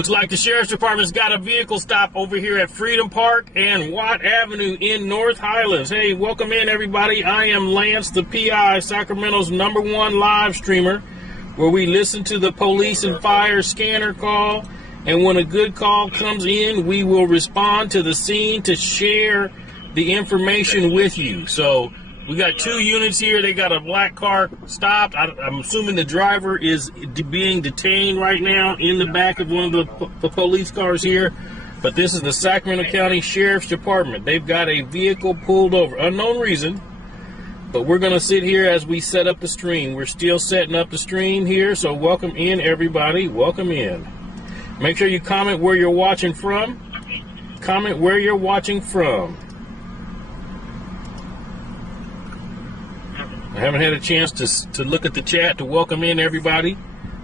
Looks like the Sheriff's Department's got a vehicle stop over here at Freedom Park and Watt Avenue in North Highlands. Hey, welcome in, everybody. I am Lance, the PI, Sacramento's #1 live streamer, where we listen to the police and fire scanner call. And when a good call comes in, we will respond to the scene to share the information with you. So we got 2 units here. They got a black car stopped. I'm assuming the driver is being detained right now in the back of one of the police cars here. But this is the Sacramento County Sheriff's Department. They've got a vehicle pulled over. Unknown reason. But we're going to sit here as we set up the stream. We're still setting up the stream here. So welcome in, everybody. Welcome in. Make sure you comment where you're watching from. Comment where you're watching from. I haven't had a chance to look at the chat to welcome in everybody,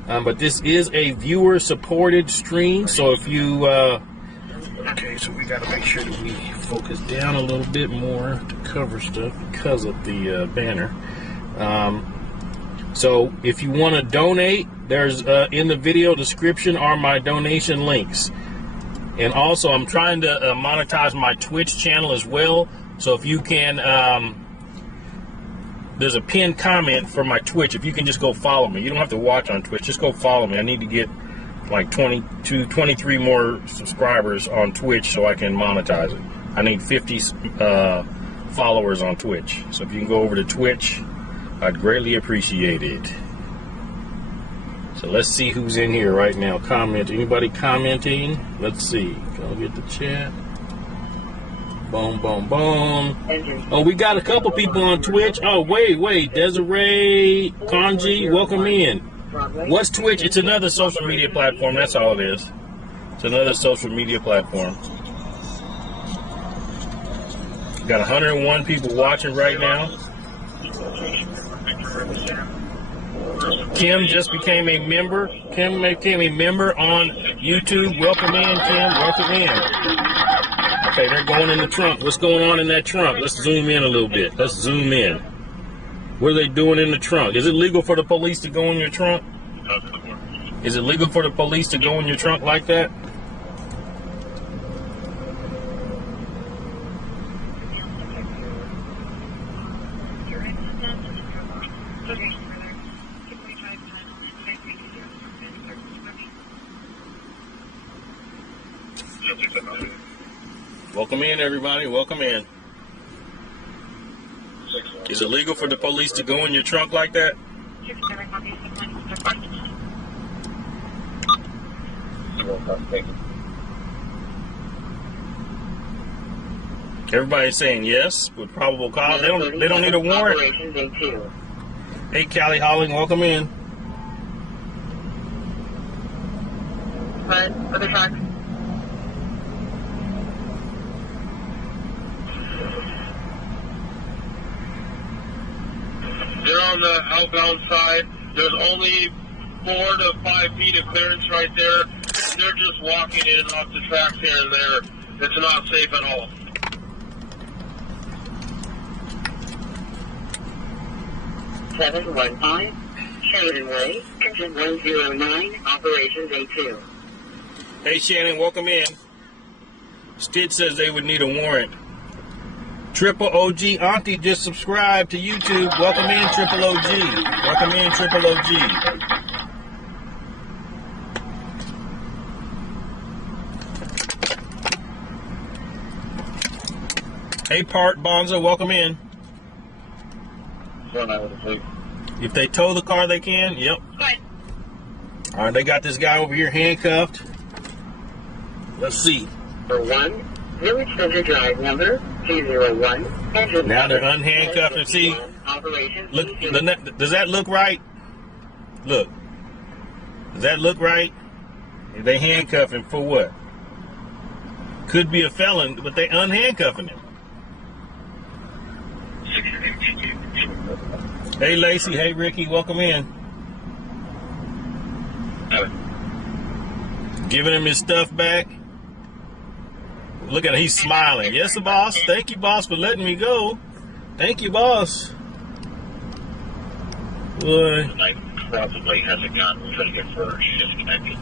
but this is a viewer-supported stream, so if you, okay, so we got to make sure that we focus down a little bit more to cover stuff because of the banner. So if you want to donate, there's in the video description are my donation links. And also, I'm trying to monetize my Twitch channel as well, so if you can... there's a pinned comment for my Twitch. If you can just go follow me. You don't have to watch on Twitch. Just go follow me. I need to get like 23 more subscribers on Twitch so I can monetize it. I need 50 followers on Twitch. So if you can go over to Twitch, I'd greatly appreciate it. So let's see who's in here right now. Comment. Anybody commenting? Let's see. Go get the chat. Boom, boom, boom. Oh, we got a couple people on Twitch. Oh, wait. Desiree, Kanji, welcome in. What's Twitch? It's another social media platform. That's all it is. It's another social media platform. Got 101 people watching right now. Kim just became a member. Kim became a member on YouTube. Welcome in, Kim. Welcome in. Okay, they're going in the trunk. What's going on in that trunk? Let's zoom in a little bit. Let's zoom in. What are they doing in the trunk? Is it legal for the police to go in your trunk? Is it legal for the police to go in your trunk like that? Welcome in, everybody. Welcome in. Is it legal for the police to go in your trunk like that? Everybody's saying yes with probable cause. They don't need a warrant. Hey, Callie Holling, welcome in. What? Other truck? They're on the outbound side. There's only 4 to 5 feet of clearance right there. They're just walking in and off the tracks here and there. It's not safe at all. Sheridan Way, Engine 109, Operations A2. Hey, Shannon, welcome in. Stitch says they would need a warrant. Triple OG Auntie just subscribed to YouTube. Welcome in, Triple OG. Welcome in, Triple OG. Hey, Part Bonzo, welcome in. If they tow the car, they can. Yep. All right, they got this guy over here handcuffed. Let's see. For 1, Village Center Drive number 201. Now they're unhandcuffed and see. Look, does that look right? Look. Does that look right? They handcuff him for what? Could be a felon, but they unhandcuffing him. Hey, Lacey. Hey, Ricky. Welcome in. Giving him his stuff back. Look at him. He's smiling. Yes, boss. Thank you, boss, for letting me go. Thank you, boss. Boy. Probably hasn't gotten to get first. Disconnected.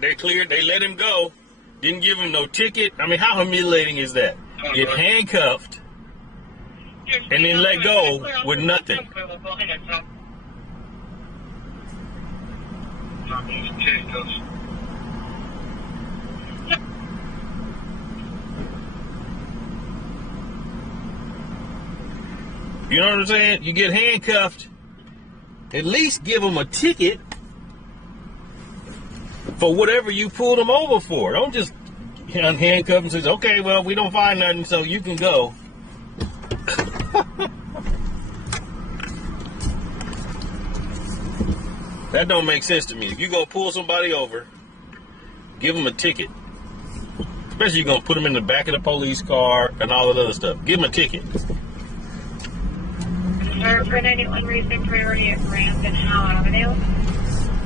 right, they cleared. They let him go. Didn't give him no ticket. I mean, how humiliating is that? Get handcuffed and then let go with nothing. You know what I'm saying? You get handcuffed. At least give them a ticket for whatever you pulled them over for. Don't just handcuff and say, okay, well, we don't find nothing, so you can go. That don't make sense to me. If you go pull somebody over, give them a ticket. Especially you're going to put them in the back of the police car and all that other stuff. Give them a ticket. Sir, for 91 Reason Priority at Grant and Howe Avenue.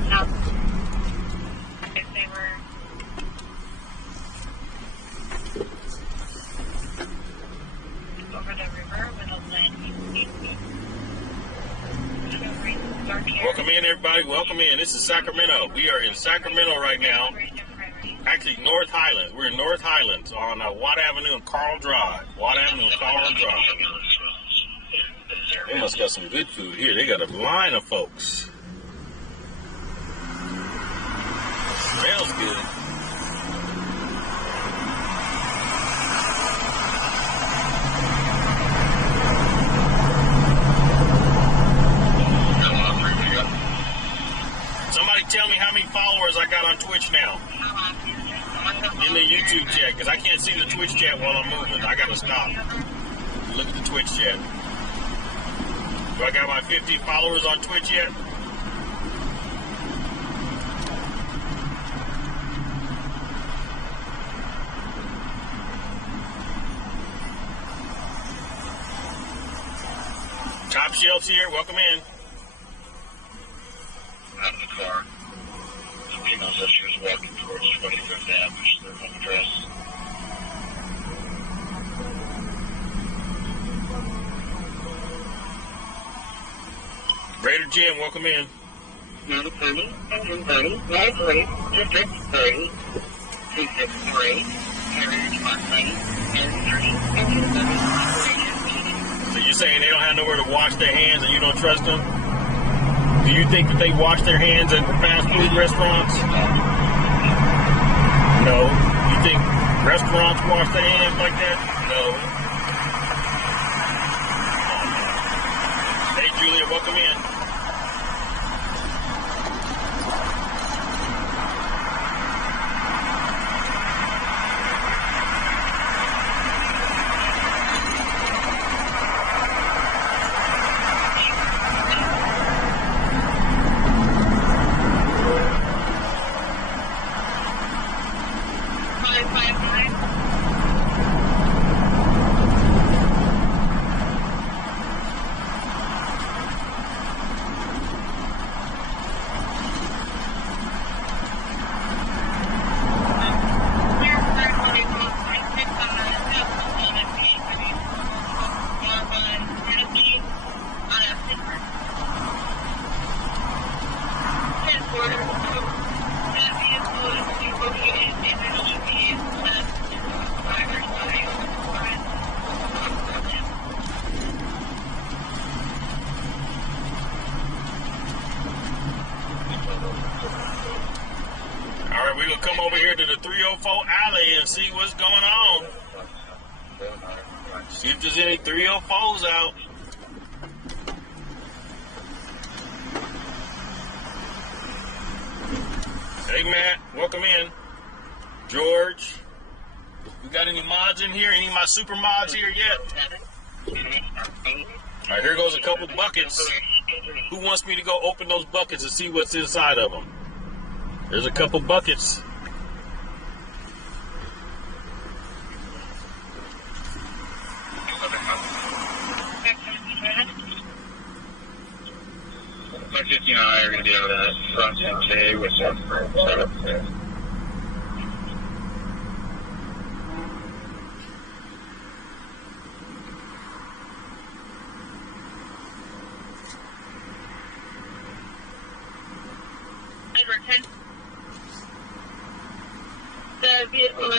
Now, if they were over the river with a lead. Welcome in, everybody. Welcome in. This is Sacramento. We are in Sacramento right now. Actually, North Highlands. We're in North Highlands on Watt Avenue and Carl Drive. Watt Avenue and Carl Drive. They must got some good food here. They got a line of folks. Smells good. Somebody tell me how many followers I got on Twitch now. In the YouTube chat, because I can't see the Twitch chat while I'm moving. I got to stop. Look at the Twitch chat. Do I got my 50 followers on Twitch yet? Top Shelf's here. Welcome in. Out of the car. The female said she was walking towards 25th Ave, which is their home address. Raider Jim, welcome in. Mountain 30, Engine 30, Light Police, District 30, 263, Heritage Park Lane, N30, Engine 30, Operation. So you're saying they don't have nowhere to wash their hands and you don't trust them? Do you think that they wash their hands at fast food restaurants? No. You think restaurants wash their hands like that? No. Hey, Julia, welcome in. Come over here to the 304 alley and see what's going on. See if there's any 304s out. Hey Matt, welcome in. George, we got any mods in here? Any of my super mods here yet? Alright, here goes a couple buckets. Who wants me to go open those buckets and see what's inside of them? There's a couple buckets. My 15 and I are going to be able to front MK with setup.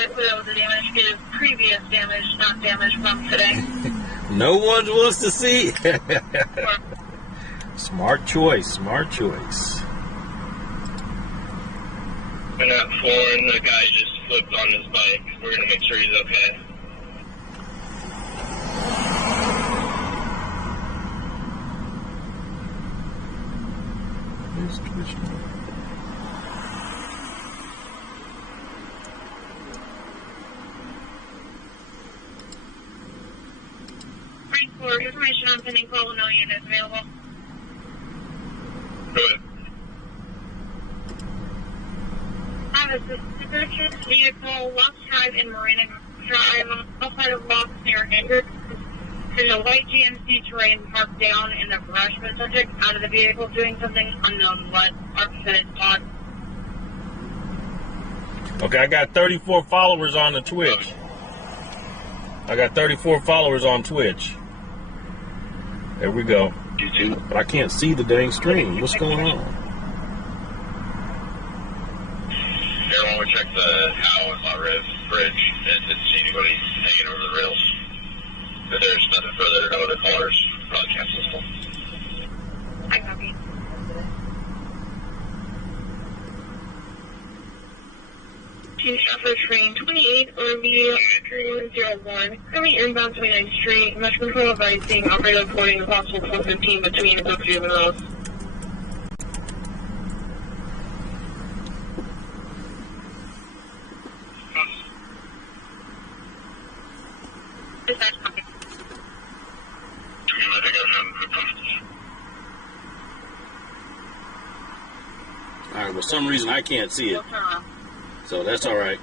I put out the damage is previous damage, not damage from today. No one wants to see. Smart choice, smart choice. And at 4, and the guy just flipped on his bike. We're going to make sure he's okay. For information on pending call, no units available. Good. I have a suspicious vehicle, left side in Marina Drive, outside of Lost near Hendricks. There's a white GMC terrain parked down in the brush, but subject out of the vehicle doing something unknown what. Opposite on. Okay, I got 34 followers on the Twitch. I got 34 followers on Twitch. There we go. YouTube. But I can't see the dang stream. What's going on? Everyone would check the Howe and La Riv bridge and didn't see anybody hanging over the rails. But there's nothing further to go to callers broadcast system. I copy. Team Traffic Train 28 on the 101, currently inbound 29th Street. Much control advising operator reporting possible 415 between both juveniles. Dispatch copy. All right, for some reason I can't see it. So that's all right.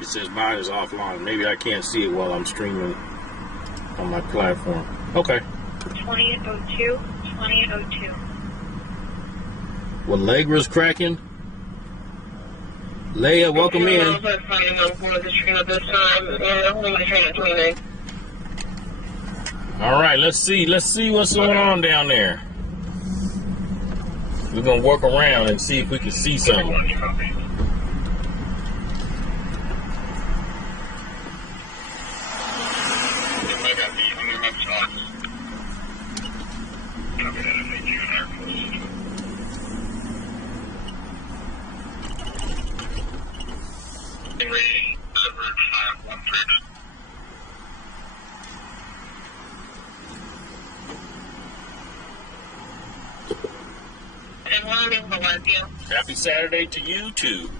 It says mine is offline. Maybe I can't see it while I'm streaming on my platform. Okay. 2002, 2002. Well, Legra's cracking. Leia, welcome in. All right, let's see what's going on down there. We're gonna work around and see if we can see something. Happy Saturday to you too.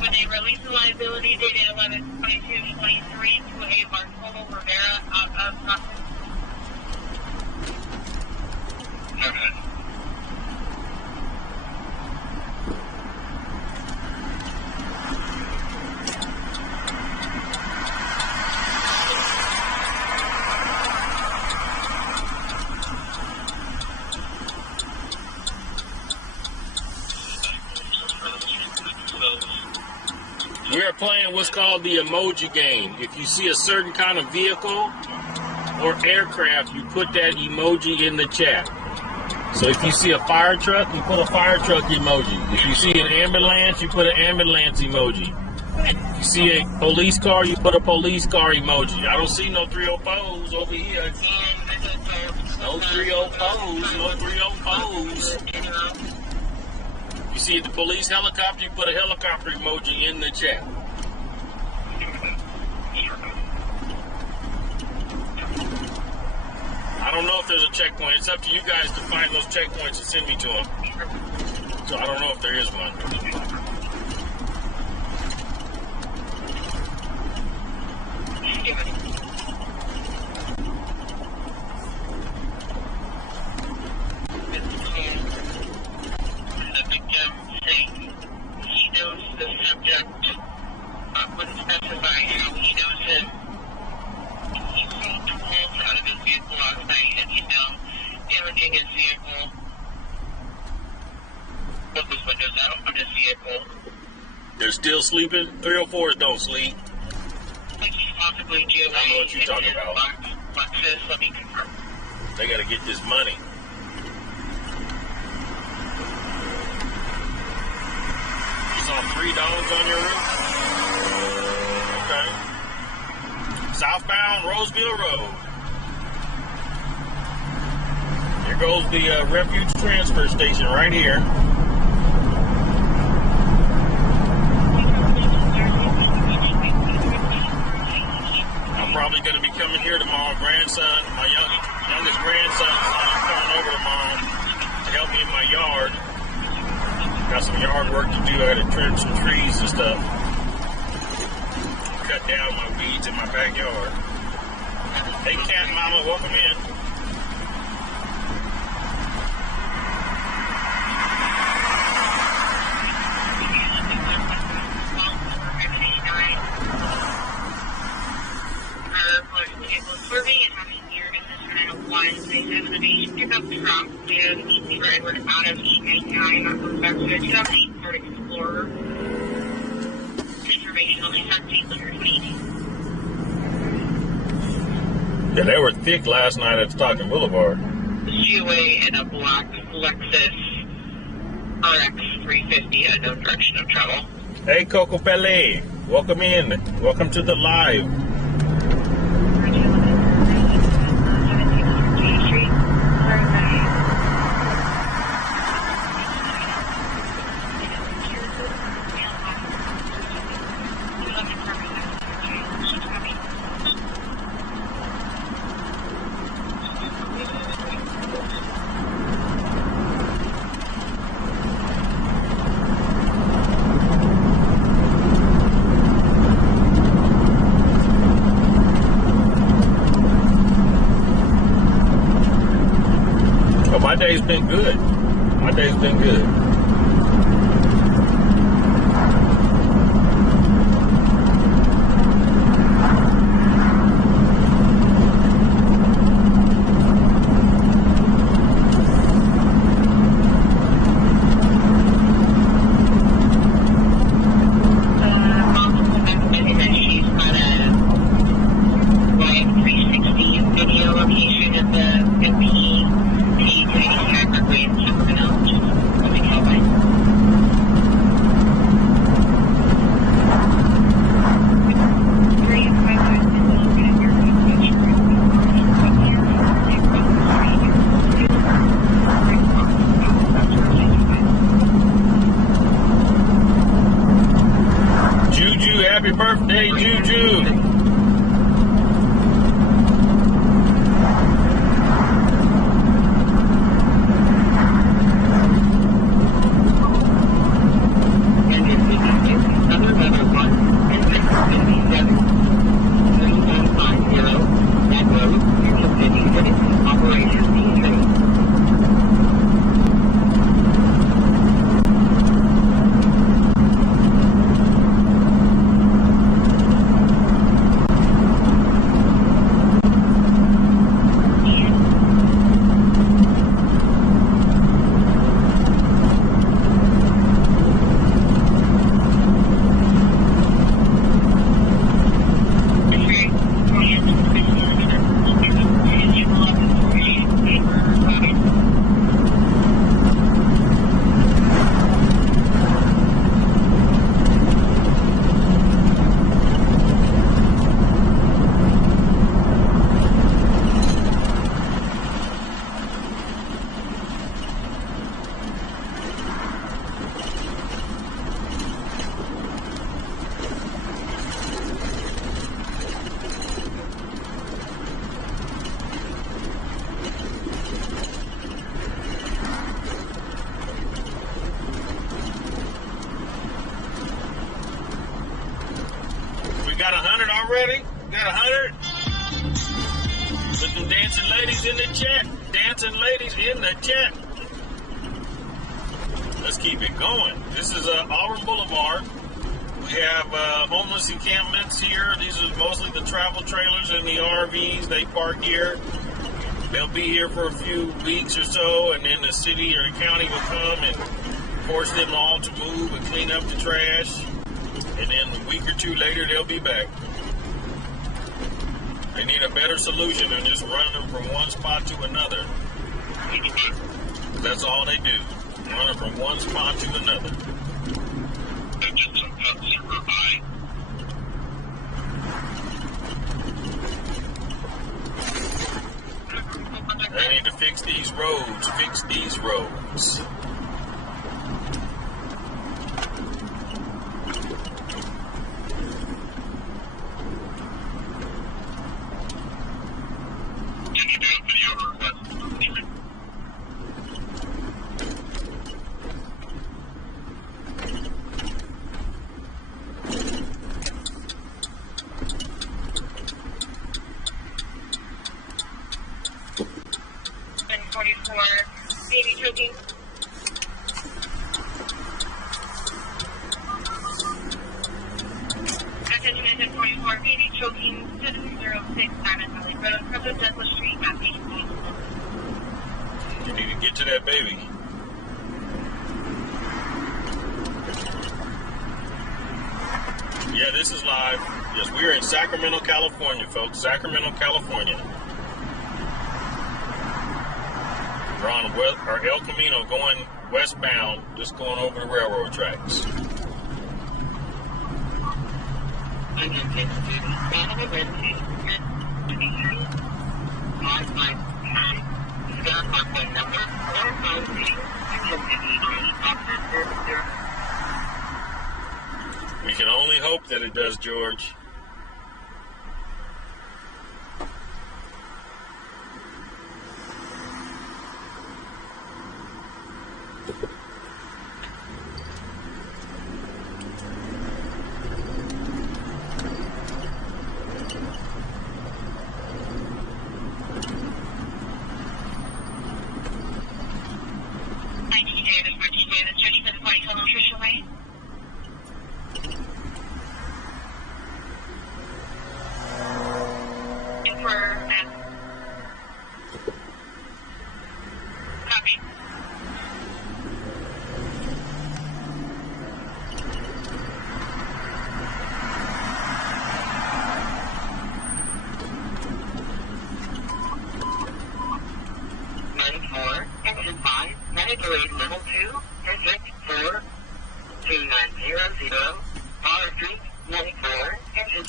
With a release of liability dated 11/22/23 to a Bartolo Rivera out of Stockton. We are playing what's called the emoji game. If you see a certain kind of vehicle or aircraft, you put that emoji in the chat. So if you see a fire truck, you put a fire truck emoji. If you see an ambulance, you put an ambulance emoji. If you see a police car, you put a police car emoji. I don't see no 304s over here. No 304s, no 304s. You see the police helicopter, you put a helicopter emoji in the chat. I don't know if there's a checkpoint. It's up to you guys to find those checkpoints and send me to them. So I don't know if there is one. They're still sleeping? 304s don't sleep. I don't know what you're talking about. They gotta get this money. saw 3 dogs on your roof? Okay. Southbound Roseville Road. Here goes the refuge transfer station right here. I'm probably going to be coming here tomorrow. Grandson, my youngest grandson is coming over tomorrow to help me in my yard. Got some yard work to do. I got to trim some trees and stuff. Cut down my weeds in my backyard. Hey, cat mama, welcome in. Serving and having here in the Sacramento County, they said the nation pick up truck and East Redwood out of 899 on back to the 2008 Ford Explorer. Information only had 800 Yeah, they were thick last night at Stockton Boulevard. GUA and a black Lexus RX 350 at no direction of travel. Hey, Coco Pele, welcome in. Welcome to the live. My day's been good. My day's been good. Happy birthday, Juju. Got 100 already? Got 100? There's some dancing ladies in the chat. Dancing ladies in the chat. Let's keep it going. This is Auburn Boulevard. We have homeless encampments here. These are mostly the travel trailers and the RVs. They park here. They'll be here for a few weeks or so, and then the city or the county will come and force them all to move and clean up the trash. And then a week or two later, they'll be back. They need a better solution than just running them from one spot to another. That's all they do. Run them from one spot to another. roads, fix these roads. Baby choking. Attention, 1044, baby choking, 706 Diamond Valley Road, Crystal Douglas Street, application point. You need to get to that baby. Yeah, this is live. Yes, we're in Sacramento, California, folks. Sacramento, California. We're on El Camino going westbound, just going over the railroad tracks. We can only hope that it does, George.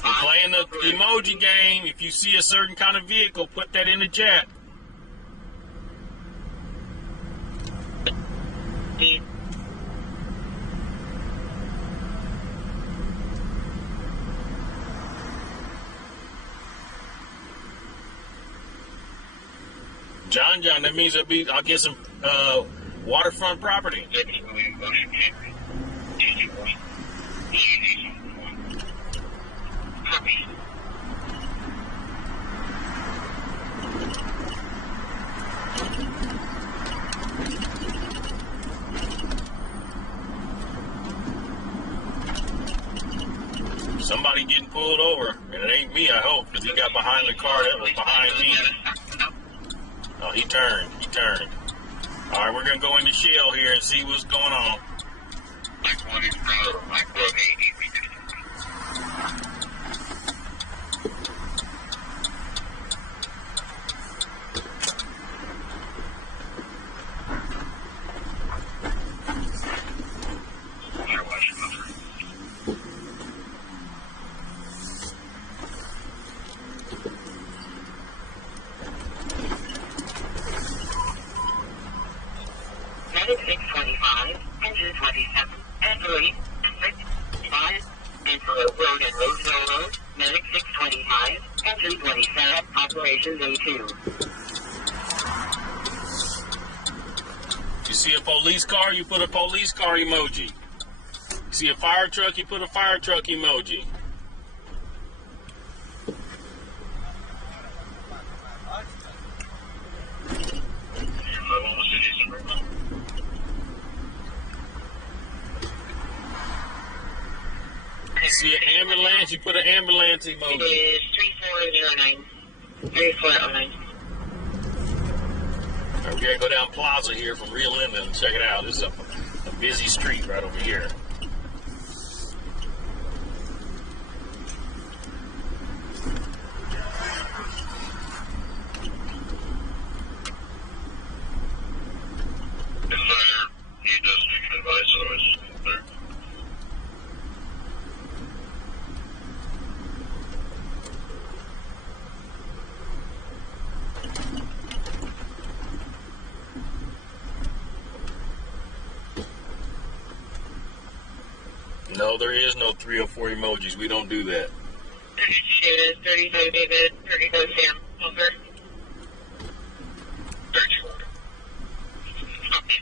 We're playing the emoji game. If you see a certain kind of vehicle, put that in the chat. John, that means I'll get some waterfront property. Somebody getting pulled over, and it ain't me, I hope, because he got behind the car that was behind me. Oh, he turned. All right, we're going to go into Shell here and see what's going on. Medic 625, engine 27, Antelope, District 5, Antelope Road and Roseville Road, Medic 625, engine 27, operations A2. You see a police car, you put a police car emoji. You see a fire truck, you put a fire truck emoji. You see an ambulance, you put an ambulance emoji. It is 3409. 3409. Right, we gotta go down Plaza here from Rio Linda and check it out. This is a busy street right over here. No, there is no 3 or 4 emojis. We don't do that. 32 David, 32 David, 32 Sam, over. 32. Okay.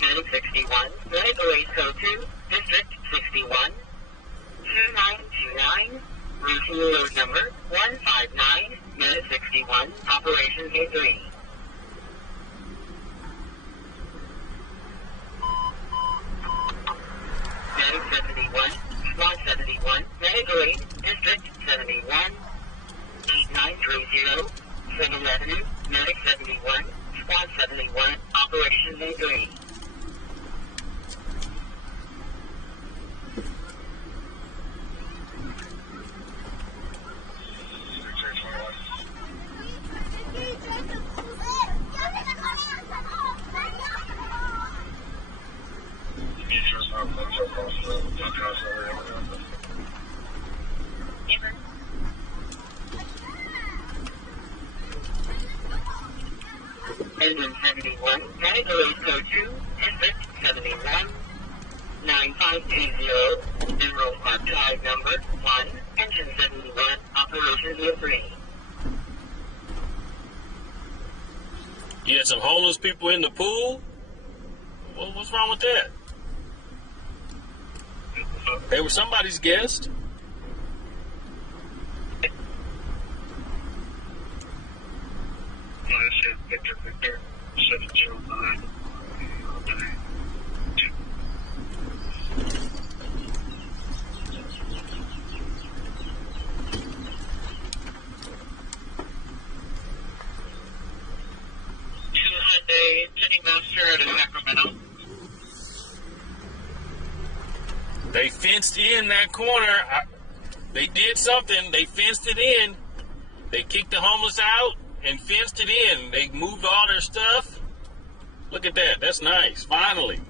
Medic 61, Medic Array Code 2, District 61, 2929, routine load number 159, Medic 61, Operation K3. Medic 71, Squad 71, Medic Array, District 71, 8930, 7th Avenue, Medic 71, Squad 71, Operation K3. Engine 71, Medic Array Code 2, District 71, 9520, Mineral Archive number 1, Engine 71, Operation K3. You had some homeless people in the pool? Well, what's wrong with that? They were somebody's guest. Hyundai City Master out of Sacramento. They fenced in that corner. They did something. They fenced it in. They kicked the homeless out and fenced it in. They moved all their stuff. Look at that. That's nice. Finally.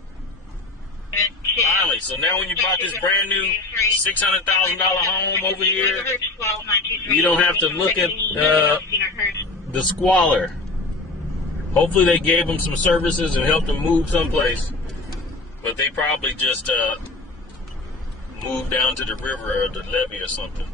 Finally. So now when you bought this brand new $600,000 home over here, you don't have to look at the squalor. Hopefully they gave them some services and helped them move someplace. But they probably just moved down to the river or the levee or something.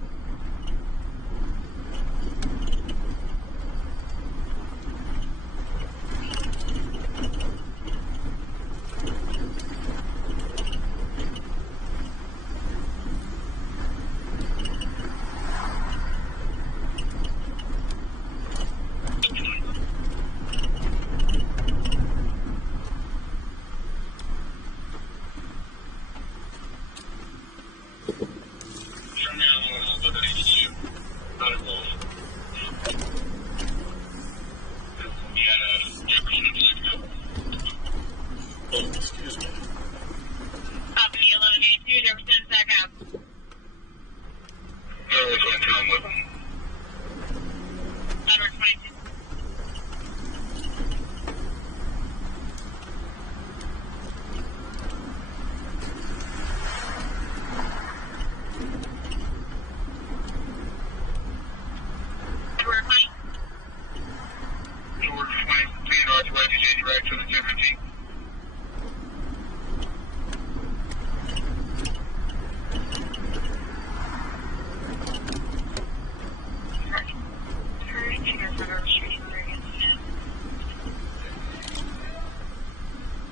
Excuse me. Copy 1182, Jefferson, back out. Number 22. Number 20. George Frank, Leonard, right to the 17.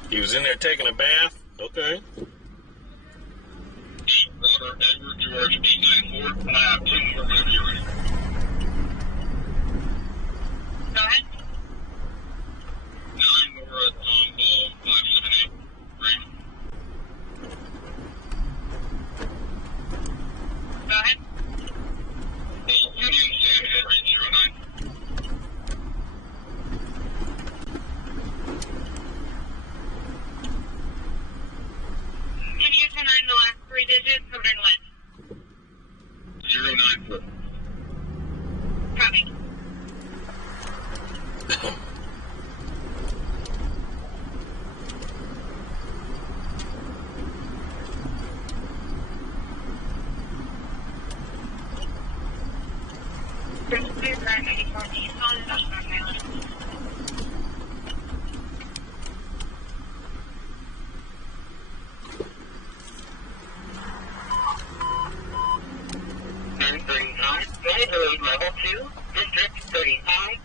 He was in there taking a bath. Okay. 8 Robert Edward George 894. And I have 2 more when you're ready. Go ahead. 9 Nora Tom Ball 578. Great. Go ahead. 8 Union Sam Henry 09. Can you turn on the last 3 digits of their list? 094. Copy. Level 2, District 35,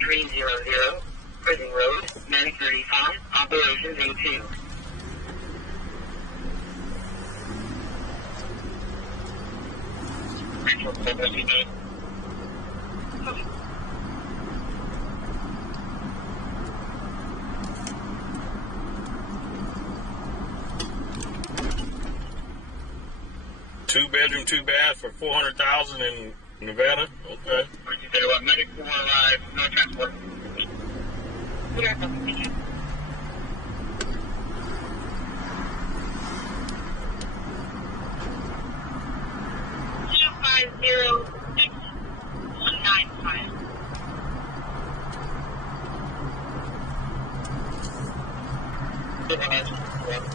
300, Prison Road, 935, Operations A2. Two bedroom, 2 bath for $400,000 in Nevada. Okay. Medic 4 arrived, no transport.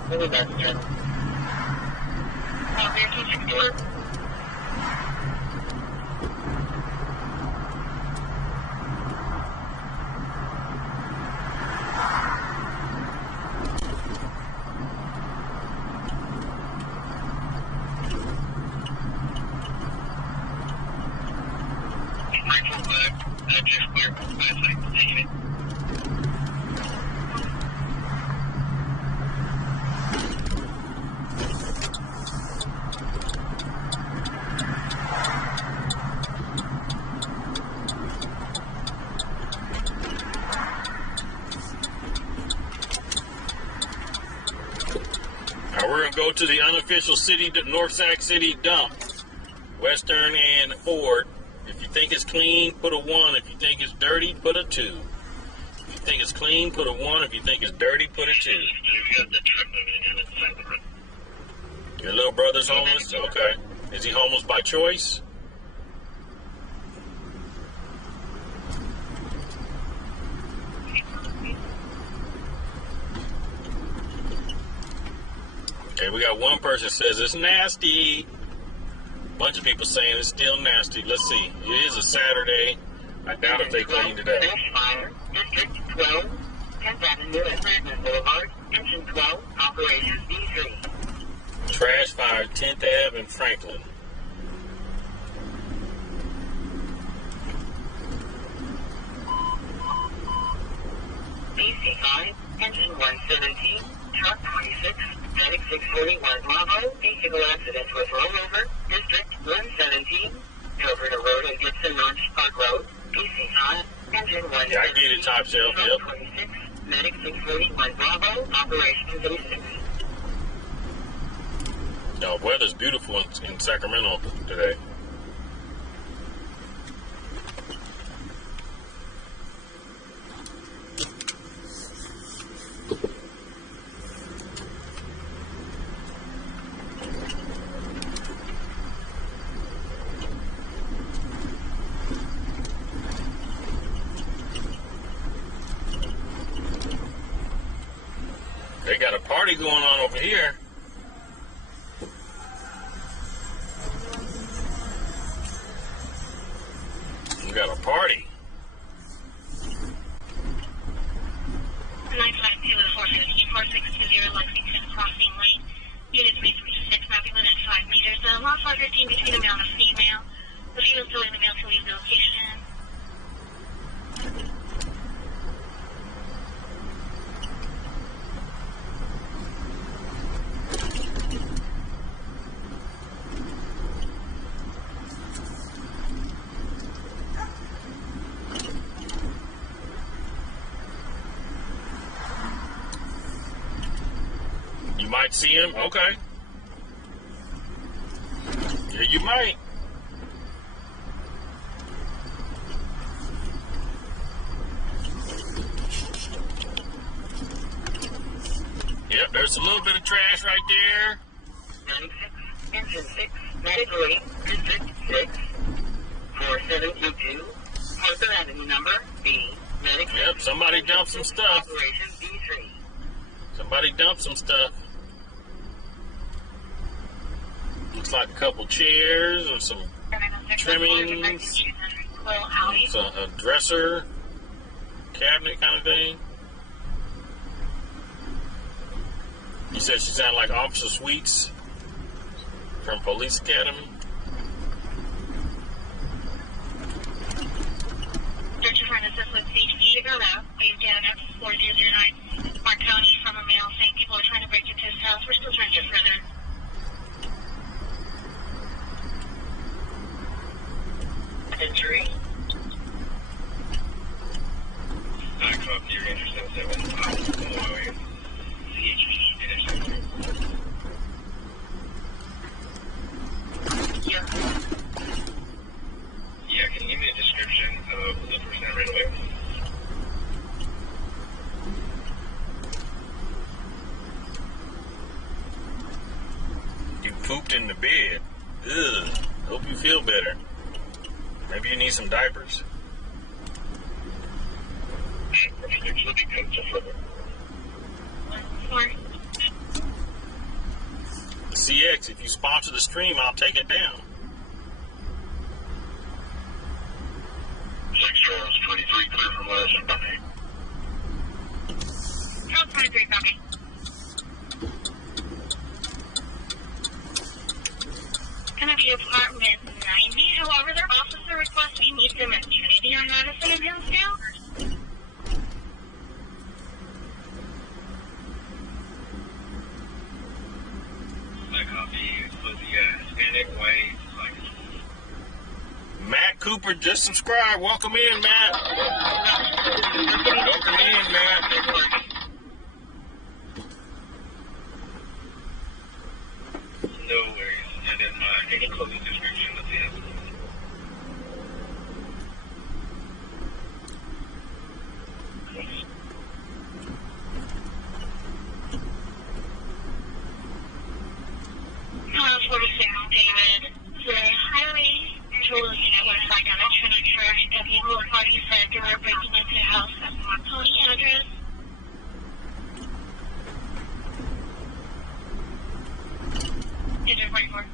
We'll be back again. We're going to go to the unofficial city, North Sac City dump. Western and Ford. If you think it's clean, put a 1. If you think it's dirty, put a 2. If you think it's clean, put a 1. If you think it's dirty, put a 2. Your little brother's homeless? Okay. Is he homeless by choice? Okay, we got one person says it's nasty. Bunch of people saying it's still nasty. Let's see. It is a Saturday. I doubt if they cleaned it up. Fire, District 12, 10th Avenue and Franklin Boulevard, Engine 12, Operations B3. Trash fire, 10th Ave and Franklin. BC5, Engine 117, Truck 26, Medic 641 Bravo, vehicle accident with rollover, District 117, Gilbert Road and Gibson Launch Park Road, BC5, Engine 117. Yeah, I get it, top shelf, yep. 26, Medic 641 Bravo, Operations A6. No, weather's beautiful in Sacramento today. They got a party going on over here. We got a party. 952 with 4620 Lexington crossing lane. Unit 336, mapping within 5 meters. Lot 515 between a male and a female. The female still in the male to leave the location. might see him. Okay. Yeah, you might. Yep, there's a little bit of trash right there. 96, engine 6, 93, district 6, 4722, Parker Avenue number B, medic. Yep, somebody dumped some stuff. Operation B3. Somebody dumped some stuff. Looks like a couple chairs and some trimmings, some, a dresser, cabinet kind of thing. You said she sounded like Officer Sweets from Police Academy. Don't you find assist with safety? Wave down at 4009 Mark County from a male saying people are trying to break into his house. We're still trying to get further. Injury. I copy your intercept 7 CHP intercept. Yeah. Yeah, can you give me a description of the person that ran away? You pooped in the bed. Ugh. Hope you feel better. Maybe you need some diapers. CX, if you sponsor the stream, I'll take it down. 6 Charles 23 clear from last Sunday. Charles 23, copy. Gonna be apartment 90. However, their officer requests we meet them at Trinity on Madison and Hinsdale. I copy. So the Hispanic way, like. Matt Cooper just subscribed. Welcome in, Matt. Welcome in, Matt. No worries. And then any closing description of the answer. David, the highway patrol unit was back down at Trinity Church. A vehicle of parties said they were breaking into a house at the Mark County address. Engine 44.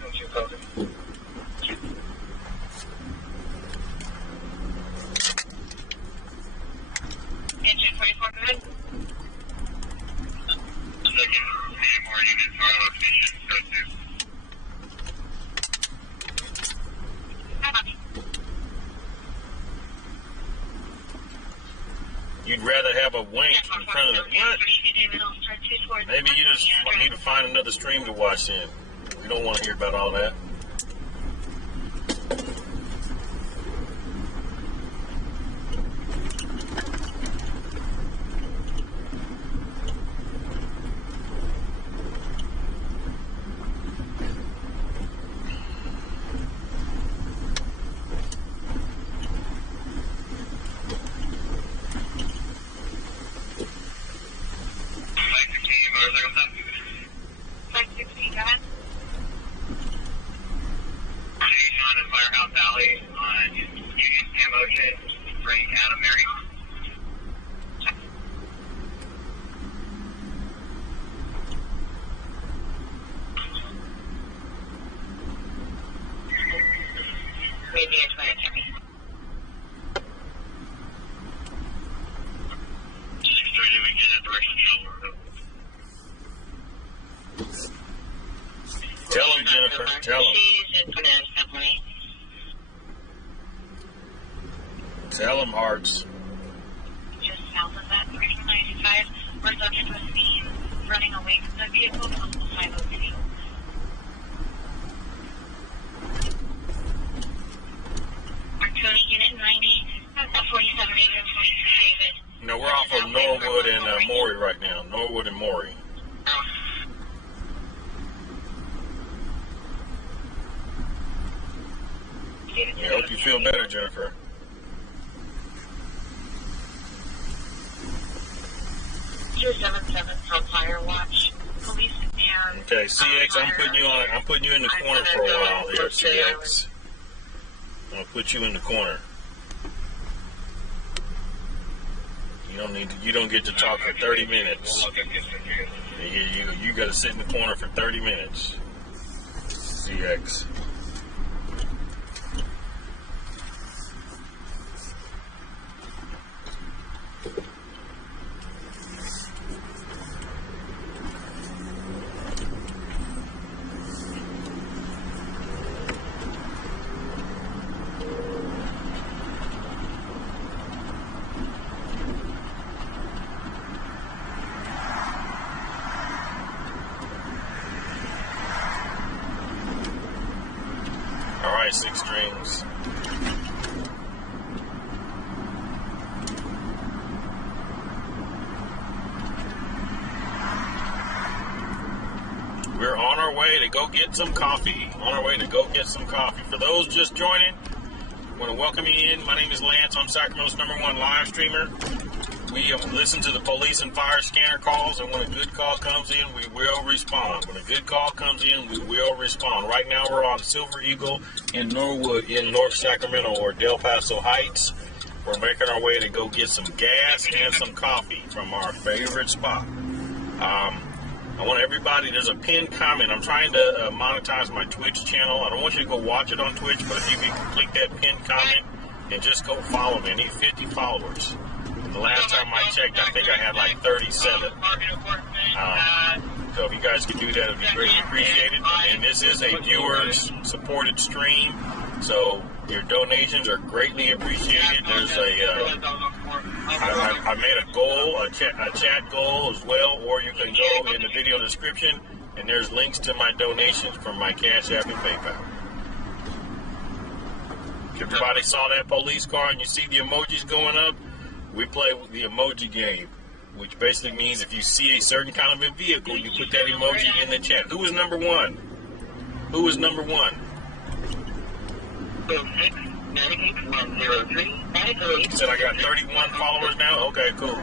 Don't you copy? Engine 44, go ahead. Second, AMR unit, fire location, code 2. Copy. You'd rather have a wank in front of the... What? Maybe you just need to find another stream to watch in. We don't want to hear about all that. Firehouse Alley on Union Camo Chain, bring Adam Mary. Maybe it's my attorney. 6:30, we get a direction shelter. Tell him, Jennifer. Tell him. She's in Finesse Company. Tell him, Hearts. Just south of that, 395, where subject was seen running away from the vehicle, possible 502. Mark County Unit 90, 47 and 26. Norwood and Maury right now. Norwood and Maury. I hope you feel better, Jennifer. From Fire Watch. Police and Okay, CX, I'm putting you in the corner for a while here, CX. I'm gonna put you in the corner. You don't get to talk for 30 minutes. You gotta sit in the corner for 30 minutes. CX. All right, 6 strings. We're on our way to go get some coffee. For those just joining, I want to welcome you in. My name is Lance. I'm Sacramento's #1 live streamer. We listen to the police and fire scanner calls, and when a good call comes in, we will respond. Right now, we're on Silver Eagle in Norwood in North Sacramento or Del Paso Heights. We're making our way to go get some gas and some coffee from our favorite spot. I want everybody, there's a pinned comment. I'm trying to monetize my Twitch channel. I don't want you to go watch it on Twitch, but if you can click that pinned comment and just go follow me. I need 50 followers. The last time I checked, I think I had like 37. So if you guys could do that, it would be greatly appreciated. And this is a viewer-supported stream, so your donations are greatly appreciated. There's I made a goal, a chat goal as well, or you can go in the video description, and there's links to my donations from my Cash App and PayPal. If everybody saw that police car and you see the emojis going up, we play with the emoji game, which basically means if you see a certain kind of a vehicle, you put that emoji in the chat. Who was number 1? Who was number 1? You said I got 31 followers now? Okay, cool.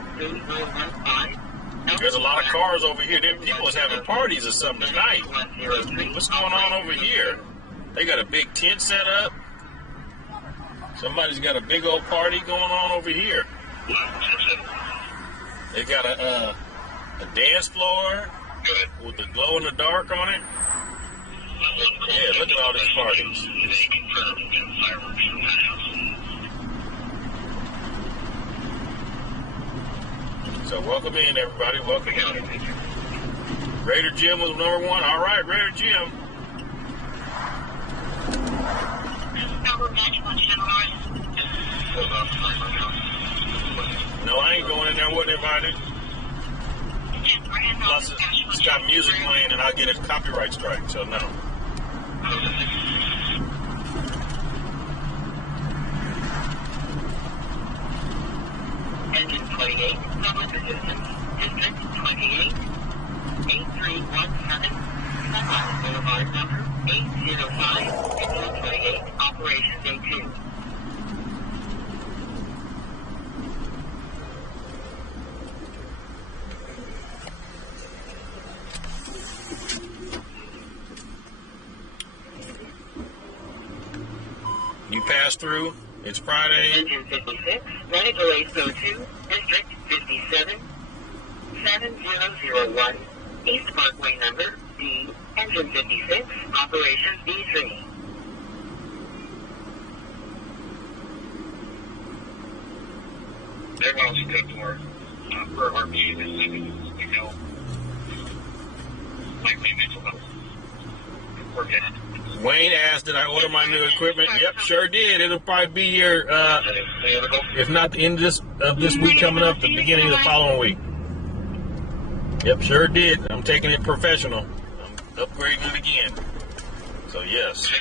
There's a lot of cars over here. People is having parties or something tonight. What's going on over here? They got a big tent set up. Somebody's got a big old party going on over here. They got a dance floor with the glow in the dark on it. Yeah, look at all these parties. So welcome in, everybody. Welcome in. Raider Jim was number 1. All right, Raider Jim. No, I ain't going in there. Wasn't invited. Plus, it's got music playing, and I'll get a copyright strike. So no. Engine 28, public assistance, District 28, 8317, Sunrise Boulevard number 805, Engine 28, Operations A2. You pass through. It's Friday. Engine 56, Medical Aid 02, District 57, 7001, East Parkway number D, Engine 56, Operations D3. They're going to go for our meeting this evening, you know, like we mentioned, we're getting. Wayne asked, did I order my new equipment? Yep, sure did. It'll probably be here, if not the end of this week coming up, the beginning of the following week. Yep, sure did. I'm taking it professional. I'm upgrading it again. So, yes.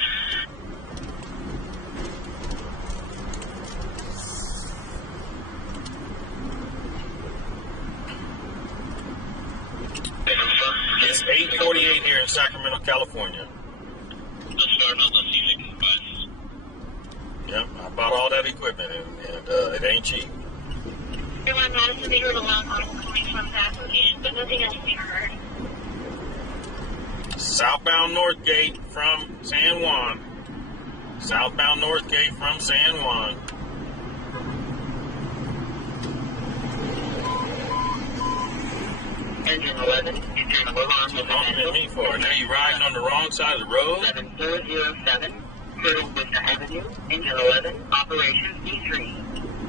8:48 here in Sacramento, California. Just starting on the Civic device. Yep, I bought all that equipment, and it ain't cheap. Everyone Madison, they heard a loud call coming from that location, but nothing else being heard. Southbound North Gate from San Juan. Southbound North Gate from San Juan. Engine 11, internal alarm What's honking at me for? Now you riding on the wrong side of the road? 7407, Curtis Vista Avenue, Engine 11, Operations D3.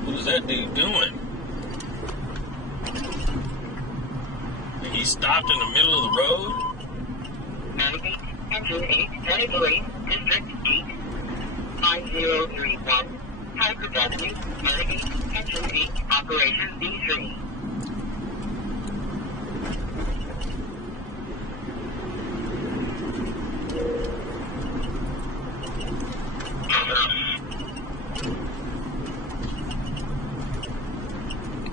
What is that dude doing? He stopped in the middle of the road? Navigate, Engine 8, Medical 8, District 8, 5031, Hyper Avenue, Navigate, Engine 8, Operations D3.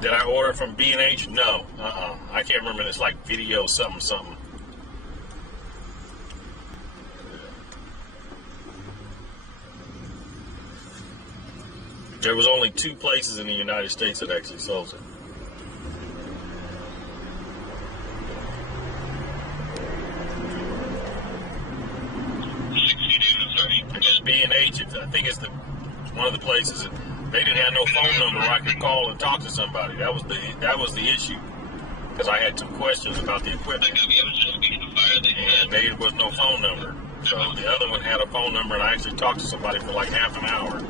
Did I order from B&H? No. I can't remember. It's like video something. There was only 2 places in the United States that actually sells it. It's B&H. I think it's one of the places that they didn't have no phone number where I could call and talk to somebody. That was the issue, because I had some questions about the equipment, and there was no phone number. So the other one had a phone number, and I actually talked to somebody for like half an hour.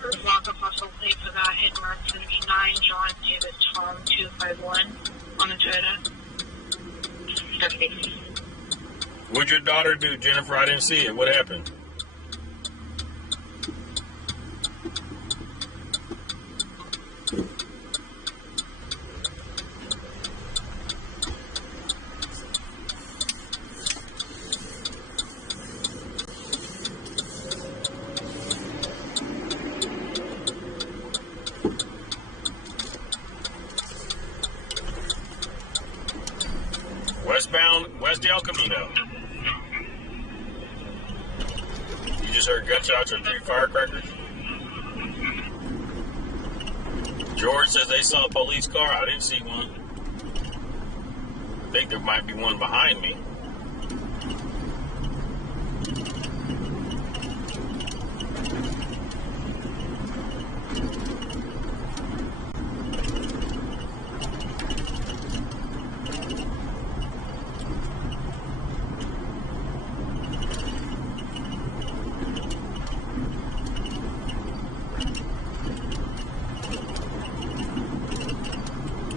First walk of muscle plate for that hit mark is going to be 9 John David Tom 251 on a Toyota. What'd your daughter do, Jennifer? I didn't see it. What happened? Westbound, West El Camino. You just heard gunshots and 3 firecrackers? George says they saw a police car. I didn't see one. I think there might be one behind me.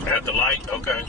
At the light? Okay.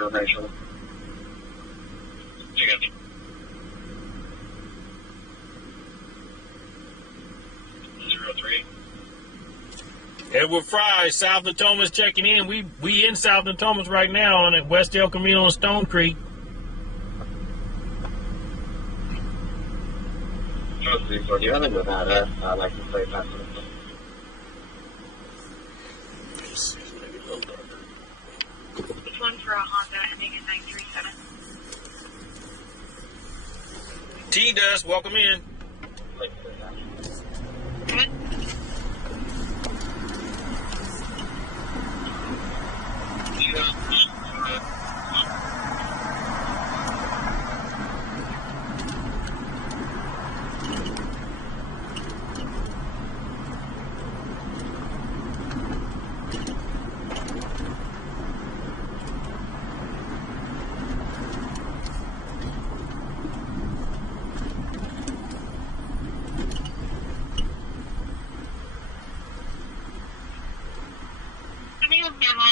information. You got me. 03. Edward Fry, South Natomas checking in. We in South Natomas right now on at West El Camino and Stone Creek. So do you have a Nevada license plate passing? This one's for a Honda ending in 937. T-Dust, welcome in. Good.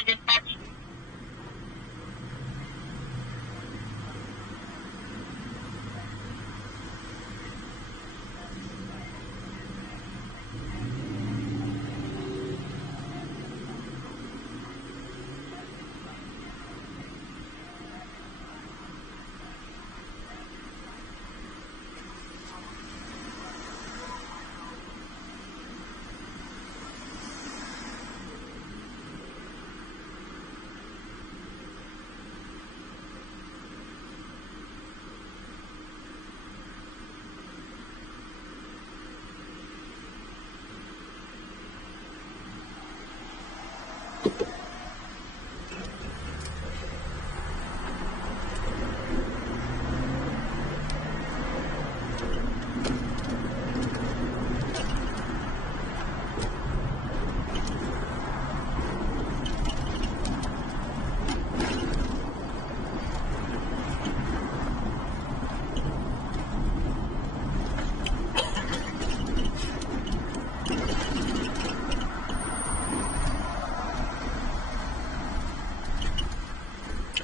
Dispatch.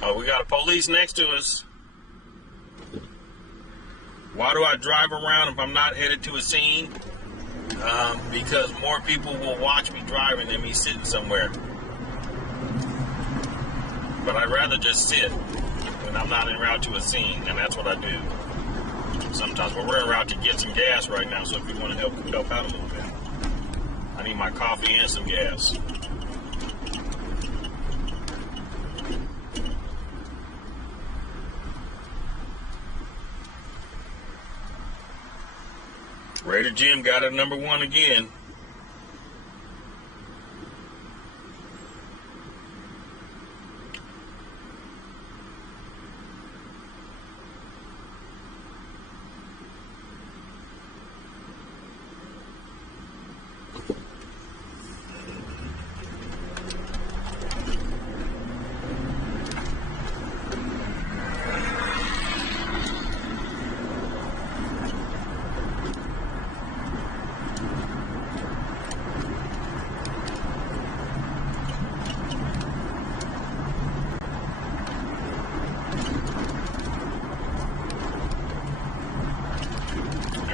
Oh, we got a police next to us. Why do I drive around if I'm not headed to a scene? Because more people will watch me driving than me sitting somewhere. But I'd rather just sit when I'm not en route to a scene, and that's what I do. Sometimes, but we're en route to get some gas right now, so if you want to help out a little bit. I need my coffee and some gas. Raider Jim got it #1 again.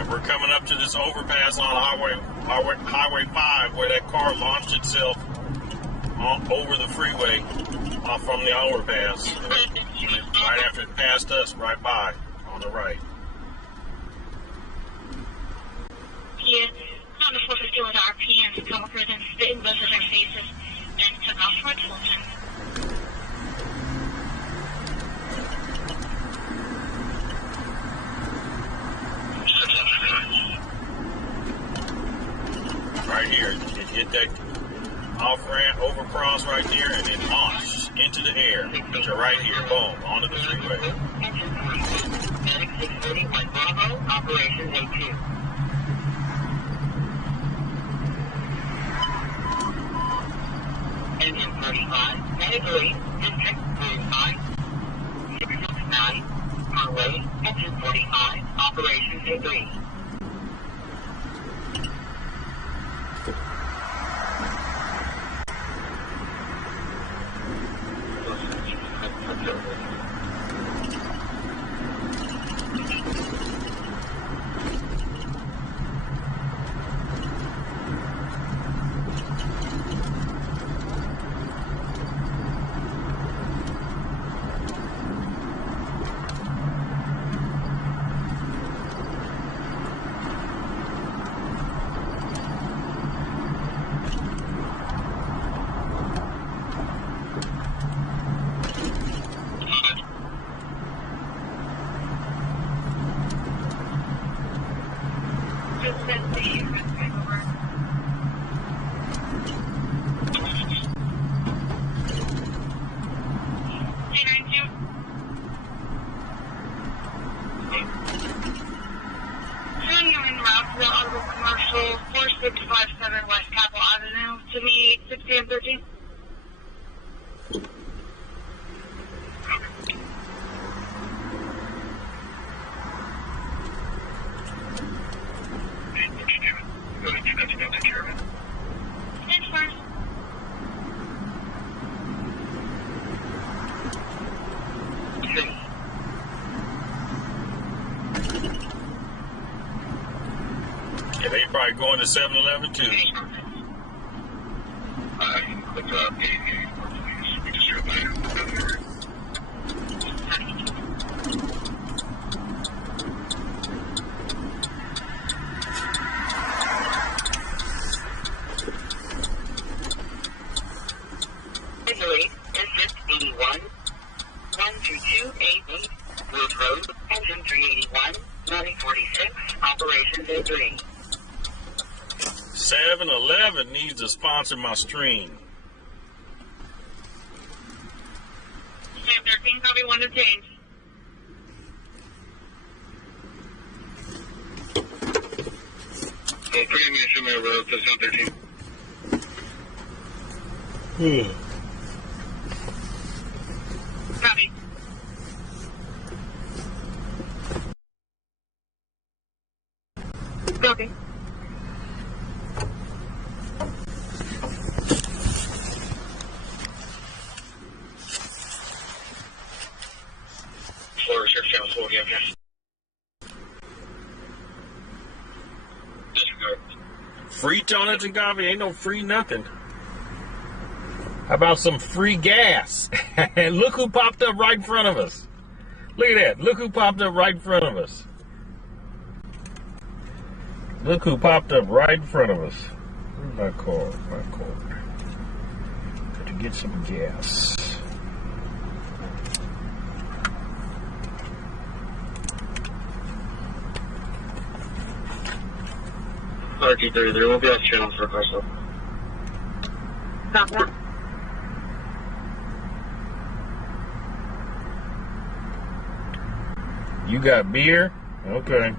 We're coming up to this overpass on Highway 5 where that car launched itself over the freeway from the overpass. Right after it passed us, right by, on the right. Yeah, Honda 450 with RPM, coworkers and spit in both of their faces, then took off towards Fulton. Right here, it hit that off-ramp, overcross right there, and then launched into the air. To right here, boom, onto the freeway. Medic 631 Bravo, Operation A2. Engine 35, Medic 3, District 35, 669, Conway, Engine 45, Operation A3. GMC. Over. Showing you en route to the Audible Commercial 4657 West Capitol Avenue to me 60 and 13. Yeah, they probably going to 7-Eleven too. Click up, please. We just drove by. Regulate, District 81, 12288, Wood Road, Engine 381, 946, Operations A3. 7-Eleven needs to sponsor my stream. Sam 13, probably one to change. So, pretty much in my road to 713. Copy. Okay. Floor research channel 4, yeah, okay. Disregard. Free donuts and coffee, ain't no free nothing. How about some free gas? And look who popped up right in front of us. Look at that. Look who popped up right in front of us. Look who popped up right in front of us. Where's my car? My car. Got to get some gas. RT33, we'll be off channel for a question. Stop that. You got beer? Okay.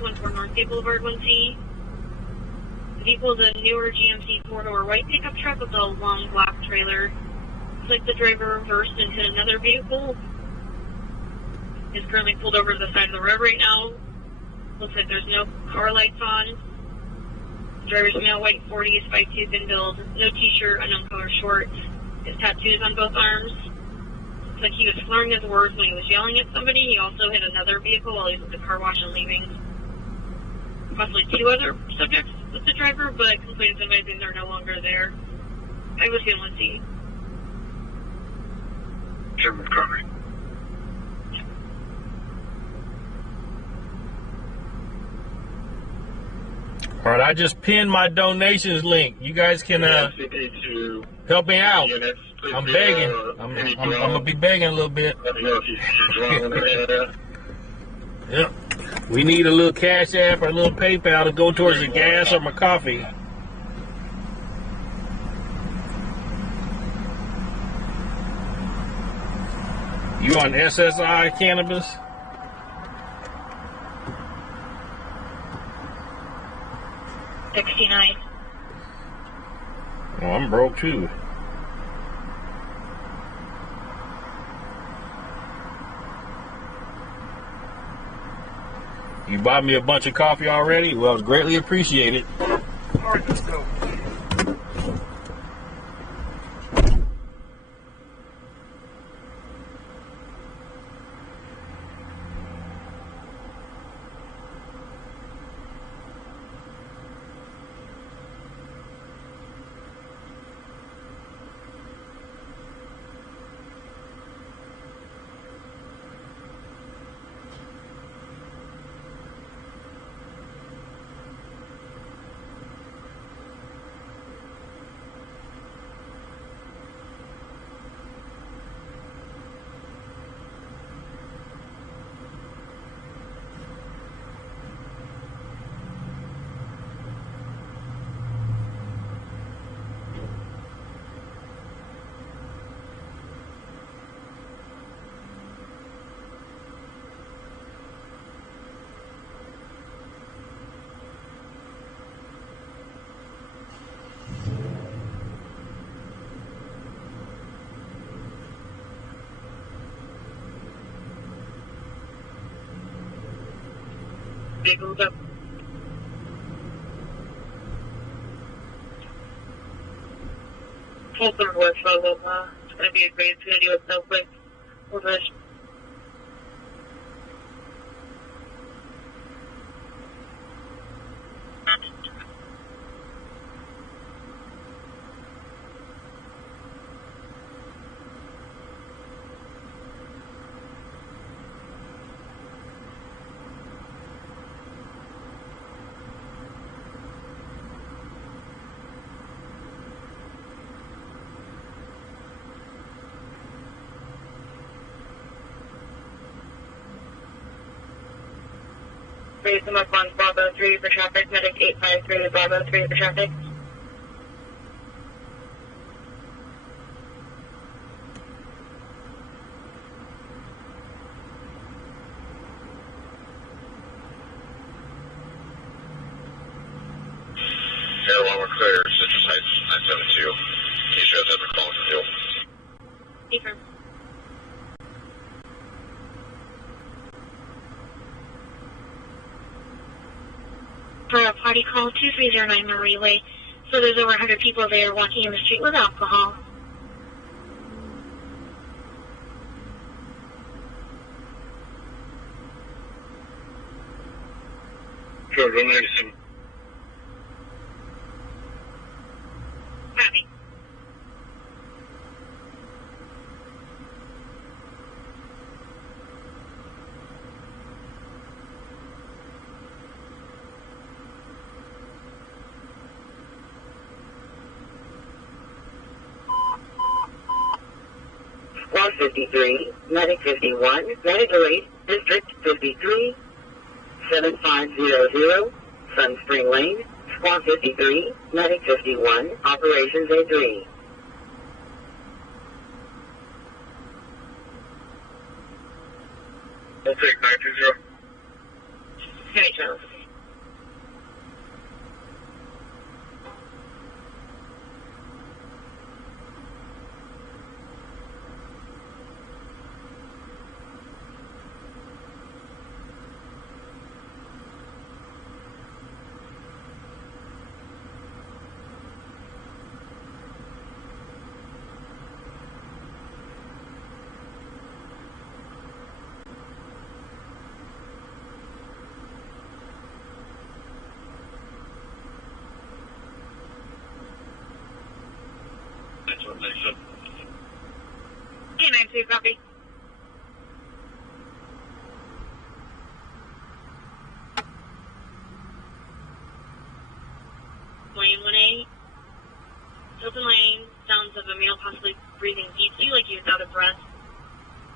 14 North Bay Boulevard 1C. The vehicle is a newer GMC 4-door white pickup truck with a long black trailer. Looks like the driver reversed and hit another vehicle. Is currently pulled over to the side of the road right now. Looks like there's no car lights on. The driver's male, white 40s, 5'2", thin build, no t-shirt, unknown color shorts. His tattoos on both arms. Looks like he was slurring his words when he was yelling at somebody. He also hit another vehicle while he was at the car wash and leaving. Possibly 2 other subjects with the driver, but complaints advising they're no longer there. I was going to see. German car. All right, I just pinned my donations link. You guys can help me out. I'm begging. I'm gonna be begging a little bit. Let me know if you're in the area. Yep. We need a little Cash App or a little PayPal to go towards the gas or my coffee. You on SSI cannabis? $69. Oh, I'm broke too. You bought me a bunch of coffee already? Well, it's greatly appreciated. All right, let's go. vehicles up. Folsom West Oklahoma. It's going to be a great Infinity with no quick reverse. Raise them up on Bravo 3 for traffic, medic 853 to Bravo 3 for traffic. Air 1, we're clear. Citrus Heights 972. You should have a call from you. Confirm. For a party call 2309 Marie Way. So there's over 100 people there walking in the street with alcohol. Sure, 197. Copy. Squad 53, Medic 51, Medic 8, District 53, 7500, Sun Spring Lane, Squad 53, Medic 51, Operations A3. We'll take 920. Hey, Charles. K92, copy. Lane 1A. Open lane. Sounds of a male possibly breathing deeply like he was out of breath.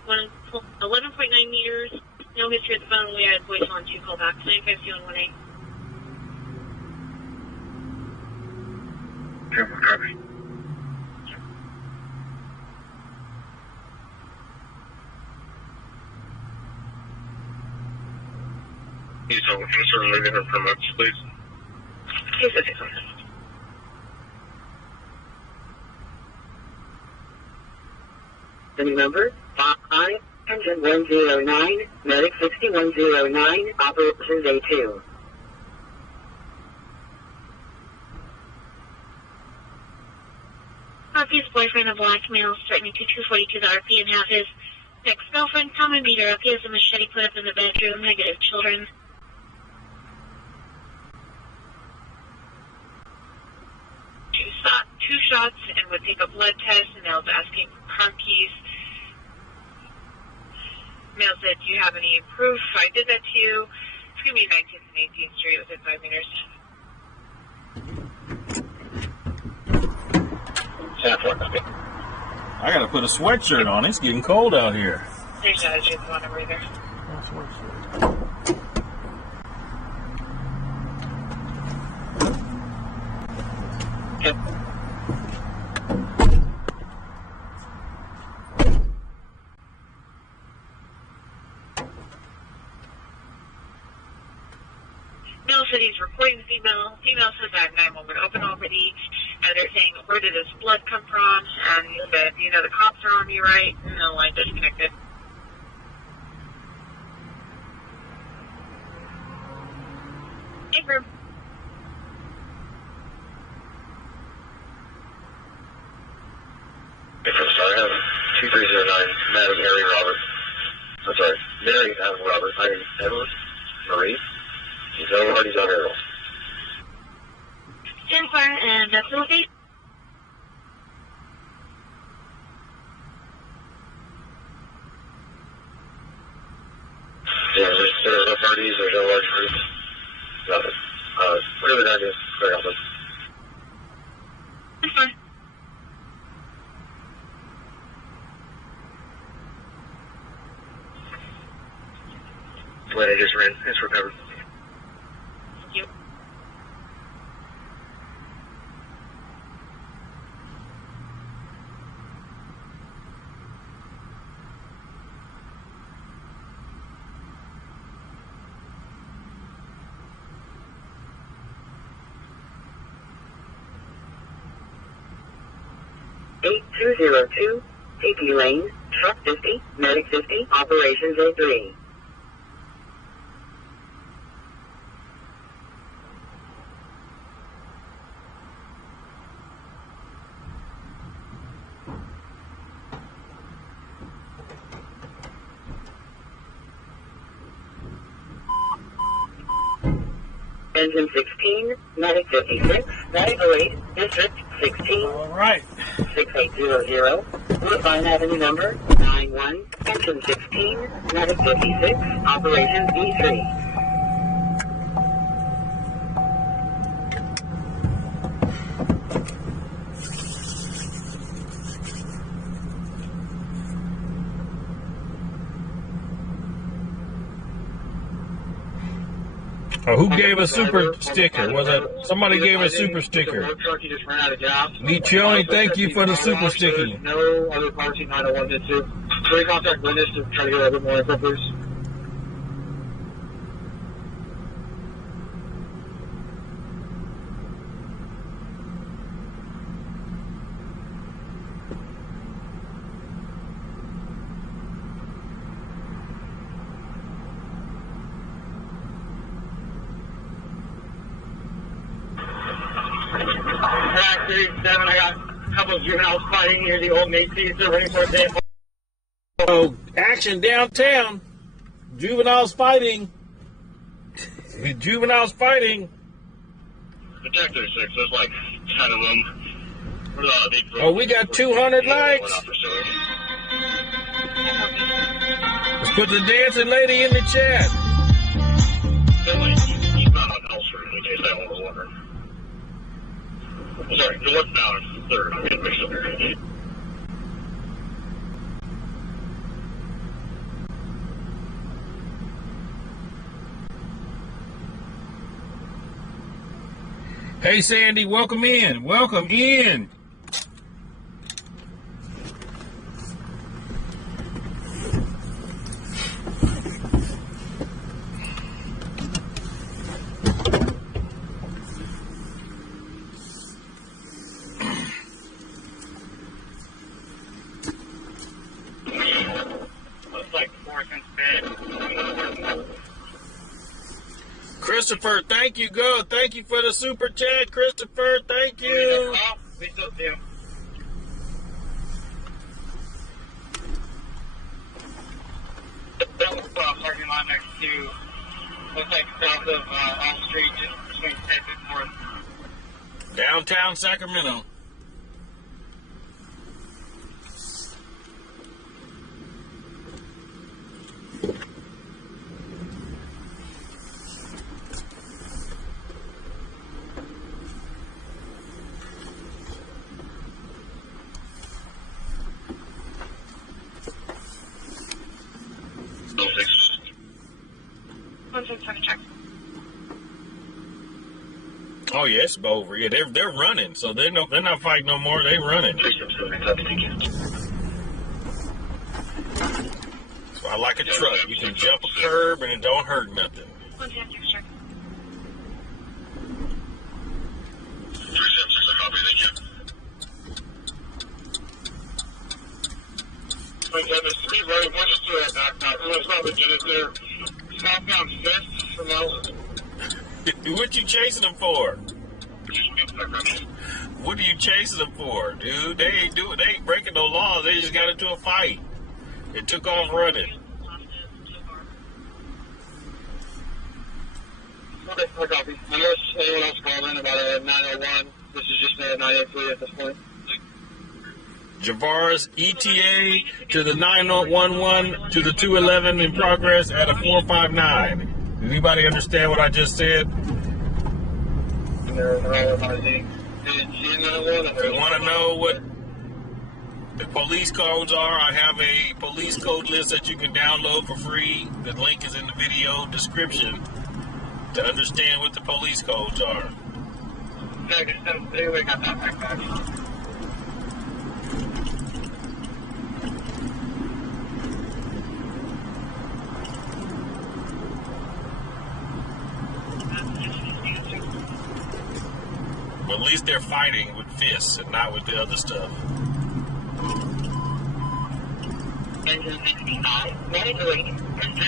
11.9 meters. No history of the phone. We had voice on 2 callbacks. 952 on 1A. Camera copy. He's on concern leaving her from us, please. 256. The number 5, engine 109, Medic 6109, Operations A2. His boyfriend, a black male, threatening to 242 the RP and have his ex-girlfriend come and beat her up. He has a machete put up in the bedroom. Negative children. Two shots and would take a blood test, and I was asking for car keys. Male said, do you have any proof? I did that to you. It's going to be 19th and 18th Street within 5 meters. I gotta put a sweatshirt on. It's getting cold out here. There's not a chance on over either. Male said he's reporting the female. Female says I have 911 open already. And they're saying, where did this blood come from? And he said, you know, the cops are on me, right? And the line disconnected. Sorry, I have 2309, Madam Mary Robert. I'm sorry, Mary Adam Robert. I mean, Edward Marie. He's over, he's on Errol. 10-4 and facility. Yeah, there are no parties, there's no large groups. Nothing. Whatever that is, very often. 10-4. What I just ran, it's recovered. Thank you. (8202) TP Lane, Truck 50, Medic 50, Operations A3. Engine 16, Medic 56, Medic 08, District 16. All right. 6800, Woodbine Avenue number 91, Engine 16, Medic 56, Operations B3. Oh, who gave a super sticker? Was it somebody gave a super sticker? Truck, you just ran out of gas. Michoni, thank you for the super sticker. No other party 901 did too. So we contact witness to try to get a little bit more info, please. I got a couple of juveniles fighting near the old Macy's. They're waiting for a day. Oh, action downtown. Juveniles fighting. Juveniles fighting. Detective 6, there's like 10 of them. Oh, we got 200 likes. Let's put the dancing lady in the chat. He's not on L Street, in case anyone was wondering. Sorry, you're looking down at the 3rd. I'm getting mixed up here. Hey, Sandy, welcome in. Welcome in. Christopher, thank you, good. Thank you for the super chat, Christopher. Thank you. That was parking lot next to, looks like south of L Street, just between 10th and 4th. Downtown Sacramento. Oh yeah, it's over. Yeah, they're running, so they're not fighting no more. They running. So I like a truck. You can jump a curb and it don't hurt nothing. Speed right, we're just doing a backpack. It's not legit there. Southbound 5th from L. What you chasing them for? What are you chasing them for, dude? They ain't breaking no laws. They just got into a fight. It took off running. Okay, I copy. Unless anyone else called in about a 901, this is just a 983 at this point. Javar's ETA to the 911 to the 211 in progress at a 459. Anybody understand what I just said? They Want to know what the police codes are? I have a police code list that you can download for free. The link is in the video description to understand what the police codes are. Anyway, got that back. But at least they're fighting with fists and not with the other stuff. Engine 65, manipulating.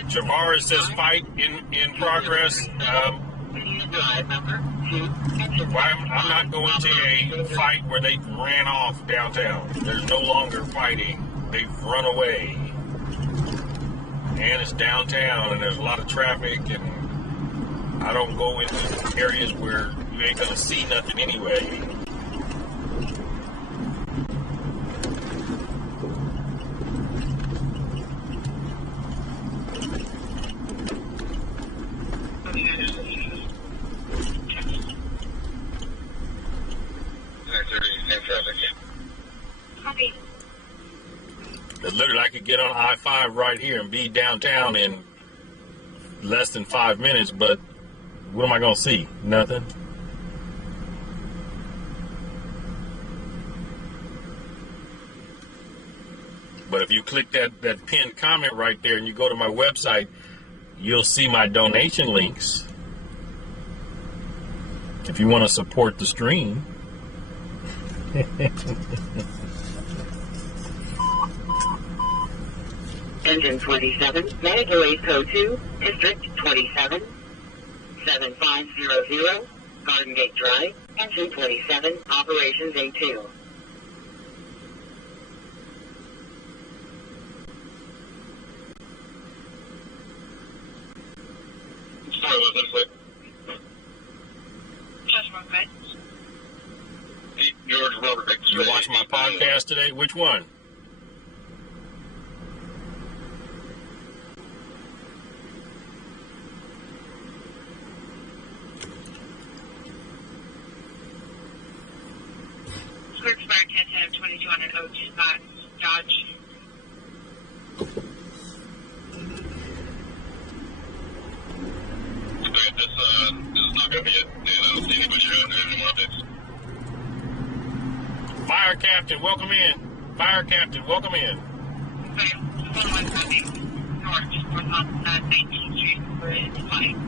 Javar says fight in progress. Drive number 2. I'm not going to a fight where they ran off downtown. There's no longer fighting. They've run away. And it's downtown and there's a lot of traffic, and I don't go into areas where you ain't gonna see nothing anyway. Copy. Literally, I could get on I-5 right here and be downtown in less than 5 minutes, but what am I gonna see? Nothing. But if you click that pinned comment right there and you go to my website, you'll see my donation links. If you want to support the stream. Engine 27, manipulate code 2, District 27, 7500, Garden Gate Drive, Engine 27, Operations A2. Sorry, was this like Just one good. George Robert? You watch my podcast today? Which one? Clerk Fire 1010 of 2200 O2 spot, Dodge. This is not going to be it. I don't see anybody showing anymore. Fire Captain, welcome in. Fire Captain, welcome in. Okay, 1170 North, north on 19th Street, for it's fine.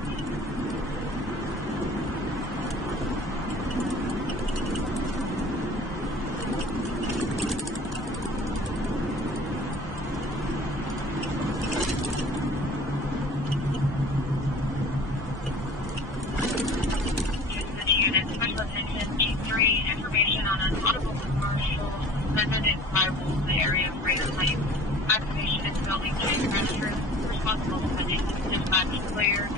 Activation is building to restroom. Responsible for dispatch clear.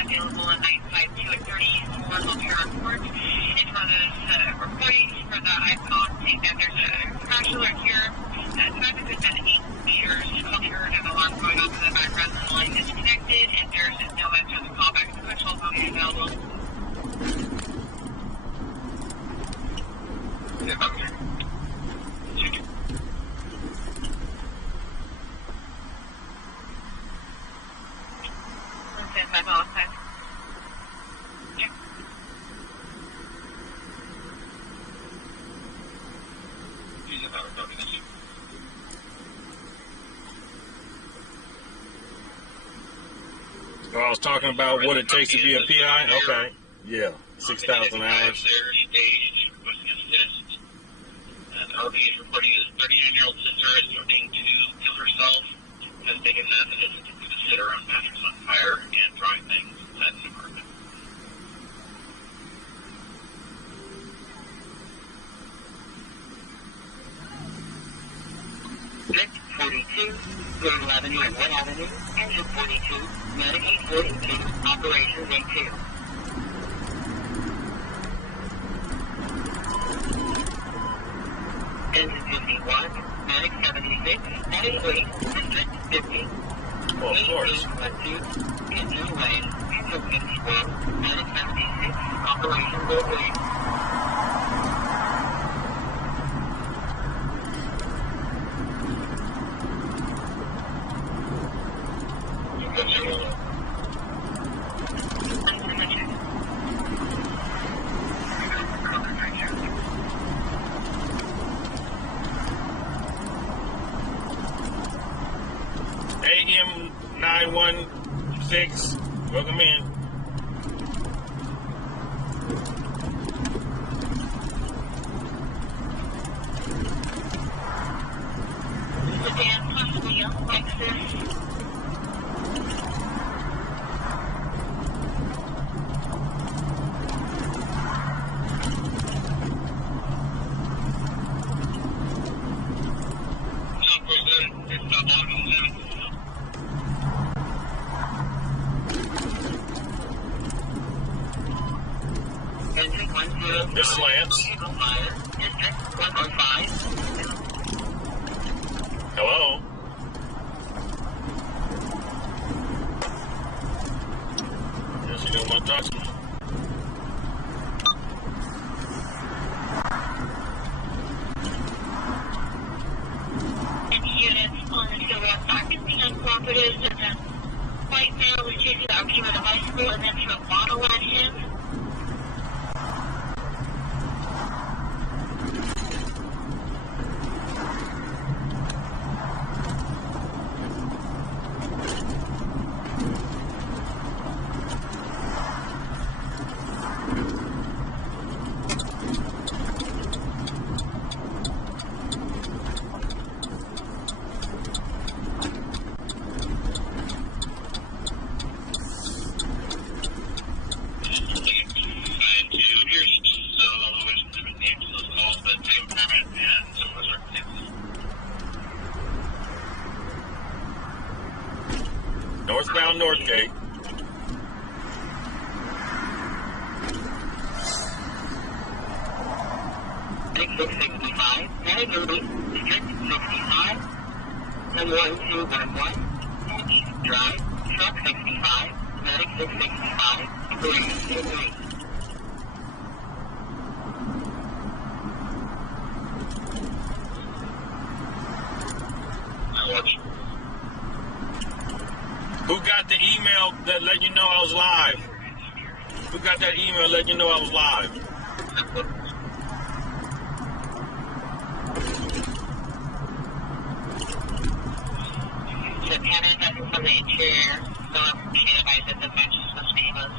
available at 952 and 34 Montreal Court. And for those recordings for the iPhone, take that there's a crash alert here. Traffic has been 8 meters. Culture and alarm going off in the background. The line is disconnected, and there's no answer to the callback. The control phone is available. Yeah, okay. Oh, I was talking about what it takes to be a PI? Okay. Yeah. 6,000 hours. Stage was assist. RV is reporting his 39-year-old sister is looking to kill herself. Has taken meth and is to sit her own mattress on fire and throwing things inside the apartment. Lift 42, Grove Avenue and 1 Avenue, Engine 42, Medicaid 42, Operations A2. Engine 51, Medic 76, Medic 8, District 50. Well, of course. 12, Engine Lane, Engine 51, Medic 76, Operations A3. AM 916, welcome in. Sedan plus wheel, Lexus. Engine 10, This is Lance. Fire, District 105. Hello. Yes, you don't want to touch me. And units on the silver occupancy uncooperative, and then white male was chasing the occupant of the high school, and then from model action. Northbound Northgate. District 65, Medicaid, District 65, 11211, East Drive, Truck 65, Medic 665, Operations A3. Who got the email that let you know I was live? Who got that email letting you know I was live? The candidates from the interior, not advised that the matches must be us.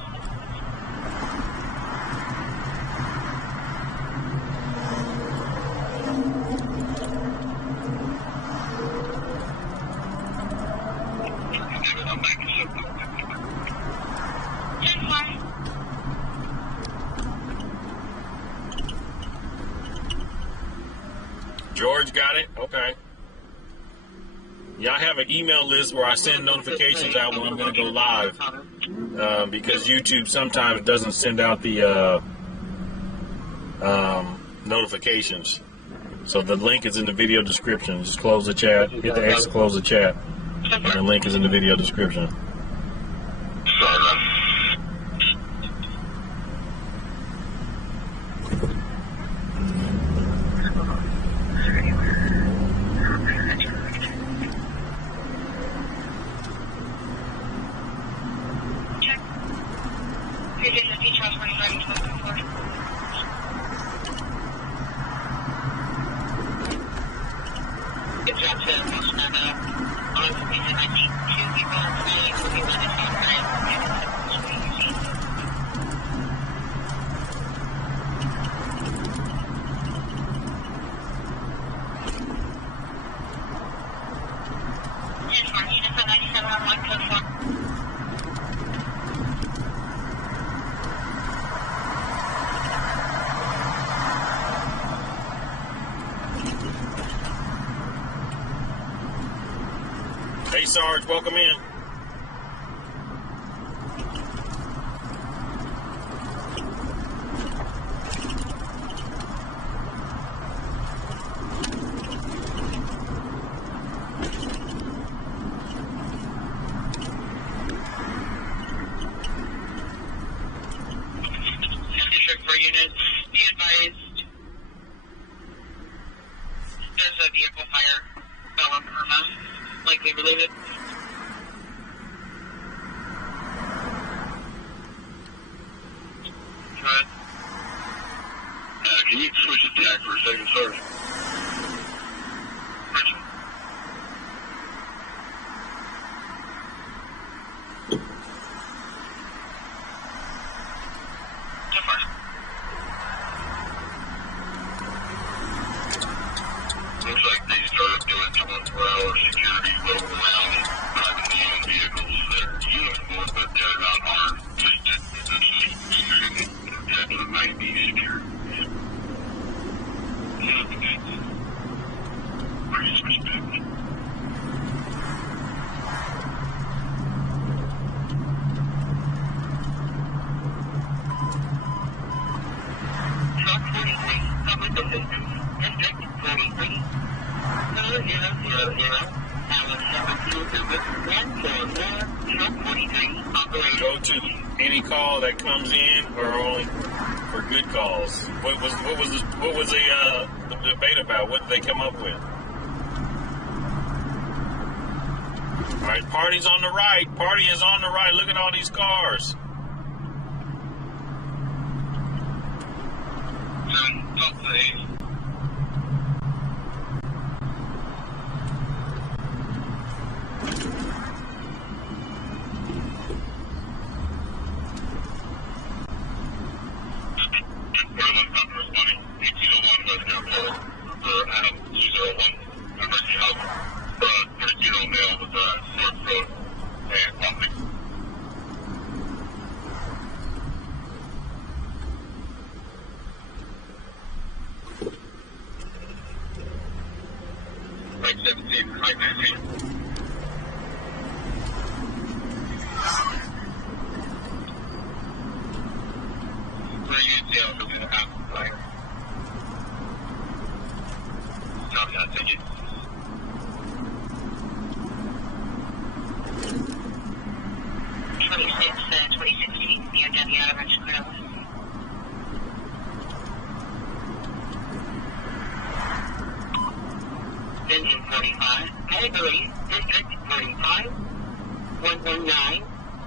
George got it? Okay. Yeah, I have an email list where I send notifications out when I'm going to go live. because YouTube sometimes doesn't send out the notifications. So the link is in the video description. Just close the chat, hit the X to close the chat, and the link is in the video description. Sorry. Hey Sarge, welcome in. District 4 units, be advised, there's a vehicle fire fell on Irma, likely related. Right. Can you switch the tag for a second, sir? Roger. Looks like they started doing 24-hour security local around driving the own vehicles. They're uniformed, but they're not armed. Just that might be secure. Pretty suspect. Truck 43, public assistance, District 43. 0000, Alice 727 Truck 43, operator. Go to any call that comes in, or only for good calls. What was the debate about? What did they come up with? All right, party's on the right. Party is on the right. Look at all these cars. Top place. Right 17, right 19. Where you tell me to have like stop that ticket. Twenty-six, 2016, BMW average grill. Engine 45, category District 45, 119,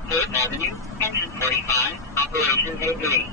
4th Avenue, Engine 45, Operations agree.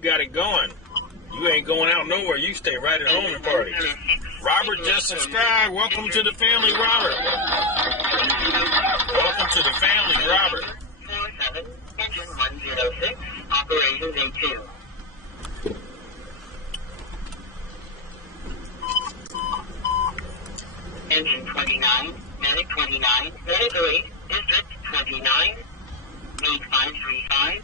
got it going. You ain't going out nowhere. You stay right at home and party. Robert just subscribed. Welcome to the family, Robert. Welcome to the family, Robert. 47, engine 106, operations A2. Engine 29, medic 29, medic 08, district 29, 8535,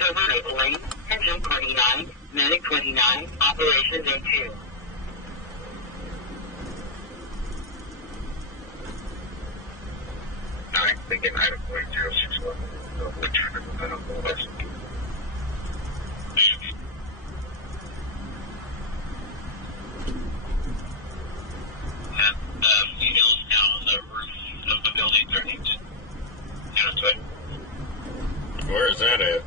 Silver Maple Lane, engine 29, medic 29, operations A2. I'm thinking item 061. Return item west. Females down on the roof of the building turning down to it. Where is that at?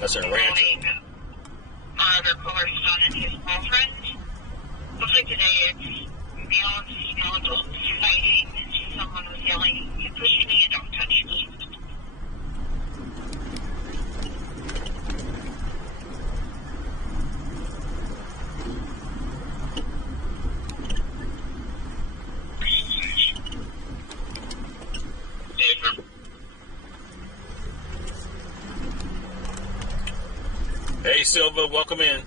That's in Rancho. Their correspondent, his girlfriend. Looks like today it's male and female adults fighting. Someone was yelling, "You push me and don't touch me." Hey, Silva, welcome in.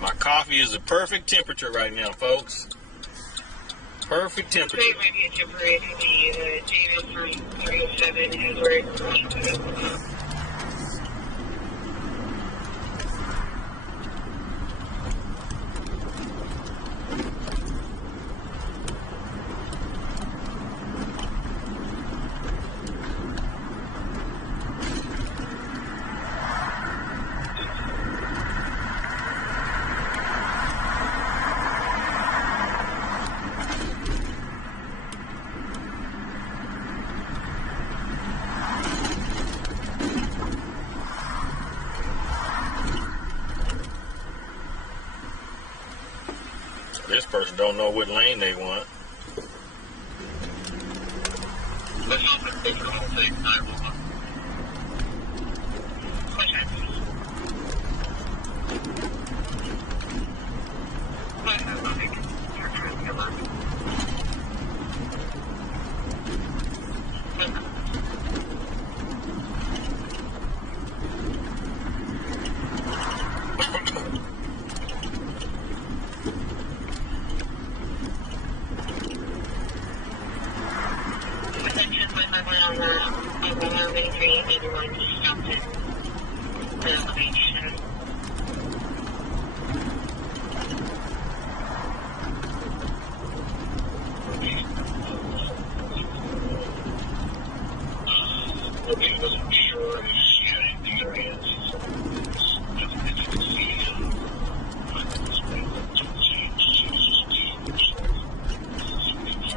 My coffee is the perfect temperature right now, folks. Perfect temperature. It might be a temporary for the James from 307 is where it's This person don't know what lane they want. Let's open the whole thing. 911.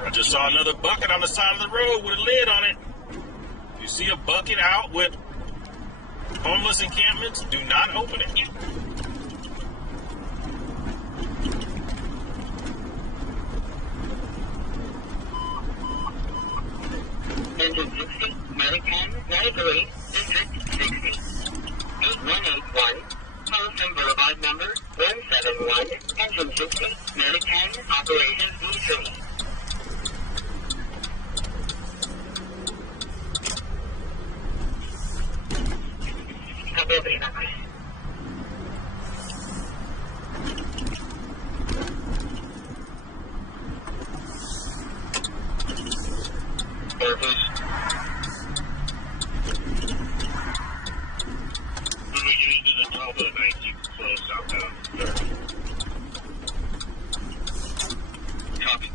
I just saw another bucket on the side of the road with a lid on it. You see a bucket out with homeless encampments? Do not open it. Engine 60, medic 10, medic 08, district 60. 8181, telephone Boulevard number 171, engine 60, medic 10, operations B3. Copy, opening number. Surface. When we get into the top of the night, you can close southbound. Copy.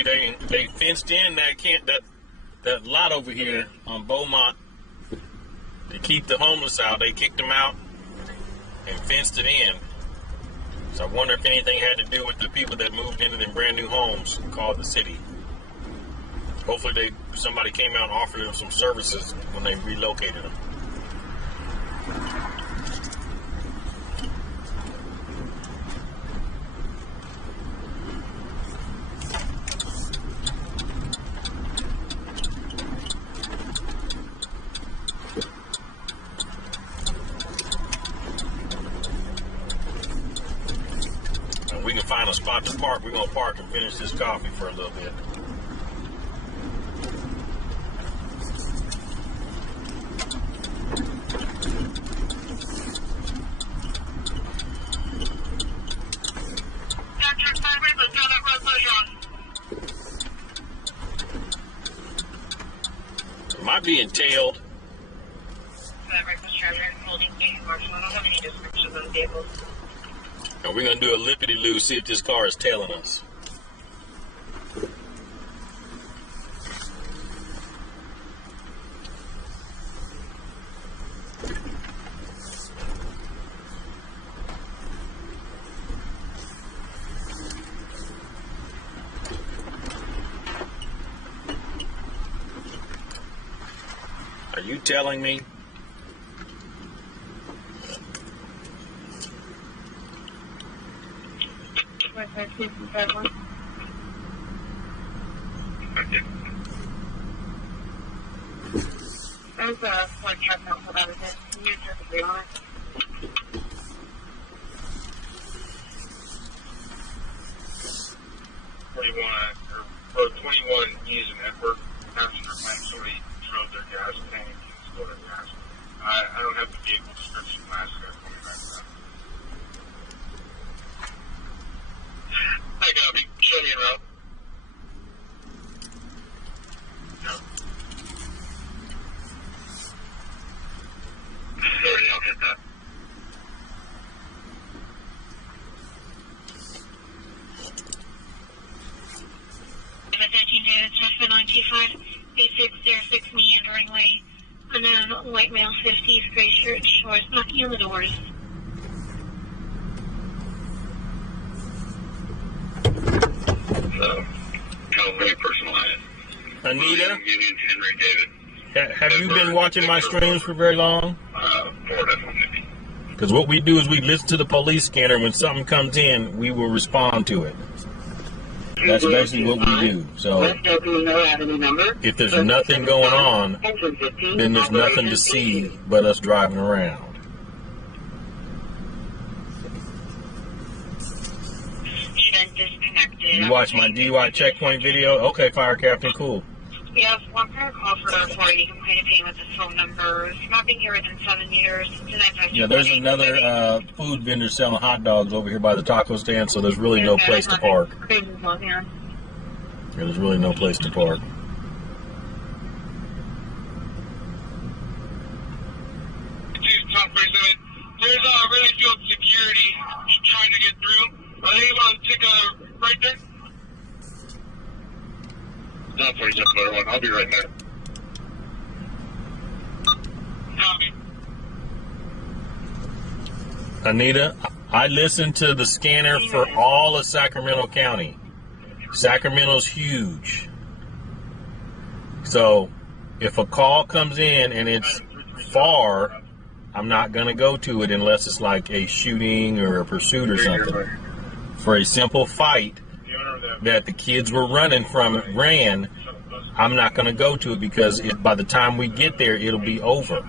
See, they fenced in that lot over here on Beaumont to keep the homeless out. They kicked them out and fenced it in. So I wonder if anything had to do with the people that moved into them brand new homes called the city. Hopefully somebody came out and offered them some services when they relocated them. We can find a spot to park. We're going to park and finish this coffee for a little bit. Am I being tailed? And we're going to do a lippity-loo, see if this car is tailing us. Are you telling me? There's a one truck not hold out of it. You just agree on it. Or 21 using effort passenger claim somebody drove their gas tank and stole their gas. I don't have the vehicle description last year. I copy. Show me a route. No. Sorry, I'll get that. The 925, 8606 meandering way, unknown white male 50s, gray shirt, shorts, knocking on the doors. So, California personalized. Anita, Union Henry David. have you been watching my streams for very long? Florida 150. Because what we do is we listen to the police scanner. When something comes in, we will respond to it. That's basically what we do. So if there's nothing going on, then there's nothing to see but us driving around. You watch my DUI checkpoint video? Okay, Fire Captain, cool. We have one prior call for a authority complaint of paying with this phone number. It's not been here within 7 years. Yeah, there's another food vendor selling hot dogs over here by the taco stand, so there's really no place to park. Yeah, there's really no place to park. Top 37. There's Realfield security trying to get through. Are they able to take a right there? Top 47, one. I'll be right there. Copy. Anita, I listen to the scanner for all of Sacramento County. Sacramento's huge. So if a call comes in and it's far, I'm not going to go to it unless it's like a shooting or a pursuit or something. For a simple fight that the kids were running from ran, I'm not going to go to it because by the time we get there, it'll be over.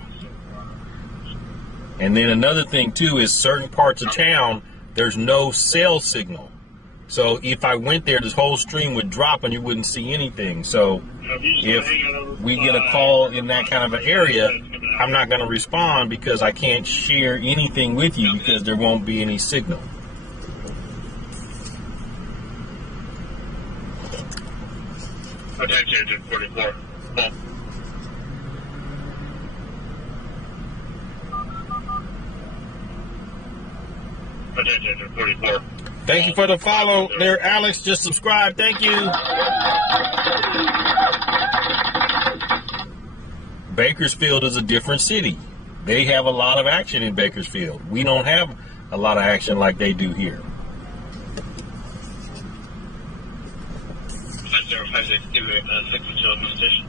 And then another thing, too, is certain parts of town, there's no cell signal. So if I went there, this whole stream would drop and you wouldn't see anything. So if we get a call in that kind of an area, I'm not going to respond because I can't share anything with you because there won't be any signal. Attention, 44. Attention, 44. Thank you for the follow there, Alex. Just subscribe. Thank you. Bakersfield is a different city. They have a lot of action in Bakersfield. We don't have a lot of action like they do here. 5056, do it, 6 Children's Station.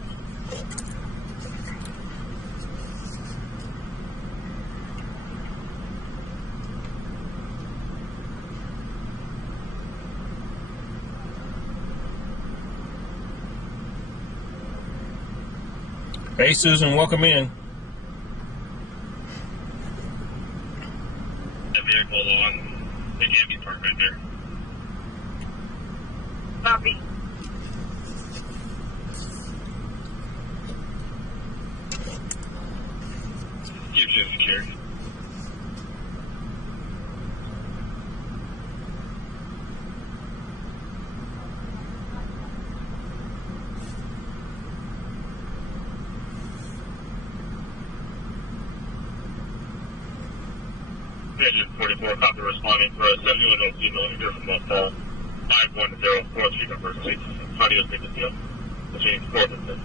Hey, Susan, welcome in. That vehicle on the Gambie Park right there. Copy. Keeps you secured. Engine 44, copy responding for a 71 millimeter from Boston 51043 number 6. Audio signal deal between 4th and 5th.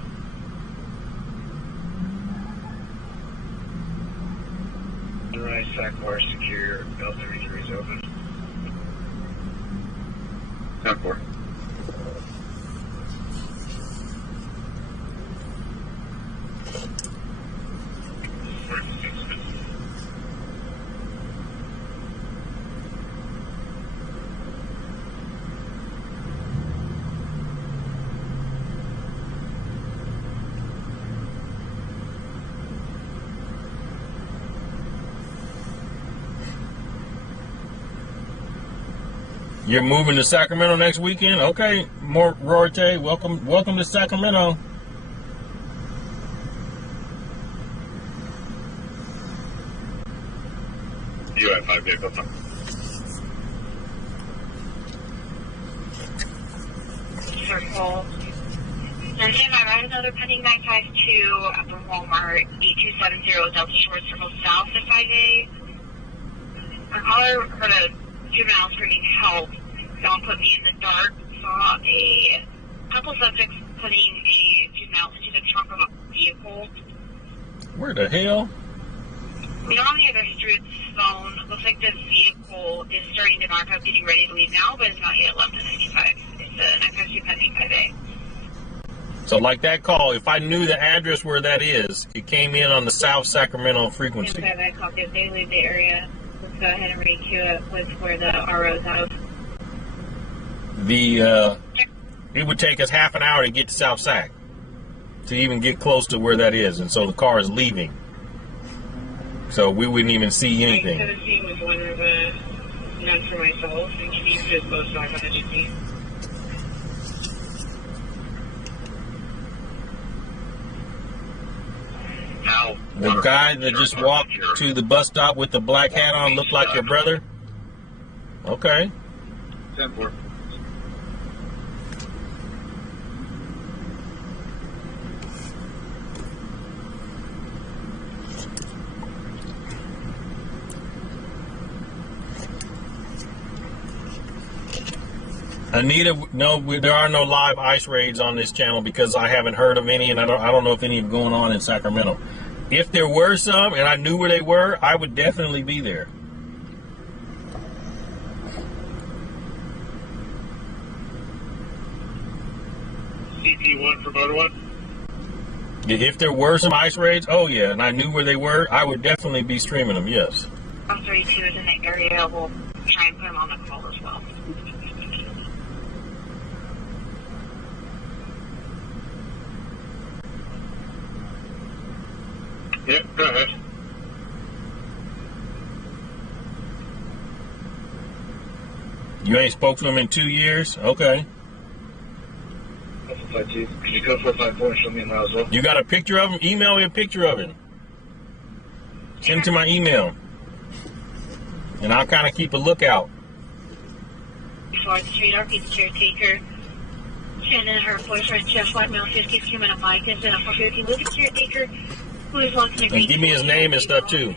Right, Sackbar secure, L33 is open. Sackbar. You're moving to Sacramento next weekend? Okay, Rorte, welcome to Sacramento. You have 5 vehicles. Circle. And I ride another pending 952 at the Walmart 8270 Delta Shore Circle South at 5A. Our caller heard a juvenile screaming help. Don't put me in the dark. Saw a couple subjects putting a juvenile into the trunk of a vehicle. Where the hell? We're on the other street's phone. Looks like the vehicle is starting to mark up, getting ready to leave now, but it's not yet left to 95. It's a 952 pending 5A. So like that call, if I knew the address where that is, it came in on the South Sacramento frequency. Inside that copy, if they leave the area, let's go ahead and re-queue it with where the RO's out of. It would take us half an hour to get to South Sac to even get close to where that is, and so the car is leaving. So we wouldn't even see anything. 17 was one of the none for myself, and can you just both back on the GP? Now, The guy that just walked to the bus stop with the black hat on looked like your brother? Okay. 10-4. Anita, no, there are no live ice raids on this channel because I haven't heard of any, and I don't know if any are going on in Sacramento. If there were some, and I knew where they were, I would definitely be there. CT1 for Motor 1. If there were some ice raids, oh yeah, and I knew where they were, I would definitely be streaming them, yes. I'm 32 is in the area. We'll try and put him on the call as well. Yep, go ahead. You ain't spoke to him in 2 years? Okay. That's a 52. Could you go 454 and show me a mile as well? You got a picture of him? Email me a picture of him. Send it to my email. And I'll kind of keep a lookout. Before the street, our pizza caretaker, Shannon and her boyfriend, Jeff White, male 50, human and bike, is in a 450 living caretaker who is walking the green. And give me his name and stuff too.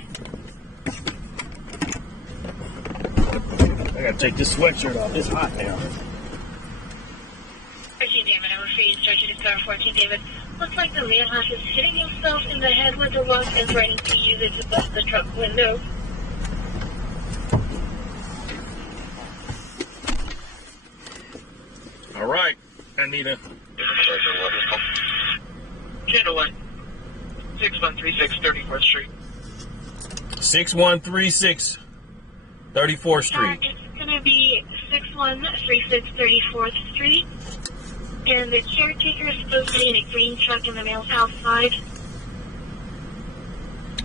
I gotta take this sweatshirt off. It's hot now. 14 David, I'm afraid instructed to start 14 David. Looks like the male is hitting himself in the head with the lung and threatening to use it to bust the truck window. All right, Anita. Channel 1, 6136 34th Street. 6136 34th Street. It's going to be 6136 34th Street. And the caretaker is supposed to be in a green truck in the male's outside.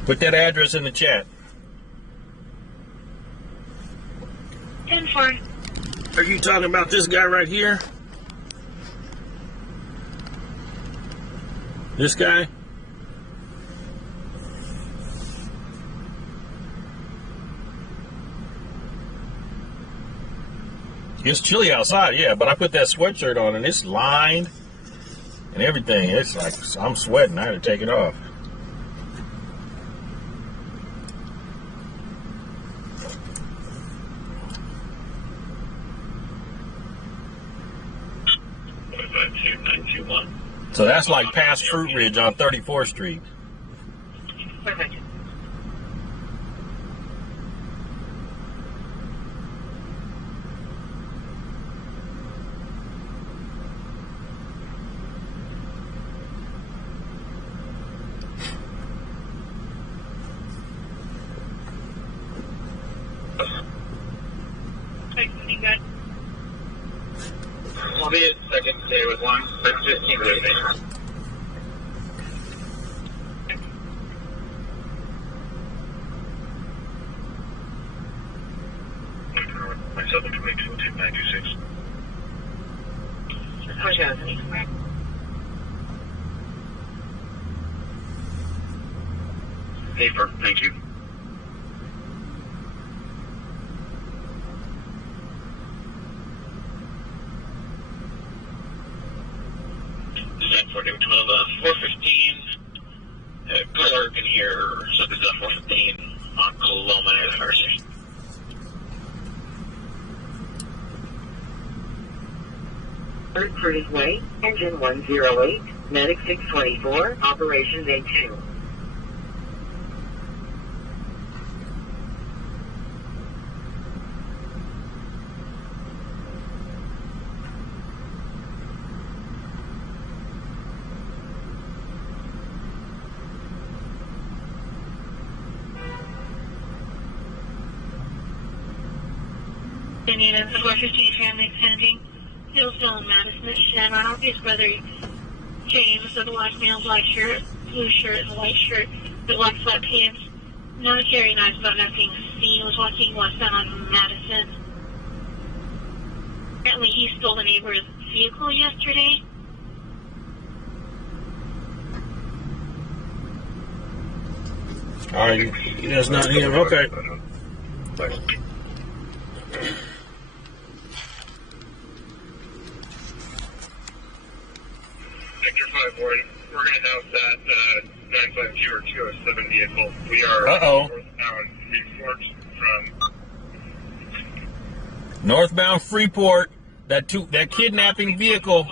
Put that address in the chat. 10-4. Are you talking about this guy right here? This guy? It's chilly outside, yeah, but I put that sweatshirt on and it's lined and everything. It's like I'm sweating. I had to take it off. So that's like past Fruit Ridge on 34th Street. Perfect. I'll be at second today with 1:15 minutes. Myself at 222926. Push out. Paper, thank you. For new 415, clerk in here, something's on 415 on Coloma near the Mercy. Third Curtis Way, engine 108, medic 624, operations A2. Indian, the 415 family extending. Still in Madison at Shamrock. His brother James, the black male, black shirt, blue shirt, and white shirt, the black sweatpants. No carrying knives about not being seen. Was walking westbound on Madison. Apparently, he stole the neighbor's vehicle yesterday. All right, that's not him. Okay. Victor 5-1, we're going to have that 952 or 207 vehicle. We are northbound Freeport from Northbound Freeport. That kidnapping vehicle.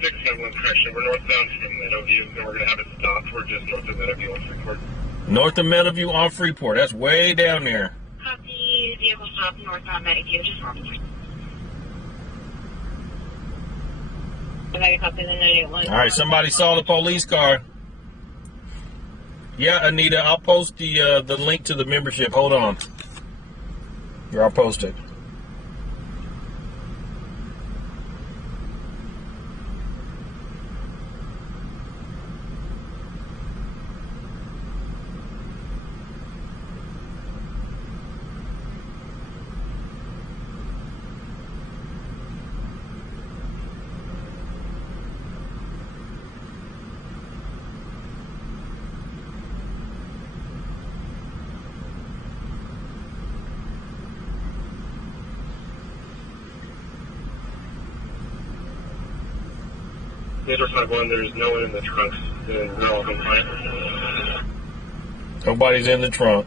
671 correction. We're northbound from Meadowview, and we're going to have it stopped. We're just north of Meadowview on Freeport. North of Meadowview on Freeport. That's way down there. Copy, vehicle stop northbound Meadowview, just north. All right, somebody saw the police car. Yeah, Anita, I'll post the link to the membership. Hold on. Here, I'll post it. Later 5-1, there's no one in the trunks, and we're all compliant. Nobody's in the trunk.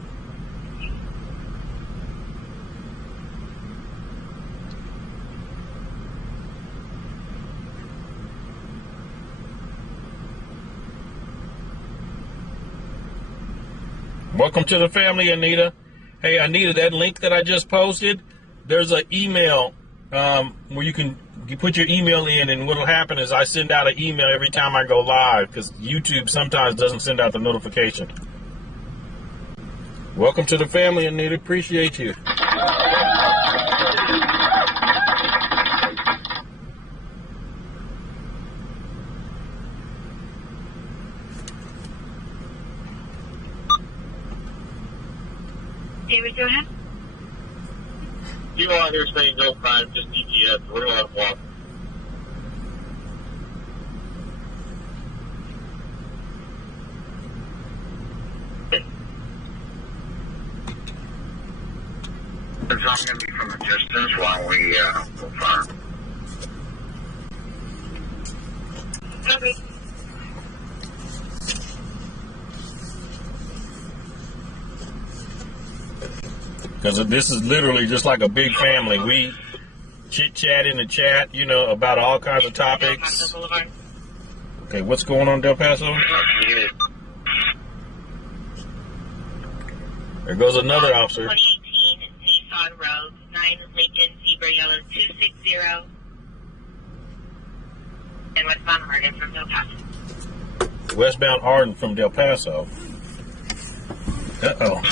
Welcome to the family, Anita. Hey, Anita, that link that I just posted, there's an email where you put your email in, and what'll happen is I send out an email every time I go live, because YouTube sometimes doesn't send out the notification. Welcome to the family, Anita. Appreciate you. David, go ahead. You all here saying no crime, just DTS. We're going to walk. It's all going to be from a distance while we move on. Okay. Because this is literally just like a big family. We chit-chat in the chat, about all kinds of topics. Okay, what's going on, Del Paso? There goes another officer. 2018 Nissan Road, 9 Lincoln, Zebra Yellow 260. And westbound Arden from Del Paso. Westbound Arden from Del Paso. Uh-oh.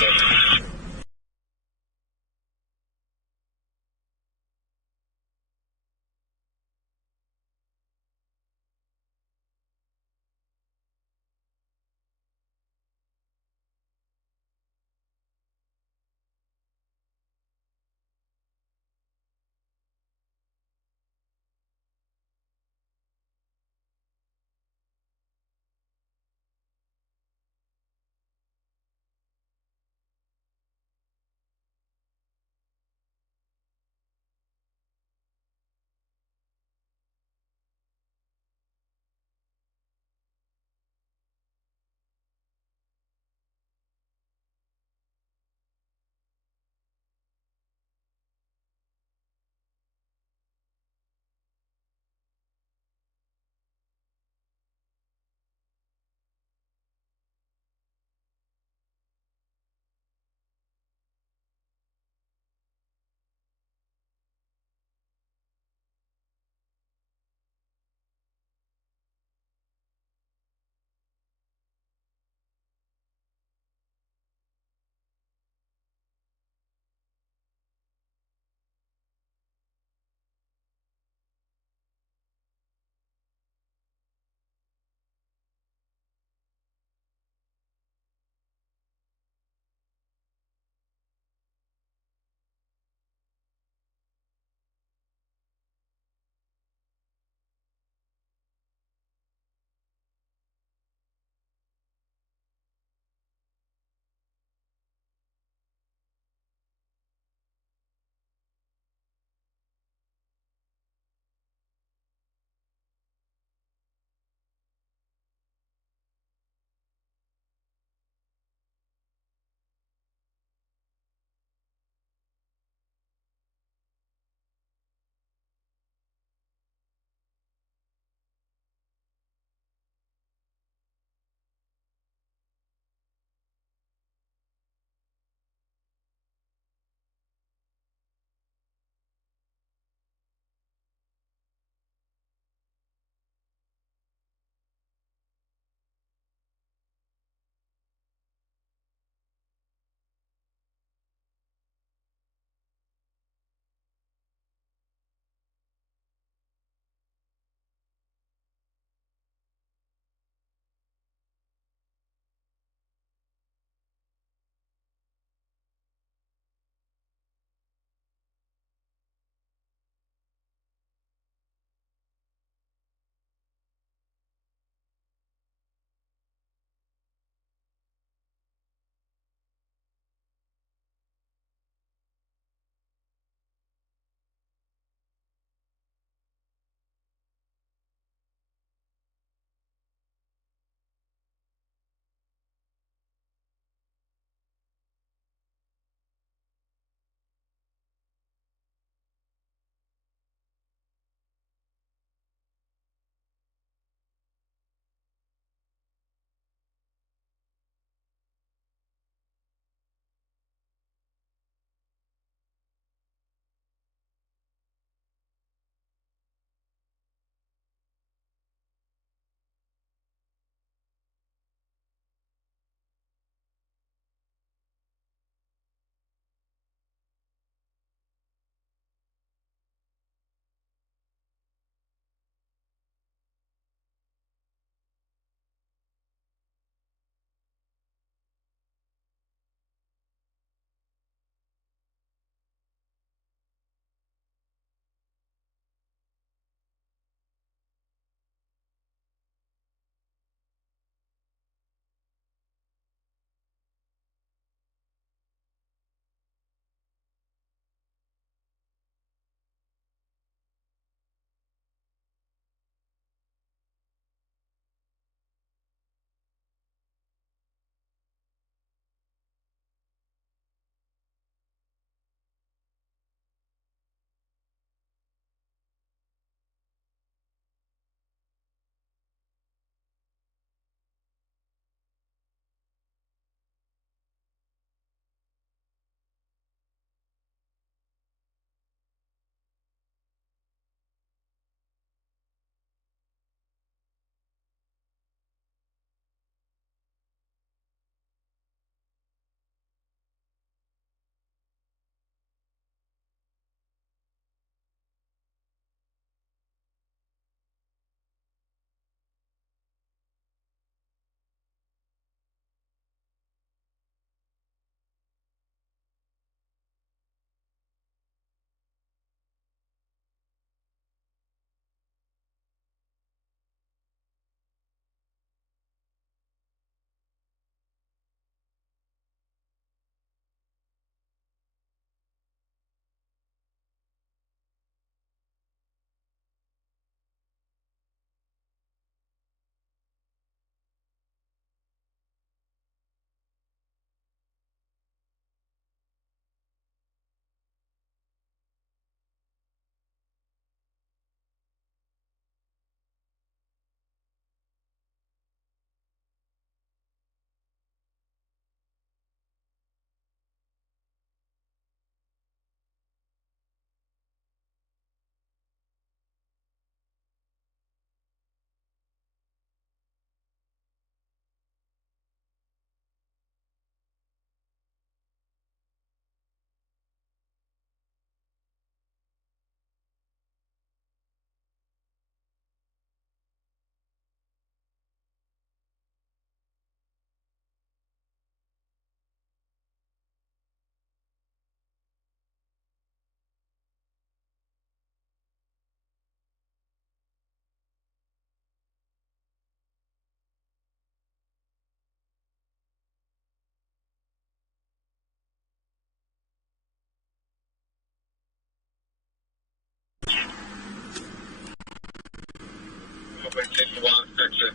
Open 61, section.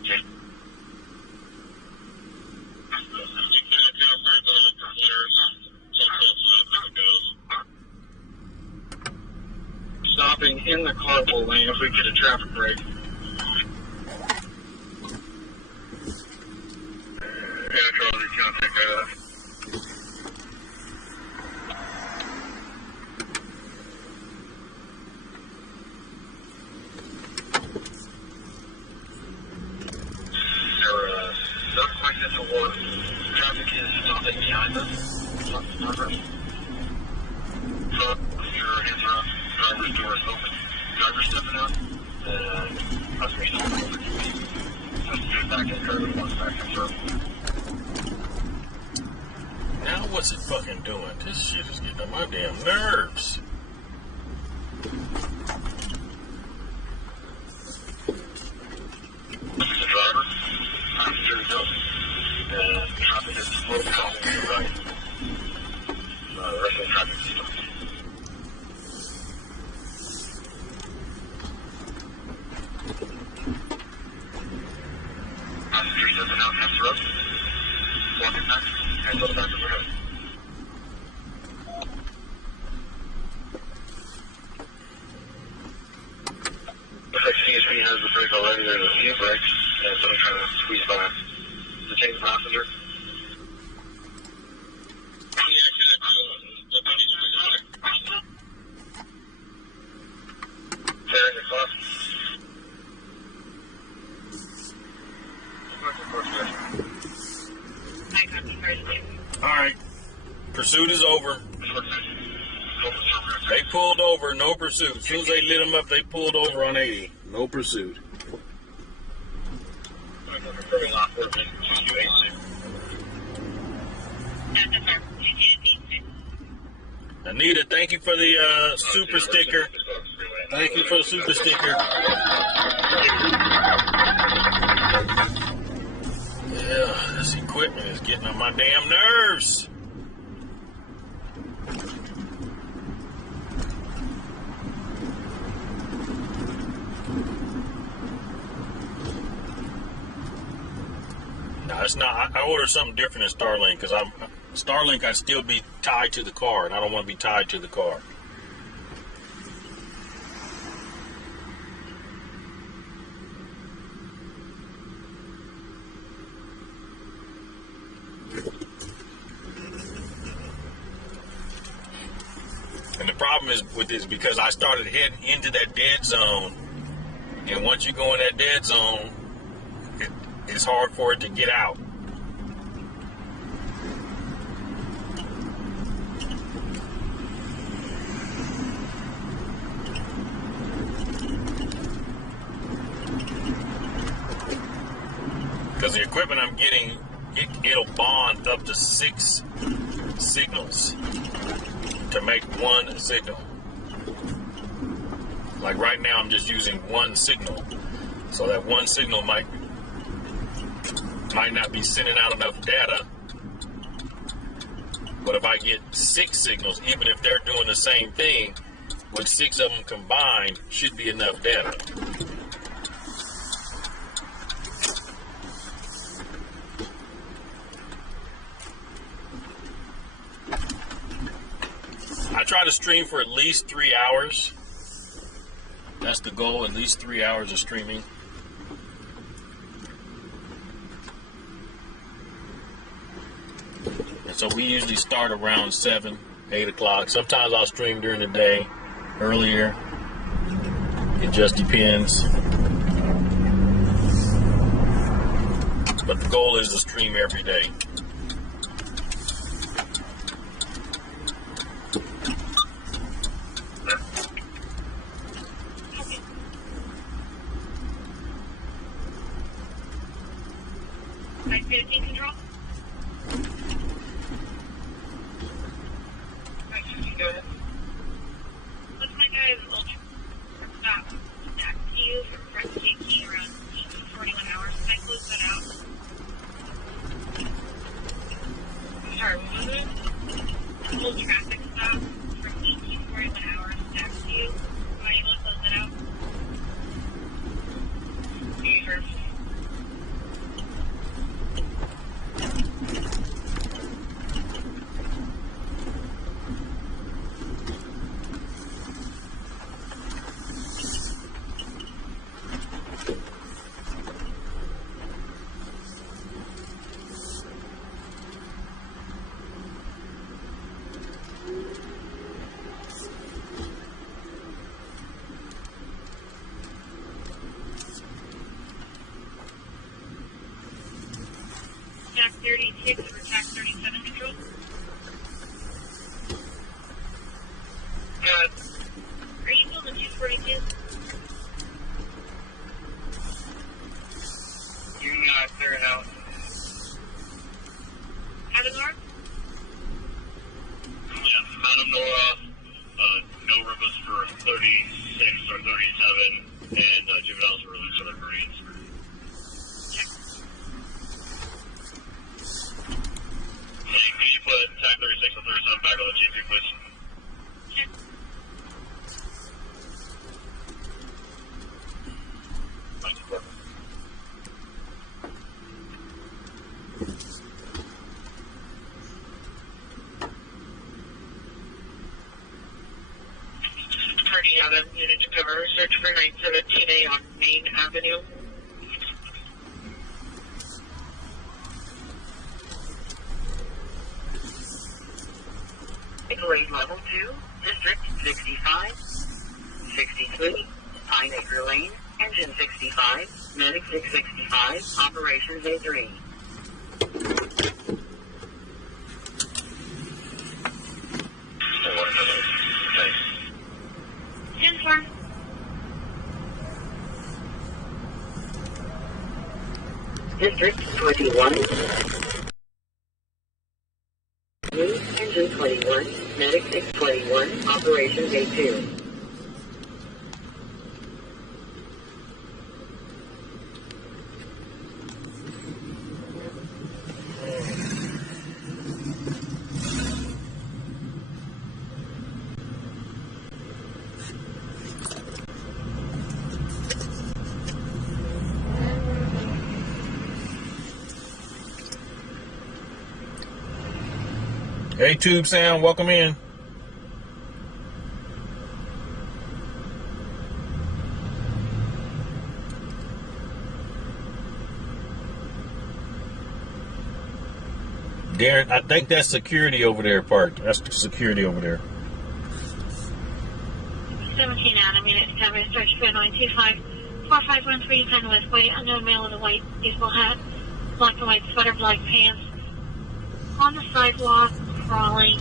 Okay. Stopping in the carpool lane if we get a traffic break. Yeah, Charlie, can't take that. Subsequent to work, traffic is stopping behind us. So, your hands are up, driver's door is open. Driver stepping out, passenger stepping over. Passenger back in curve, once back in curve. Now what's it fucking doing? This shit is getting on my damn nerves. This is the driver. Passenger is up. Traffic is slow down to the right. The rest of the traffic is stopped. Passenger stepping out, hands are up. Walking back, hands on the back of your head. Looks like CSP has the brake already. There's a few brakes, and someone trying to squeeze by. Detain the passenger. Tearing the cloth. I got the first name. All right. Pursuit is over. They pulled over, no pursuit. As soon as they lit them up, they pulled over on 80. No pursuit. Anita, thank you for the super sticker. Thank you for the super sticker. Yeah, this equipment is getting on my damn nerves. No, it's not. I ordered something different in Starlink because Starlink, I'd still be tied to the car, and I don't want to be tied to the car. And the problem is with this because I started heading into that dead zone, and once you go in that dead zone, it's hard for it to get out. Because the equipment I'm getting, it'll bond up to 6 signals to make one signal. Like right now, I'm just using one signal. So that one signal might not be sending out enough data. But if I get 6 signals, even if they're doing the same thing, with 6 of them combined, should be enough data. I try to stream for at least 3 hours. That's the goal, at least 3 hours of streaming. And so we usually start around 7, 8 o'clock. Sometimes I'll stream during the day, earlier. It just depends. But the goal is to stream every day. Control. Looks like I have an ultra stop back to you for front taking around 41 hours. Can I close that out? Sorry, what was it? A full traffic stop for 41 hours back to you. Am I able to close that out? 246 over tax 37 control. Are you still in the 242? You not clear it out. Adam North? Yes, Madam Nora, no rivers for 36 or 37, and juveniles were released for their Marines. Hey, can you put tag 36 and 37 back on the GP, please? Check. Thank you, sir. Party out of unit to cover. Search for 917A on Main Avenue. Grade level 2, District 65, 63, Pine Acre Lane, Engine 65, Medic 665, Operations A3. Ten four. District 21, Engine 21, Medic 621, Operations A2. Hey, Tube Sound, welcome in. Darren, I think that's security over there, parked. That's the security over there. 17 Adam, unit to cover. Search for 925 4513 Penn Westway. Unknown male with a white baseball hat, black and white sweater, black pants. On the sidewalk, crawling.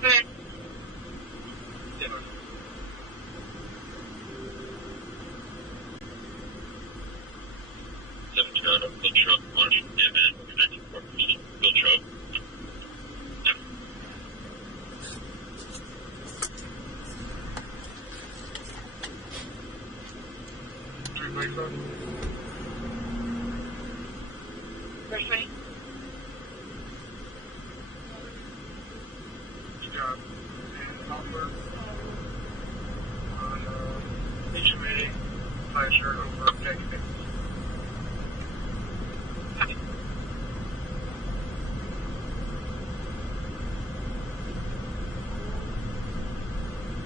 Good. The truck launched and connected 4%. Bill truck. First ready?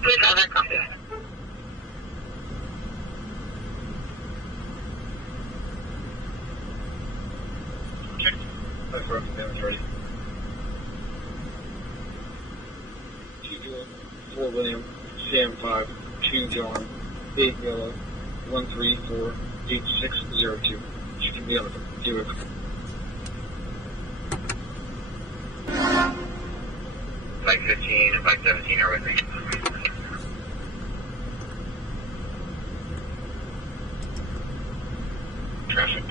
Please have that copy. That's right, that's ready. 4 William, Sam 5, 2 John, 8 Yellow, 134 8602. She can be on the do it. Bike 15 and bike 17 are with me. Traffic.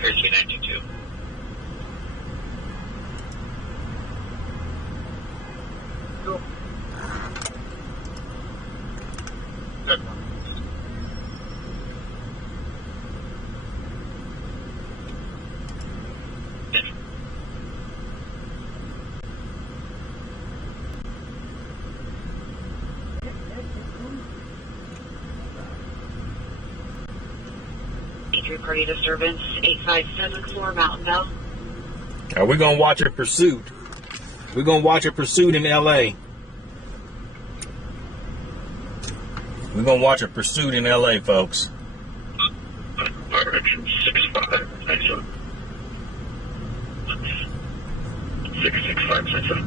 1392. Cool. Good one. Major party disturbance, 8574 Mountain Bell. Are we gonna watch a pursuit? We're gonna watch a pursuit in LA. We're gonna watch a pursuit in LA, folks. Direction 65, thanks, sir. 665, thanks, sir.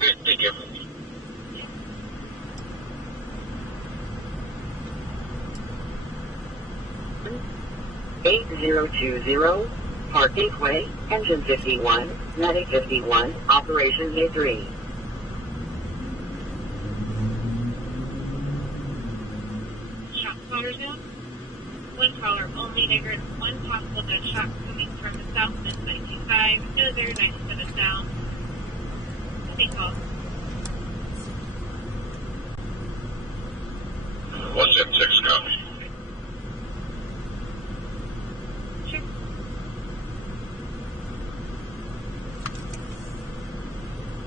Great. Thank you. 8020, Parking Way, Engine 51, Medic 51, Operation A3. Shot spotters down. One caller, only there is one possible gunshot coming from the south, miss 925, no there, 97 down. Same call. 176, copy. Sure.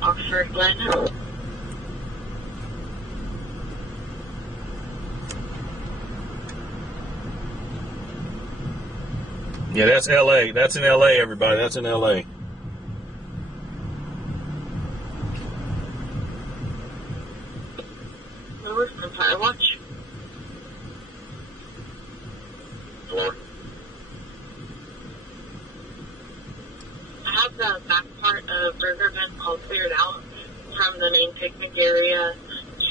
Oxford Glen. Yeah, that's LA. That's in LA, everybody. That's in LA. Lewis, Empire Watch. Lord. I have the back part of Burger Gun all cleared out from the main picnic area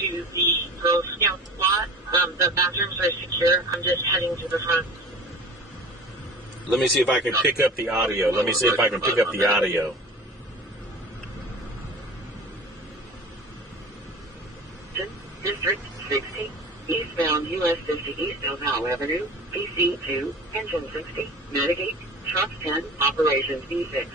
to the Girl Scout spot. The bathrooms are secure. I'm just heading to the front. Let me see if I can pick up the audio. Let me see if I can pick up the audio. District 60, eastbound US 50 East Elval Avenue, PC2, Engine 60, Mitigate, Truck 10, Operations B6.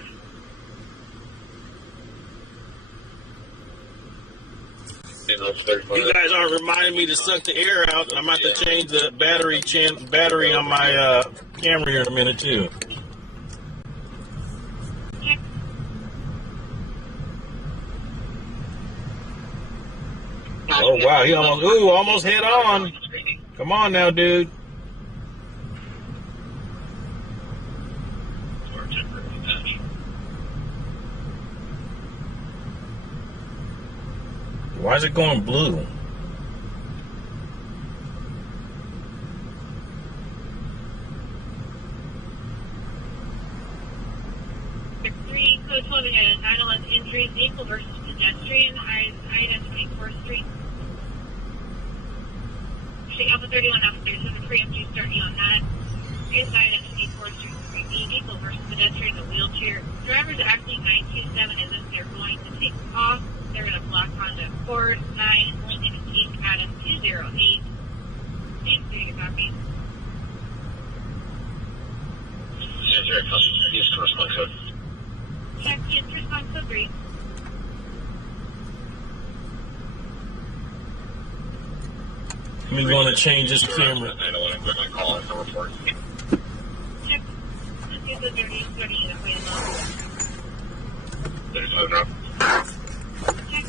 You guys are reminding me to suck the air out. I'm about to change the battery on my camera here in a minute too. Oh wow, he almost head on. Come on now, dude. Why is it going blue? Three code 12 had a 911 injury vehicle versus pedestrian. Ida 24th Street. Street Alpha 31 Alpha 37 preemptive starting on that. Inside at 24th Street 3B vehicle versus pedestrian in a wheelchair. Driver's acting 927 as if they're going to take off. They're in a black Honda Accord 917 Adam 208. Thanks, doing your copy. Use the response code. Check in response code 3. I'm going to change this camera. I don't want to quickly call in the report. Check. Let's get the 30 that way along. 35 drop. Check.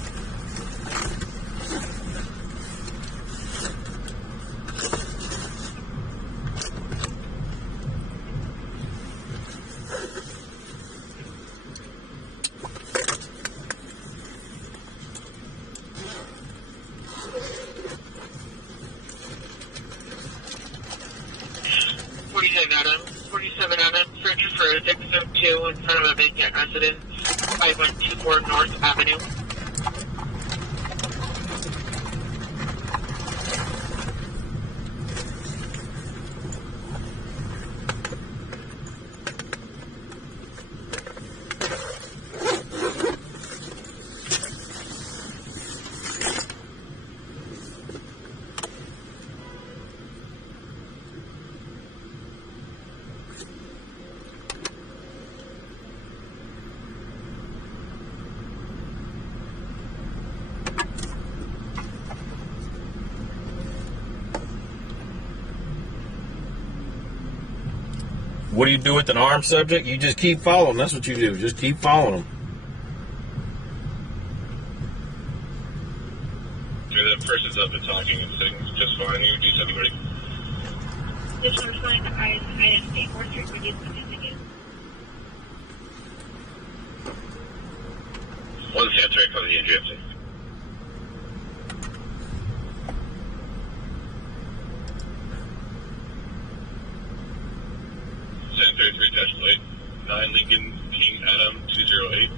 Searching for a 602 in front of a vacant residence, 5124 North Avenue. What do you do with an armed subject? You just keep following. That's what you do. Just keep following them. The person's up and talking and sitting just fine. You do something ready. This one responding to Ida 24th Street, reduce the continue. One Santoy for the NGFC. Santoy 3 Tesla 8, 9 Lincoln King Adam 208.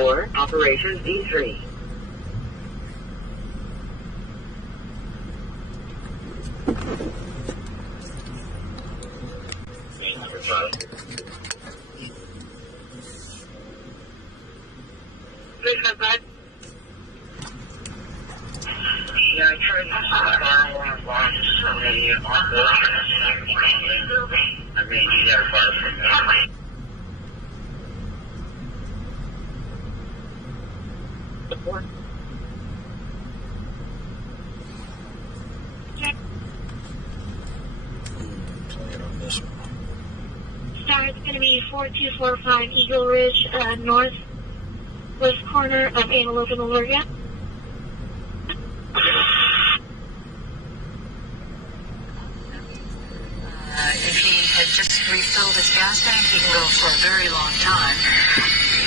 4, Operations D3. Yeah, I tried to I mean, you got far from that. Playing on this one. Star, it's going to be 4245 Eagle Ridge, northwest corner of Antelope and Oregon. If he had just refilled his gas tank, he can go for a very long time.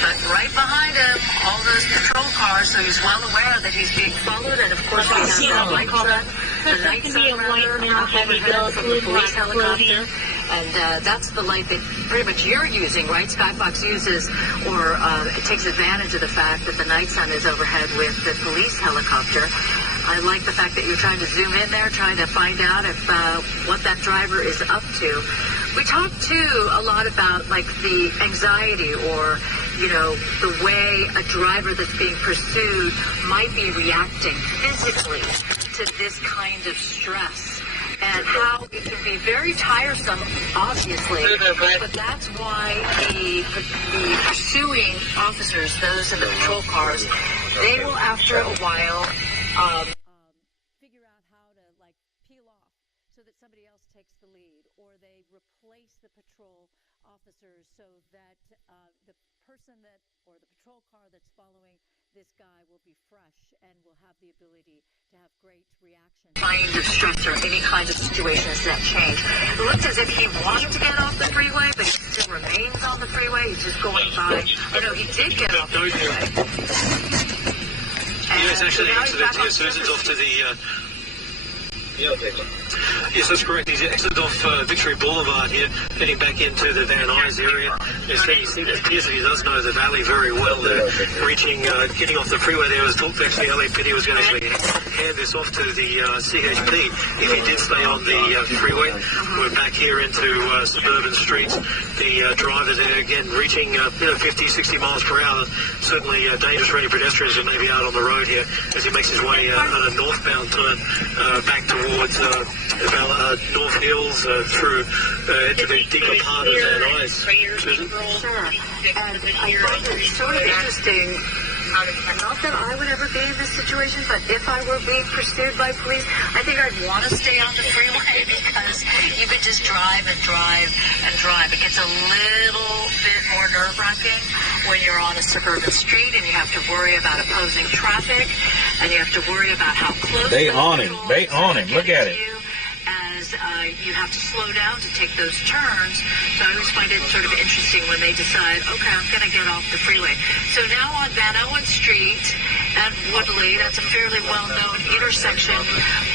But right behind him, all those patrol cars, so he's well aware that he's being followed. And of course, we have the light truck, the night sun runner, overhead from the police helicopter. And that's the light that pretty much you're using, right? Skyfox uses, or it takes advantage of the fact that the night sun is overhead with the police helicopter. I like the fact that you're trying to zoom in there, trying to find out if what that driver is up to. We talked too a lot about like the anxiety or, you know, the way a driver that's being pursued might be reacting physically to this kind of stress. And how it can be very tiresome, obviously, but that's why the pursuing officers, those in the patrol cars, they will after a while figure out how to like peel off so that somebody else takes the lead, or they replace the patrol officers so that the person that or the patrol car that's following this guy will be fresh and will have the ability to have great reaction. Kind of stress or any kind of situations that change. It looks as if he wanted to get off the freeway, but he still remains on the freeway. He's just going by. Oh no, he did get off the freeway. Yes, actually, accident here, Susan's off to the... Yes, that's correct. He's exited off Victory Boulevard here, heading back into the Van Nuys area. It appears that he does know the valley very well there. Getting off the freeway there was talked actually LAPD was going to actually hand this off to the CHP if he did stay on the freeway. We're back here into suburban streets. The driver there, again, reaching 50, 60 miles per hour. Certainly dangerous for any pedestrians who may be out on the road here as he makes his way on a northbound turn back towards North Hills through into the deeper part of Van Nuys. Susan? Sure. And I find it sort of interesting. Not that I would ever be in this situation, but if I were being pursued by police, I think I'd want to stay on the freeway because you could just drive and drive and drive. It gets a little bit more nerve-wracking when you're on a suburban street and you have to worry about opposing traffic and you have to worry about how close They on him. Look at it. As you have to slow down to take those turns. So I always find it sort of interesting when they decide, okay, I'm going to get off the freeway. So now on Van Owen Street and Woodley, that's a fairly well-known intersection,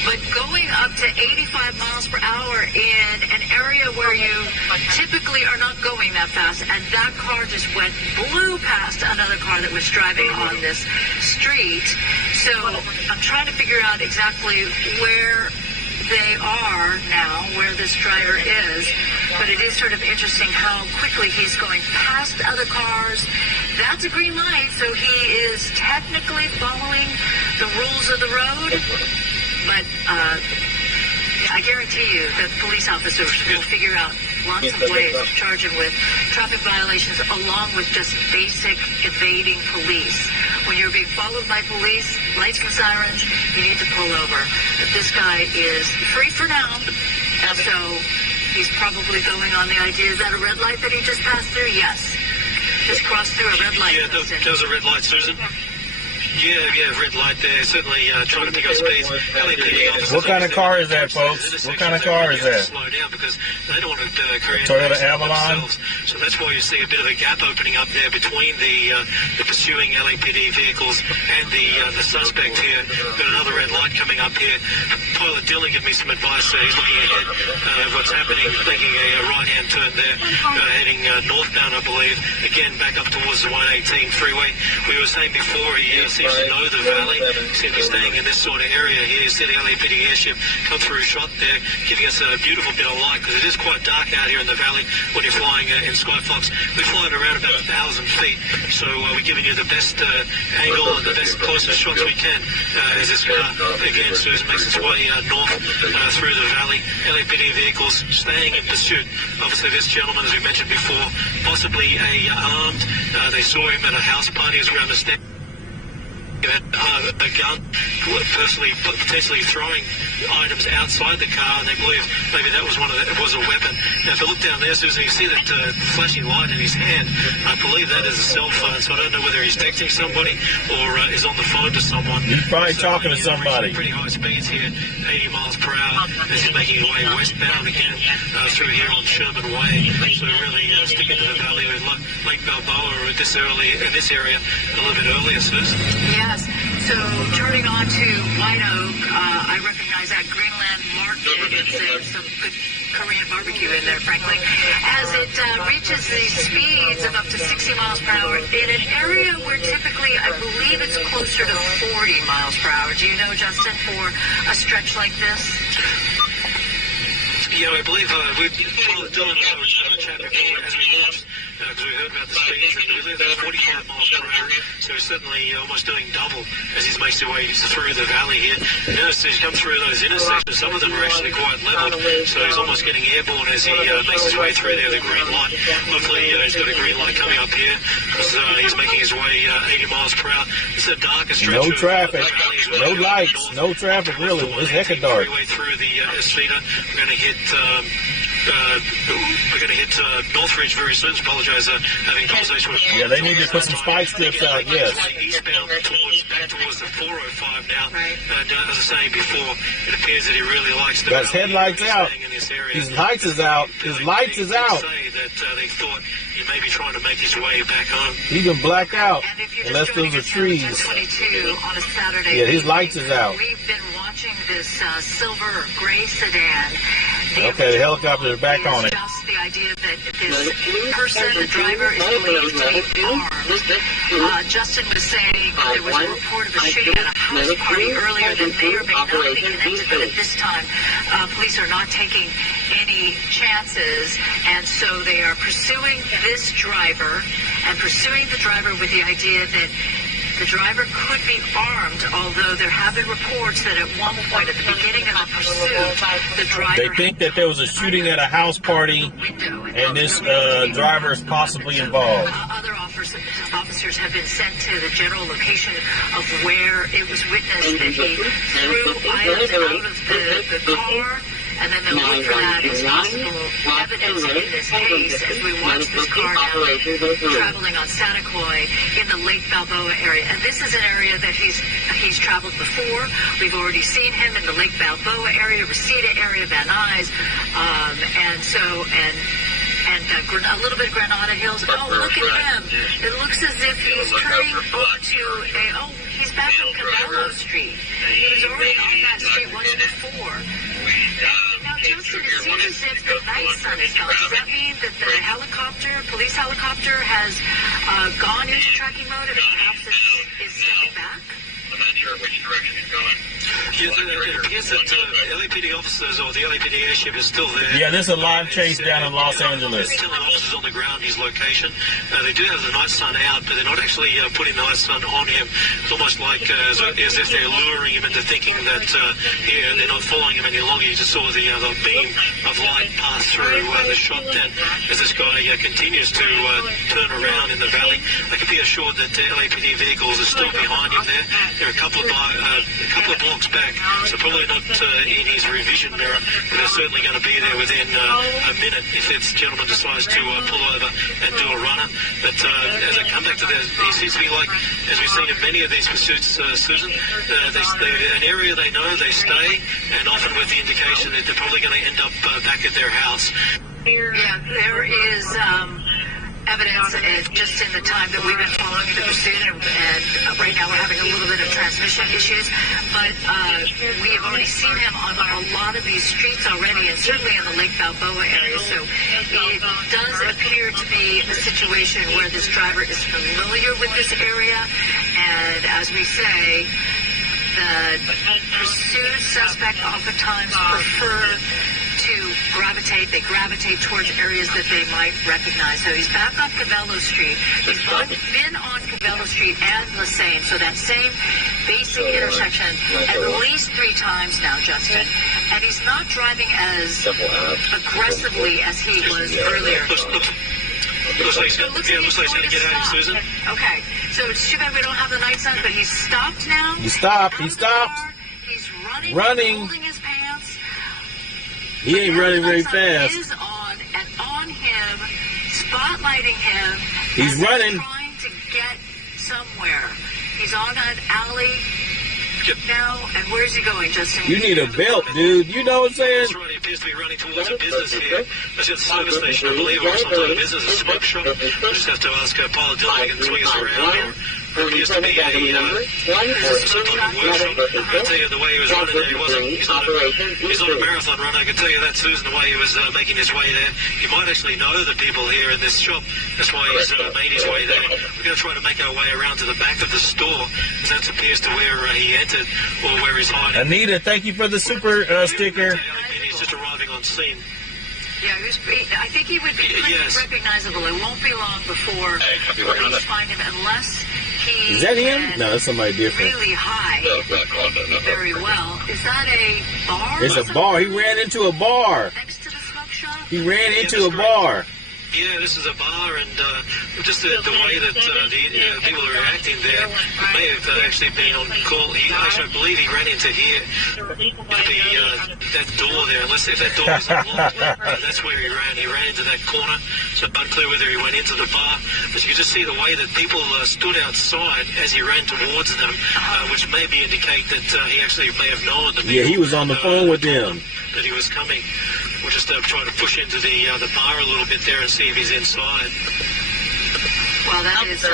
but going up to 85 miles per hour in an area where you typically are not going that fast, and that car just blew past another car that was driving on this street. So I'm trying to figure out exactly where they are now, where this driver is, but it is sort of interesting how quickly he's going past other cars. That's a green light, so he is technically following the rules of the road, but I guarantee you that police officers will figure out lots of ways to charge him with traffic violations along with just basic evading police. When you're being followed by police, lights and sirens, you need to pull over. But this guy is free for now, so he's probably going on the idea, is that a red light that he just passed through? Yes. Just crossed through a red light. Yeah, there was a red light, Susan. Yeah, red light there. Certainly trying to pick up speeds. LAPD officers. What kind of car is that, folks? What kind of car is that? Slow down because they don't want to create Toyota Avalon. So that's why you see a bit of a gap opening up there between the pursuing LAPD vehicles and the suspect here. Got another red light coming up here. Pilot Dylan gave me some advice. He's looking ahead. What's happening? Making a right-hand turn there, heading northbound, I believe. Again, back up towards the 118 freeway. We were saying before he seems to know the valley. Seems to be staying in this sort of area here. You see the LAPD airship come through shot there, giving us a beautiful bit of light because it is quite dark out here in the valley when you're flying in Skyfox. We're flying around about 1,000 feet, so we're giving you the best angle and the best closest shots we can as this car again makes its way north through the valley. LAPD vehicles staying in pursuit. Obviously, this gentleman, as we mentioned before, possibly armed. They saw him at a house party, as we understand. A gun, potentially throwing items outside the car, and they believe maybe that was was a weapon. Now, if you look down there, Susan, you see that flashing light in his hand. I believe that is a cell phone, so I don't know whether he's texting somebody or is on the phone to someone. He's probably talking to somebody. Pretty high speeds here, 80 miles per hour, as he's making his way westbound again through here on Sherman Way. So really sticking to the valley of Lake Balboa in this area a little bit earlier, Susan. Yes. So turning on to White Oak, I recognize that Greenland Market. It's some good Korean barbecue in there, frankly. As it reaches these speeds of up to 60 miles per hour in an area where typically I believe it's closer to 40 miles per hour. Do you know, Justin, for a stretch like this? Yeah, I believe Dylan and I were trying to chat before as we watched. Because we heard about the speeds, and we live at 45 miles per hour, so he's certainly almost doing double as he makes his way through the valley here. You notice he's come through those intersections, some of them are actually quite level, so he's almost getting airborne as he makes his way through there, the green light. Hopefully he's got a green light coming up here, because he's making his way 80 miles per hour. It's the darkest stretch. No traffic, no lights, no traffic really. It's hecka dark. Through the Esfida. We're going to hit Northridge very soon. Apologize having a conversation with. Yeah, they need to put some spike strips out. Yes. Eastbound back towards the 405 now. Right. As I was saying before, it appears that he really likes the. Got his headlights out. His lights is out. His lights is out. Say that they thought he may be trying to make his way back home. He can black out unless those are trees. On a Saturday. Yeah, his lights is out. We've been watching this silver or gray sedan. Okay, the helicopter is back on it. Just the idea that this person, the driver, is believed to be armed. Justin was saying there was a report of a shooting at a house party earlier that may or may not be connected, but at this time, police are not taking any chances, and so they are pursuing this driver and pursuing the driver with the idea that the driver could be armed, although there have been reports that at one point at the beginning of the pursuit, the driver... They think that there was a shooting at a house party, and this driver is possibly involved. Other officers have been sent to the general location of where it was witnessed that he threw items out of the car. And then they'll look for that as possible evidence in this case as we watch this car now traveling on Santa Croix in the Lake Balboa area. And this is an area that he's traveled before. We've already seen him in the Lake Balboa area, Reseda area, Van Nuys, and a little bit of Granada Hills. Oh, look at him. It looks as if he's turning onto he's back on Cabello Street. He was already on that street once before. Now, Justin, it seems as if the night sun is gone. Does that mean that the police helicopter has gone into tracking mode and perhaps is stepping back? I'm not sure which direction he's going. It appears that LAPD officers or the LAPD airship is still there. Yeah, there's a live chase down in Los Angeles. Still officers on the ground, his location. They do have the night sun out, but they're not actually putting the night sun on him. It's almost like as if they're luring him into thinking that they're not following him any longer. You just saw the beam of light pass through the shot tent as this guy continues to turn around in the valley. I can be assured that LAPD vehicles are still behind him there. They're a couple of blocks blocks back, so probably not in his revision mirror, but they're certainly going to be there within a minute if this gentleman decides to pull over and do a runner. But as I come back to that, he seems to be like, as we've seen in many of these pursuits, Susan, an area they know, they stay, and often with the indication that they're probably going to end up back at their house. Yeah, there is evidence just in the time that we've been following the pursuit, and right now we're having a little bit of transmission issues, but we have already seen him on a lot of these streets already, and certainly in the Lake Balboa area, so it does appear to be a situation where this driver is familiar with this area, and as we say, the pursued suspect oftentimes prefer to gravitate towards areas that they might recognize. So he's back on Cabello Street. He's been on Cabello Street and Lasagne, so that same basic intersection at least 3 times now, Justin. And he's not driving as aggressively as he was earlier. Looks like he's going to get out, Susan. Okay, so it's too bad we don't have the night signs, but he's stopped now. He stopped. He's running, holding his pants. He ain't running very fast. Is on him, spotlighting him. He's running. Trying to get somewhere. He's on an alley now, and where's he going, Justin? You need a belt, dude. You know what I'm saying? That's right. He appears to be running towards a business here. That's at the service station, I believe, or some type of business, a smoke shop. We'll just have to ask Pilot Dylan to swing us around here. There appears to be some type of workshop. I can tell you the way he was running there, he's not a marathon runner. I can tell you that, Susan, the way he was making his way there. You might actually know the people here in this shop. That's why he's made his way there. We're going to try to make our way around to the back of the store, because that appears to where he entered, or where he's hiding. Anita, thank you for the super sticker. He's just arriving on scene. Yeah, I think he would be pretty recognizable. It won't be long before police find him, unless he is that him? No, that's somebody different. Really high. Very well. Is that a bar? It's a bar. He ran into a bar. Next to the smoke shop? He ran into a bar. Yeah, this is a bar, and just the way that the people are reacting there may have actually been on call. I believe he ran into here, that door there. Unless if that door is unlocked, that's where he ran. He ran into that corner, so unclear whether he went into the bar. But you can just see the way that people stood outside as he ran towards them, which maybe indicate that he actually may have known the people. Yeah, he was on the phone with them. That he was coming. We're just trying to push into the bar a little bit there and see if he's inside. Well, that is... that's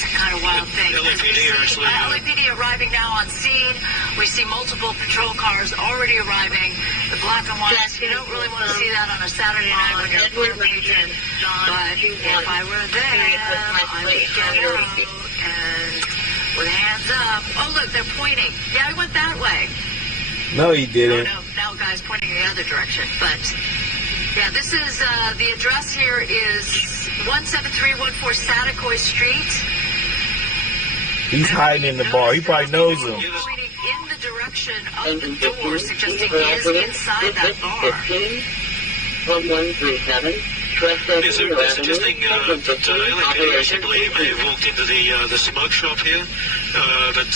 a kind of wild thing. LAPD arriving now on scene. We see multiple patrol cars already arriving. The black and whites. You don't really want to see that on a Saturday night when you're clear patron. But if I were there, I would get out and... with hands up. Oh, look, they're pointing. Yeah, I went that way. No, he didn't. Oh, no, now guys pointing the other direction. But, yeah, this is, the address here is 17314 Satacoy Street. He's hiding in the bar. He probably knows him. Pointing in the direction of the door, suggesting he is inside that bar. 1137. They're suggesting that LAPD actually believe may have walked into the smoke shop here, but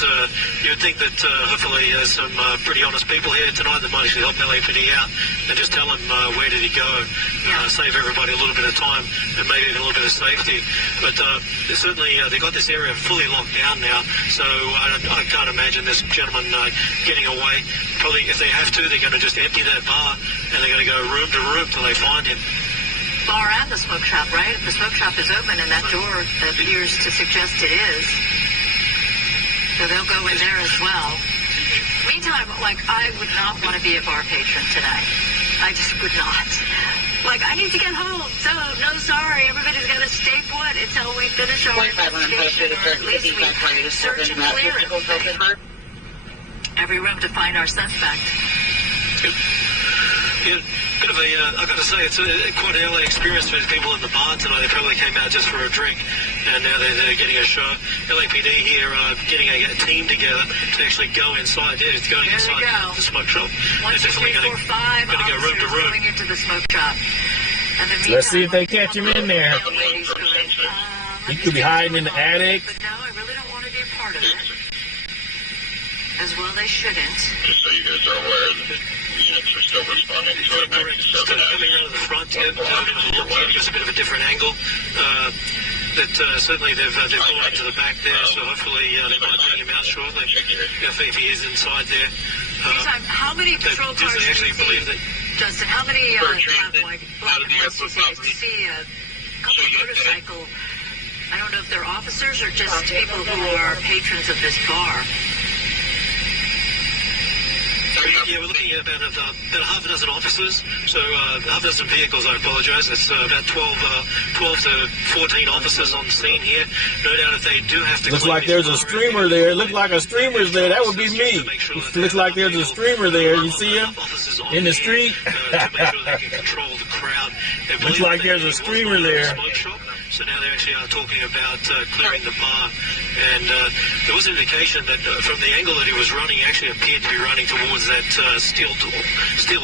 you would think that hopefully there's some pretty honest people here tonight that might actually help LAPD out and just tell them where did he go, save everybody a little bit of time and maybe even a little bit of safety. But certainly they've got this area fully locked down now, so I can't imagine this gentleman getting away. Probably if they have to, they're going to just empty that bar and they're going to go room to room till they find him. Bar and the smoke shop, right? The smoke shop is open, and that door appears to suggest it is. So they'll go in there as well. Meantime, I would not want to be a bar patron tonight. I just would not. I need to get home. So, no, sorry. Everybody's got to stay put until we finish our investigation, or at least we search and clear it. Every room to find our suspect. Yeah, bit of I've got to say, it's quite an LA experience for people in the bar tonight. They probably came out just for a drink, and now they're getting a show. LAPD here getting a team together to actually go inside. Yeah, it's going inside the smoke shop. 1, 2, 3, 4, 5 going to go room to room. Going into the smoke shop. Let's see if they catch him in there. He could be hiding in the attic. But no, I really don't want to be a part of it. As well they shouldn't. Just so you guys are aware, the units are still responding to it. Still coming around the front here, giving us a bit of a different angle. Certainly they've gone into the back there, so hopefully they might bring him out shortly if he is inside there. How many patrol cars do you see, Justin? How many black and whites do you see? I see a couple of motorcycle. I don't know if they're officers or just people who are patrons of this bar. Yeah, we're looking at about a half a dozen officers, so half a dozen vehicles, I apologise. It's about 12 to 14 officers on scene here. No doubt if they do have to... Looks like there's a streamer there. Looks like a streamer's there. That would be me. Looks like there's a streamer there. You see him? In the street? To make sure they can control the crowd. Looks like there's a streamer there. So now they actually are talking about clearing the bar. And there was an indication that from the angle that he was running, he actually appeared to be running towards that steel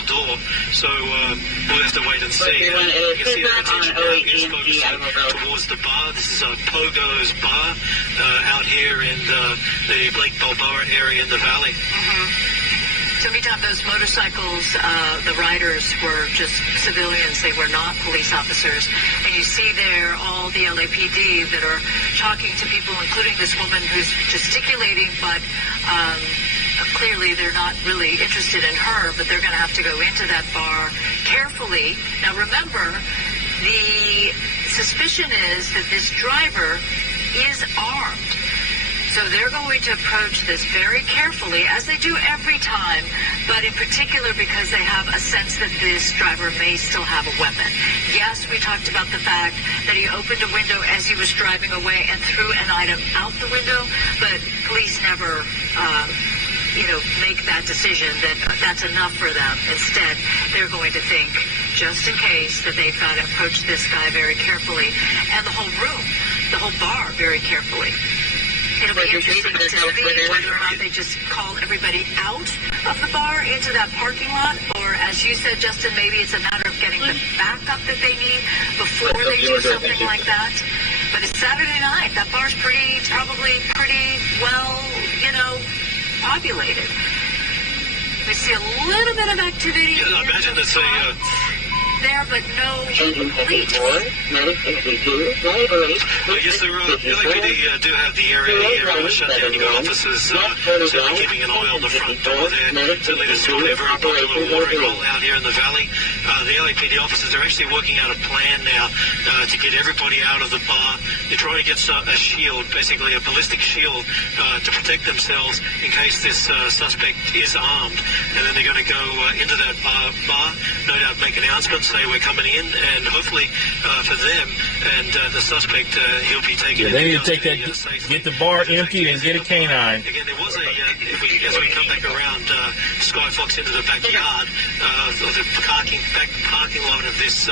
door. So we'll have to wait and see. You can see their attention now is focusing towards the bar. This is Pogo's bar out here in the Blake Balboa area in the valley. Mm-hmm. So meantime, those motorcycles, the riders were just civilians. They were not police officers. And you see there all the LAPD that are talking to people, including this woman who's gesticulating, but clearly they're not really interested in her, but they're going to have to go into that bar carefully. Now remember, the suspicion is that this driver is armed. So they're going to approach this very carefully, as they do every time, but in particular because they have a sense that this driver may still have a weapon. Yes, we talked about the fact that he opened a window as he was driving away and threw an item out the window, but police never, make that decision that that's enough for them. Instead, they're going to think, just in case, that they've got to approach this guy very carefully, and the whole room, the whole bar very carefully. It'll be interesting to see whether or not they just call everybody out of the bar into that parking lot, or as you said, Justin, maybe it's a matter of getting the backup that they need before they do something like that. But it's Saturday night. That bar's probably pretty well, populated. We see a little bit of activity. Yeah, I imagine that's there, but no police. Yes, the LAPD do have the area shut down. You've got officers certainly keeping an eye on the front door there. Certainly this is probably a very popular watering hole out here in the valley. The LAPD officers are actually working out a plan now to get everybody out of the bar. They're trying to get a shield, basically a ballistic shield, to protect themselves in case this suspect is armed. And then they're going to go into that bar, no doubt make announcements, say we're coming in, and hopefully for them and the suspect, he'll be taken. Yeah, they need to take that, get the bar emptied and get a canine. Again, there was as we come back around Skyfox into the backyard, the parking lot of this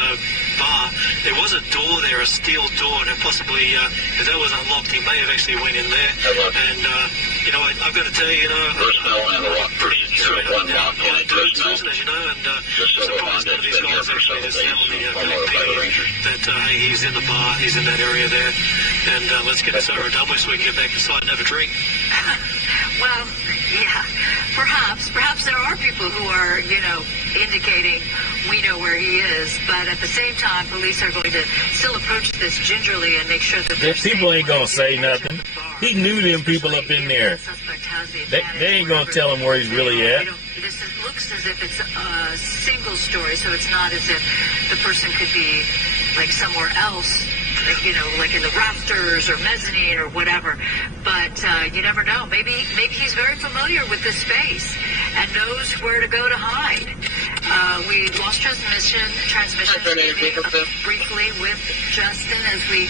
bar, there was a door there, a steel door, and possibly if that was unlocked, he may have actually went in there. And I've got to tell you, pretty straight up now, Susan, as you know, and surprised none of these guys actually just tell the that hey, he's in the bar, he's in that area there, and let's get this over and done with so we can get back inside and have a drink. Well, yeah, perhaps there are people who are, indicating we know where he is, but at the same time, police are going to still approach this gingerly and make sure that the people ain't gonna say nothing. He knew them people up in there. They ain't gonna tell him where he's really at. This looks as if it's a single story, so it's not as if the person could be like somewhere else, like in the rafters or mezzanine or whatever. But you never know. Maybe he's very familiar with this space and knows where to go to hide. We lost transmission briefly with Justin as we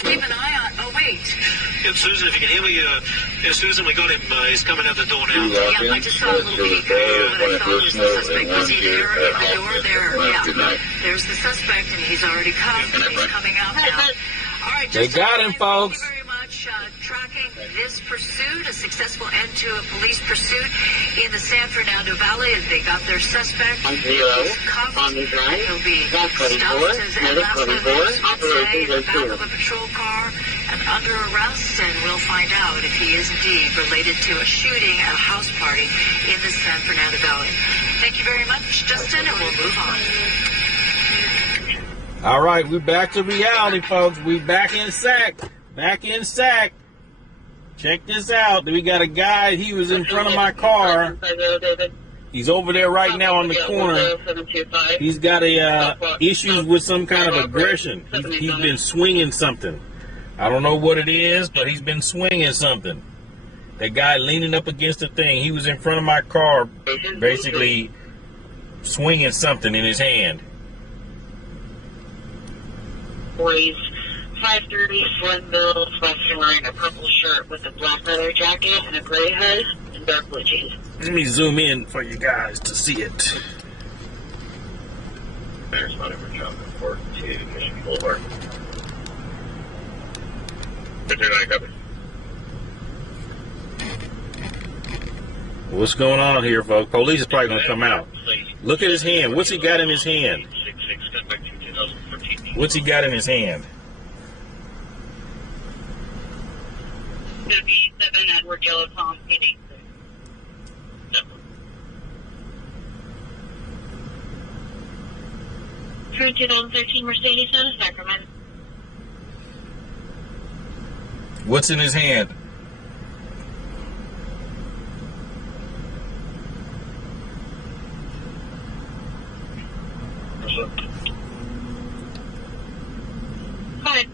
keep an eye on. Oh wait. Yep, Susan, if you can hear me, Susan, we got him. He's coming out the door now. Yeah, I just saw a little peek. What I thought was the suspect. Was he there in the door? There, yeah. There's the suspect, and he's already come. He's coming out now. All right, they got him, folks. Thank you very much. Tracking this pursuit, a successful end to a police pursuit in the San Fernando Valley. They got their suspect. He's cuffed. He'll be stuffed, as ambassadors would say, in the back of a patrol car. under arrest, and we'll find out if he is indeed related to a shooting at a house party in the San Fernando Valley. Thank you very much, Justin, and we'll move on. All right, we're back to reality, folks. We back in Sac. Back in Sac. Check this out. We got a guy. He was in front of my car. He's over there right now on the corner. He's got issues with some kind of aggression. He's been swinging something. I don't know what it is, but he's been swinging something. That guy leaning up against the thing. He was in front of my car, basically swinging something in his hand. Boys, 5'30", slim build, Western wearing a purple shirt with a black leather jacket and a gray hood and dark blue jeans. Let me zoom in for you guys to see it. There's not ever job report to Michigan Boulevard. 59 cover. What's going on here, folks? Police is probably going to come out. Look at his hand. What's he got in his hand? What's he got in his hand? 77 Edward Yellow Tom PD. True 2013 Mercedes out of Sacramento. What's in his hand? Hi.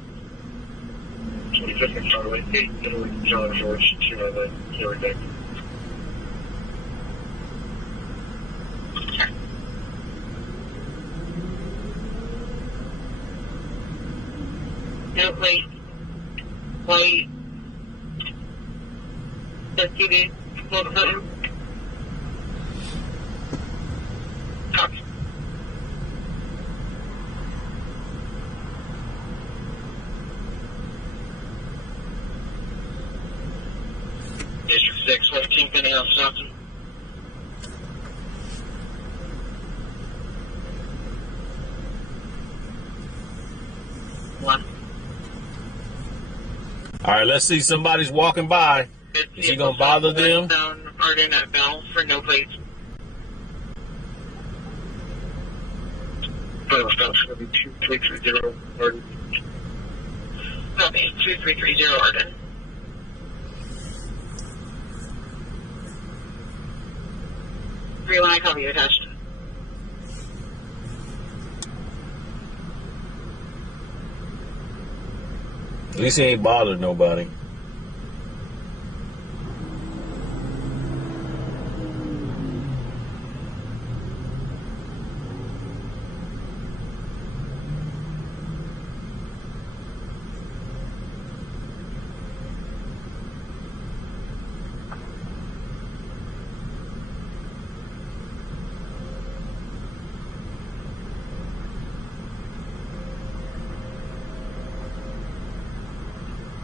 25th and Charlie, 8 Italy, John George, 299, Killer Deck. No, wait. Wait. The TV. Hold on. Copy. District 6, 1 Kingpin House, Johnson. One. All right, let's see. Somebody's walking by. Is he going to bother them? Down Arden at Bell for no plates. Final stop's going to be 2330 Arden. Copy. 2330 Arden. Reline copy attached. At least he ain't bothered nobody.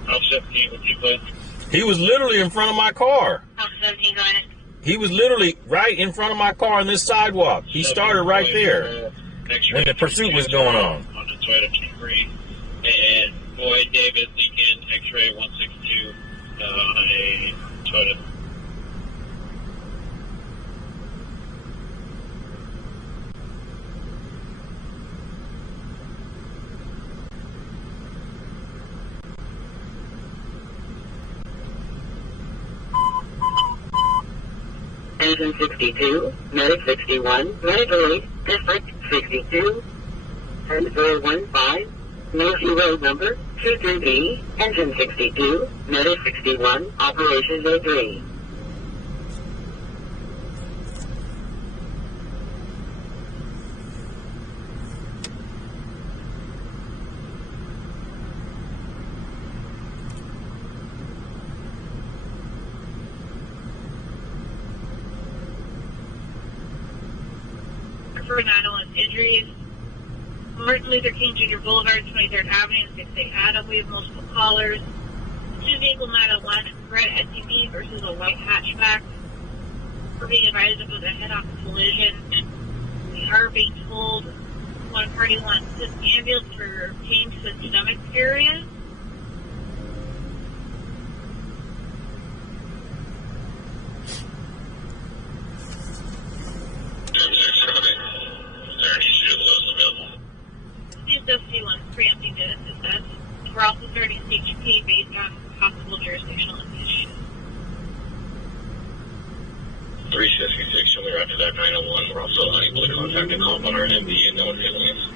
I'll 17 with 2 plates. He was literally in front of my car. House 17 going in. He was literally right in front of my car on this sidewalk. He started right there when the pursuit was going on. On the Toyota Camry. And Boyd David Lincoln X-ray 162 on a Toyota. Engine 62, Medic 61, Medic 8, District 62, 10015, Murphy Road number 23B, Engine 62, Medic 61, Operations A3. For 911 injuries. Martin Luther King Jr. Boulevard, 23rd Avenue, 6A Adam. We have multiple callers. Two vehicle 901, red SUV versus a white hatchback. We're being advised of a head-on collision. We are being told one party wants this ambulance for pain to the stomach area. additional information. 366, shortly after that 901. We're also unable to contact the call on our MD and no affiliates.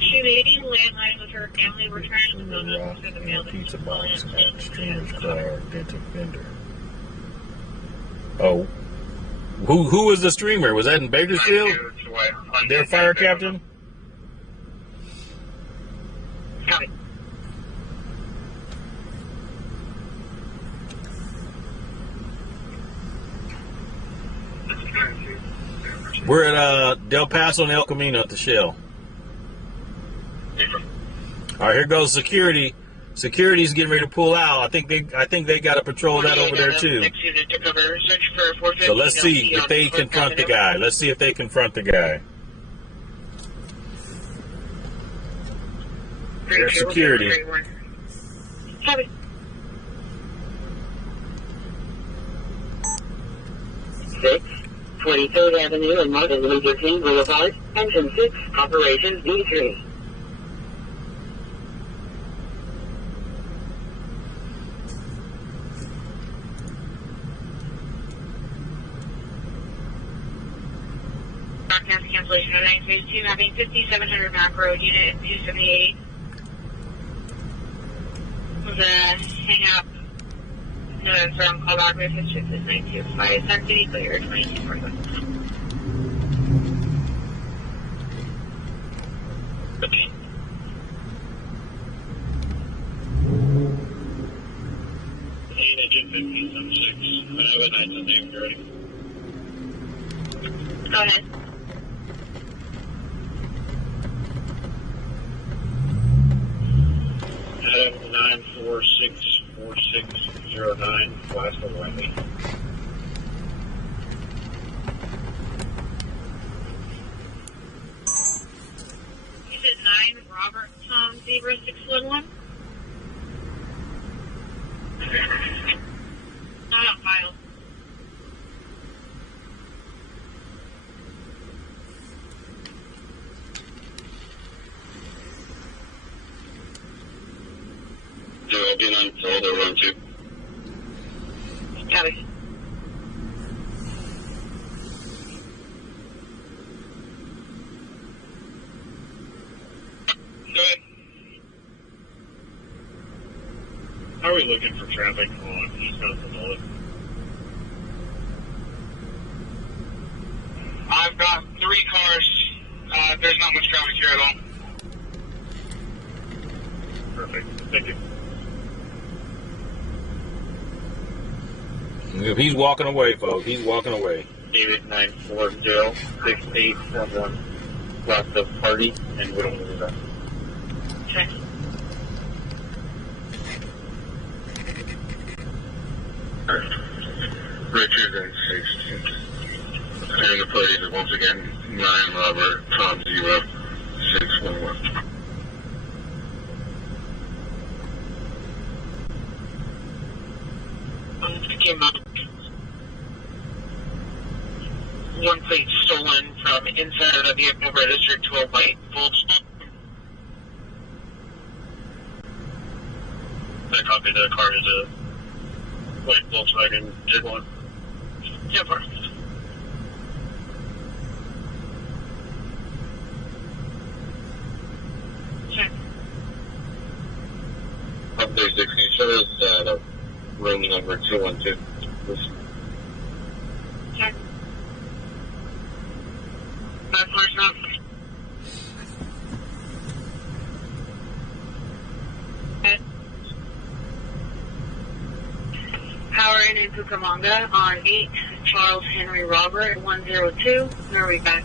She leaving landline with her family, returning to the Rock to the and mail. pizza box at Streamer's car, dented vendor. Oh, who was the streamer? Was that in Bakersfield? Their fire captain? Copy. We're at Del Paso and El Camino at the Shell. All right, here goes security. Security's getting ready to pull out. I think they got to patrol that over there too. So let's see if they confront the guy. Let's see if they confront the guy. There's security. Copy. Six, 23rd Avenue and Martin Luther King Boulevard, Engine 6, Operations D3. Broadcast cancellation of 9 phase 2, having 5700 Map Road, Unit 278. The hang up. No from callback with his shift is 925. Sun City clear 2245. Okay. Agent 1576. I have a night to name ready. Go ahead. Adam 9464609, West of Wendy. You said 9 Robert Tom Zebra 611? Not on file. So I'll be on hold or run two. Copy. Go ahead. How are we looking for traffic on East Coast and Mullet? I've got 3 cars. There's not much traffic here at all. Perfect. Thank you. He's walking away, folks. He's walking away. David 9406811. Left of party and we don't move that. Okay. Richard and 6. And the parties is once again 9 Robert Tom 0611. Came up. One plate stolen from inside of the vehicle registered to a white Volkswagen. I copied that car is a white Volkswagen Tiguan. Yeah, perfect. Check. Update 6, can you show us the room number 212? Check. That's first up. Power in Cucamonga on 8 Charles Henry Robert 102 Norway back.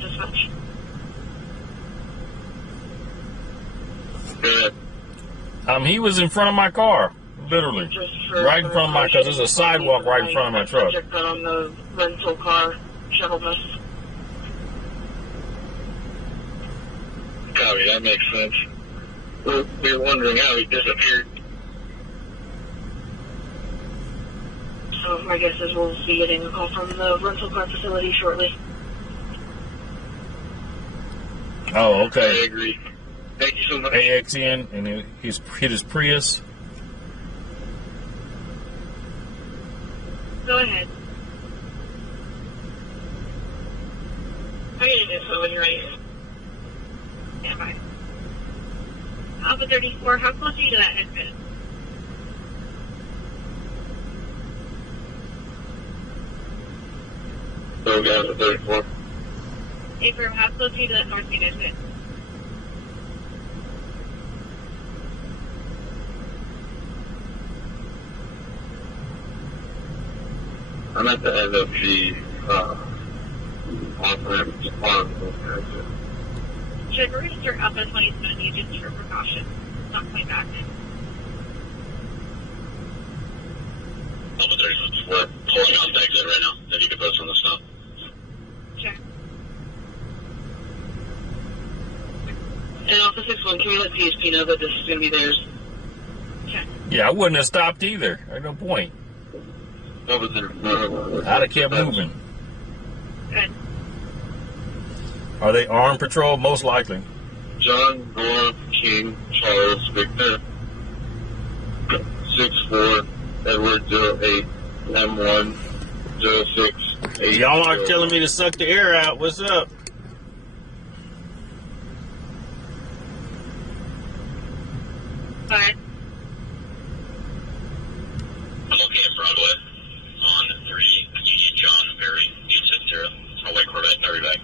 Dispatch. Good. He was in front of my car, literally, right in front of my, because there's a sidewalk right in front of my truck. Subject on the rental car shuttle bus. Copy, that makes sense. We're wondering how he disappeared. So my guess is we'll be getting a call from the rental car facility shortly. Oh, I okay. agree. Thank you so much. AXN, and then he's hit his Prius. Go ahead. I gotta do this when you're ready. Yeah, fine. Alpha 34, how close are you to that exit? So guys, at 34. Affirm, how close are you to that north gate exit? I'm at the end of the off-ramp exit. Should we restart Alpha 27, you just for precaution, not coming back. Alpha 36, we're pulling off the exit right now. If you could post on the stop. Sure. And Alpha 61, can we let PSP know that this is going to be theirs? Sure. Yeah, I wouldn't have stopped either. There's no point. Over there. I'd have kept moving. Good. Are they armed patrol? Most likely. John Gore King Charles Victor 64 Edward 08 M1 06 8. Y'all are telling me to suck the air out. What's up? Fine. I'm okay at Broadway on 3 Union John Ferry 860. I'll wait Corvette, I'll be back.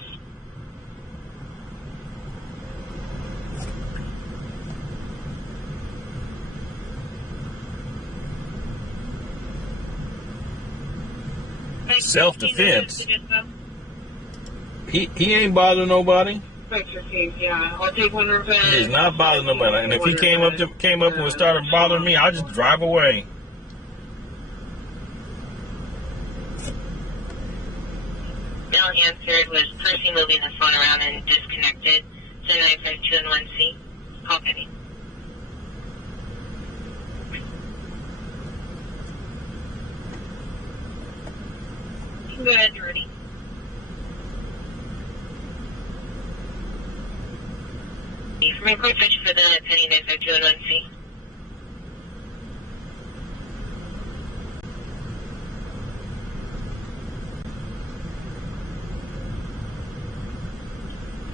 Self-defense. He ain't bothering nobody. Yeah, I'll take one revenge. He is not bothering nobody. And if he came up and started bothering me, I'll just drive away. Bill answered, was Percy moving the phone around and disconnected. 7952 and 1C. Call Penny. Go ahead, you're ready. From my quick search for the Penny 952 and 1C.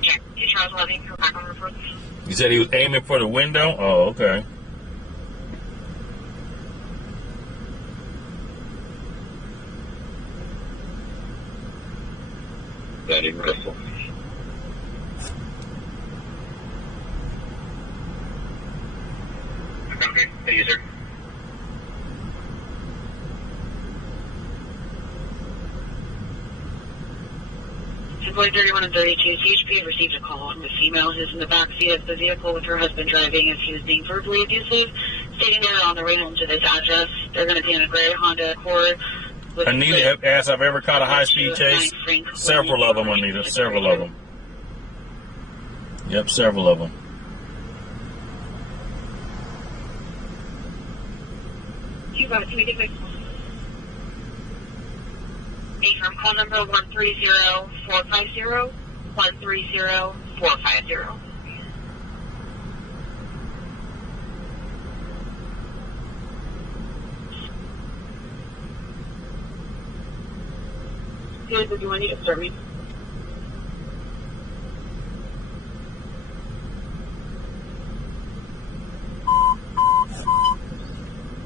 Check. 2 Charles 11, come back on report. You said he was aiming for the window? Oh, okay. Danny Russell. Okay, thank you, sir. Employee 31 and 32, CHP received a call from a female who's in the backseat of the vehicle with her husband driving as he was being verbally abusive, stating they're on the way home to this address. They're going to be in a gray Honda Accord. Anita asked, I've ever caught a high-speed chase? Several of them, Anita. Several of them. Yep, several of them. You got it. Can we take my From call number 130-450, 130-450. Good, do you want to start me?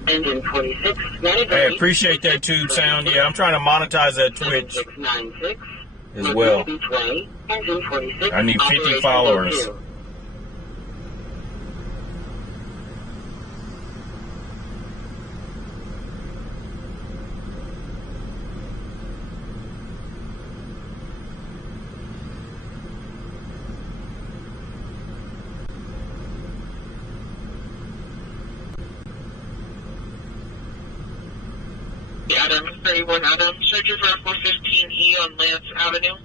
Engine 46. Hey, appreciate that tube sound. Yeah, I'm trying to monetize that Twitch 696 as well. Engine 46. I need 50 followers. Adam, 31 Adam, searching for 415E on Lance Avenue.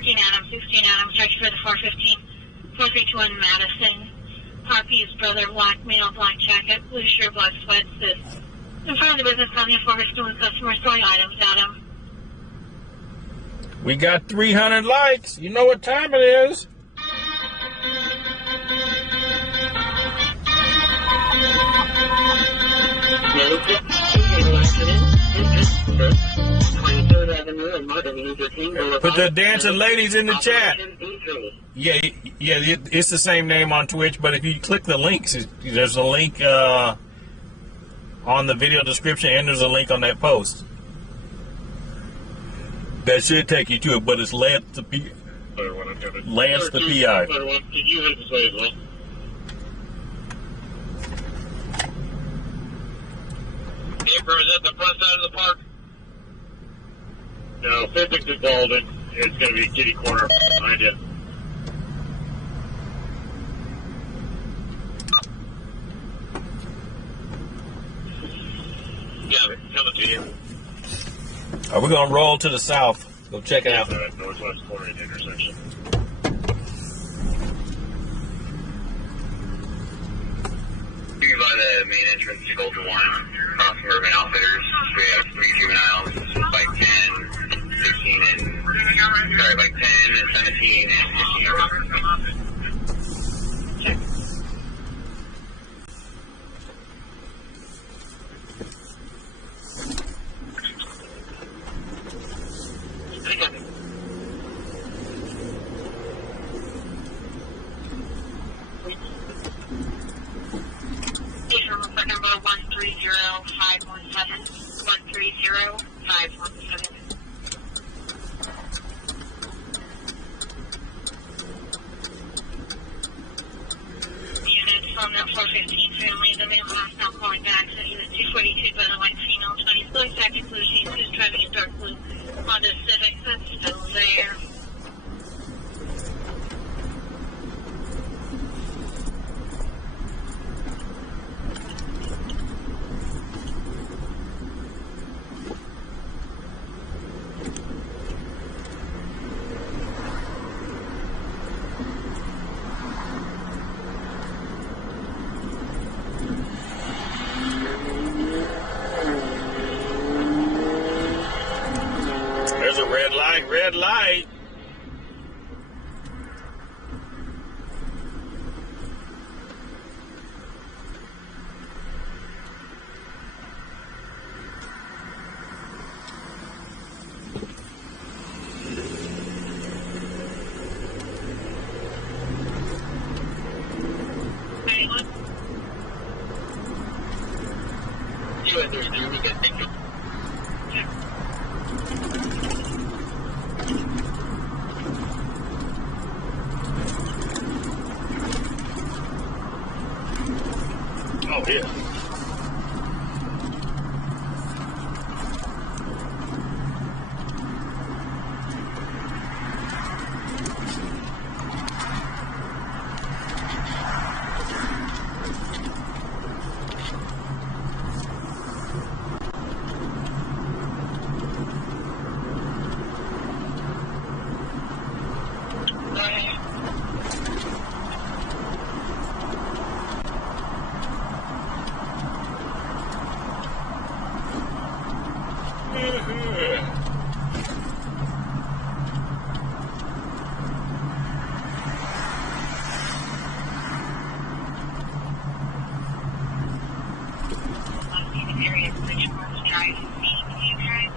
14 Adams, 16 Adams, search for the 431 Madison. Poppy's brother, black male, black jacket, blue shirt, black sweats. In front of the business on the forest doing customer storing items, Adam. We got 300 likes. You know what time it is. Put the dancing ladies in the chat. Yeah, it's the same name on Twitch, but if you click the links, there's a link on the video description, and there's a link on that post. That should take you to it, but it's Lance the PI. Lance the PI. Did you hit this way as well? Amber, is that the front side of the park? No, physics is Walden. It's going to be kitty corner behind you. Yeah, coming to you. We're going to roll to the south. Go check it out. Northwest corner in the intersection. You're by the main entrance to Golden One, across from Urban Outfitters. We have 3 juveniles, like 10, 15, and... Sorry, like 10 and 17 and 15 years old. Number 130517. 130517. Units from the 415 family, the male last now calling back, so he was 242 by the white female, 20 blue jacket, blue jeans, who's driving a dark blue Honda Civic, that's still there. There's a red light, red light. Anyone? You and there's two, we can take you. Oh, yeah. Area which was driving the drive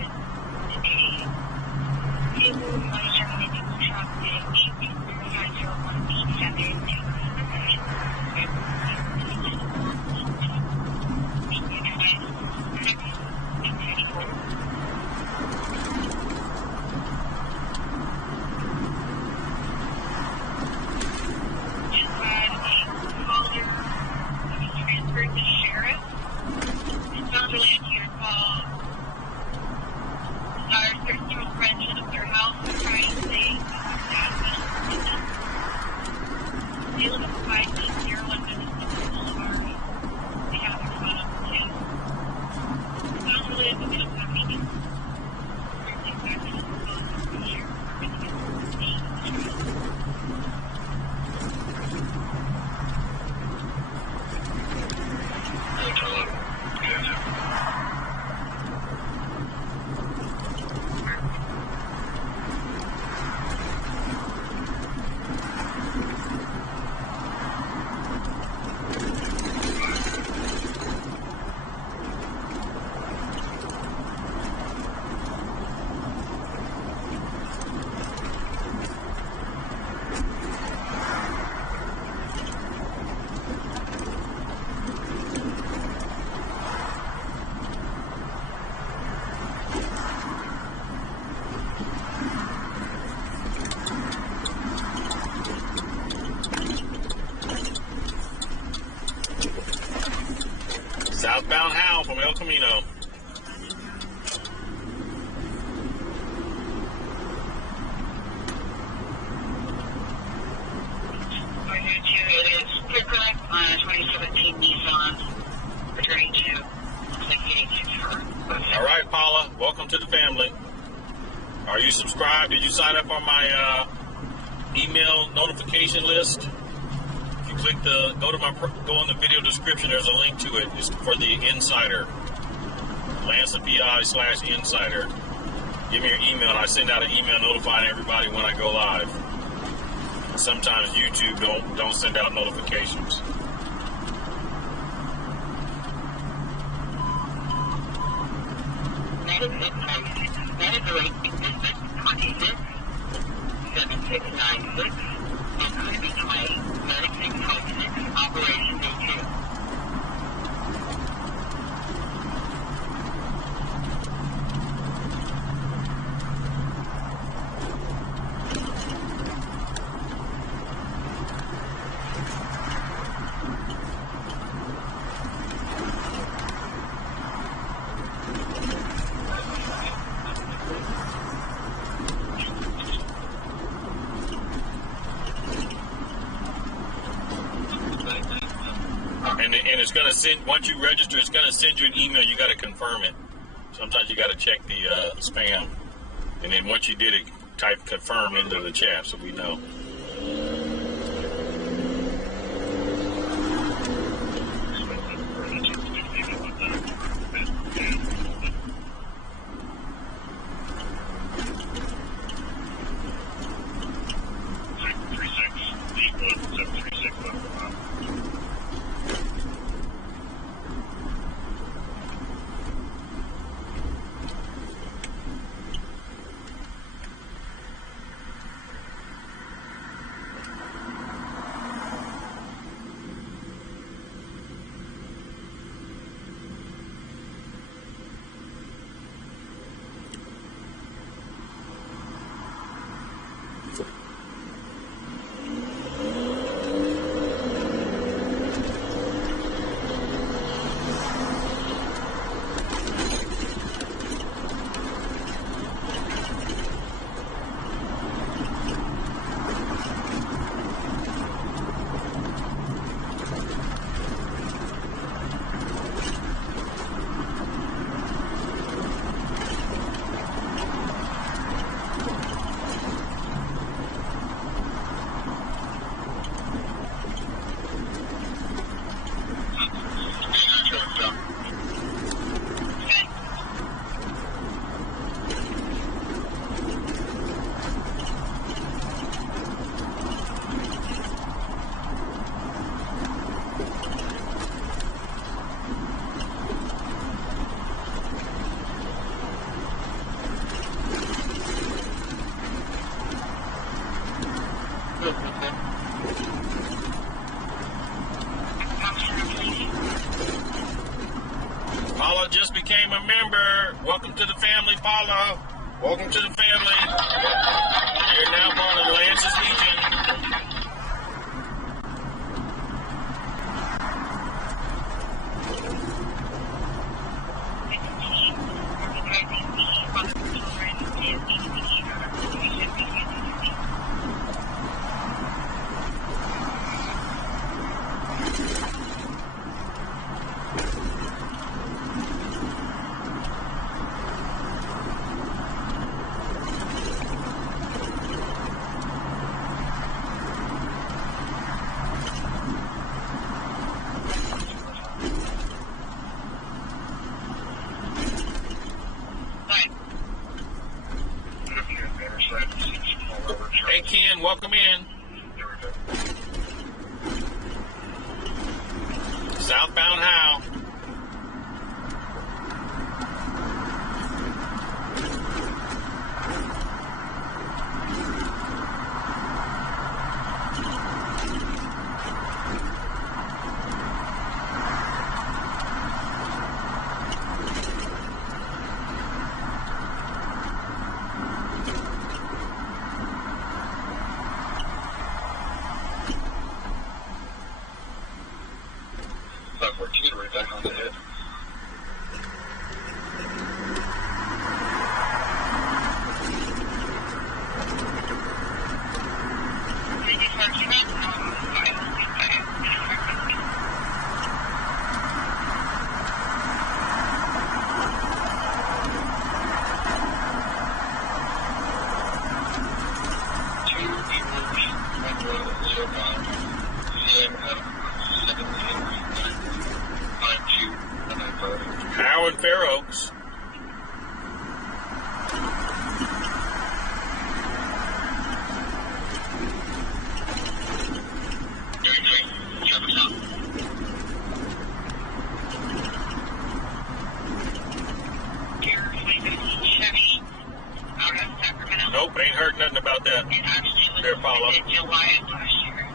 transferred to sheriff. It's not related to your call. Our 13-year-old friend showed up at their house and trying to say they live at 5801 Minnesota Boulevard. They have their phone up too. It's not related, but we don't have anything. There's exactly what we're going to do here. We're going to get some Camino. It is pickup on a 2017 Nissan, returning to 686 All right, Paula, welcome to the family. Are you subscribed? Did you sign up on my email notification list? If you click go in the video description, there's a link to it. It's for the Insider. LancePI/Insider. Give me your email, and I send out an email notifying everybody when I go live. Sometimes YouTube don't send out notifications. That is the rate 26 7696 and Kirby Way 9656 Operation Day 2. And it's going to send, once you register, it's going to send you an email. You got to confirm it. Sometimes you got to check the spam. And then once you did it, type confirm into the chat so we know. Paula just became a member. Welcome to the family, Paula. Welcome to the family. You're now part of Lance's Legion. Hey, Ken, welcome in. Southbound how? now in Fair Oaks. Chevy out of Sacramento. Nope, ain't heard nothing about that. It actually There, was follow. in July of last year.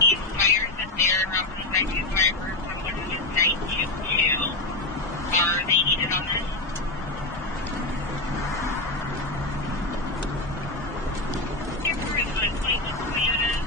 These tires that they're prospective driver from 192, are they needed on this? If there is one place to Toyota,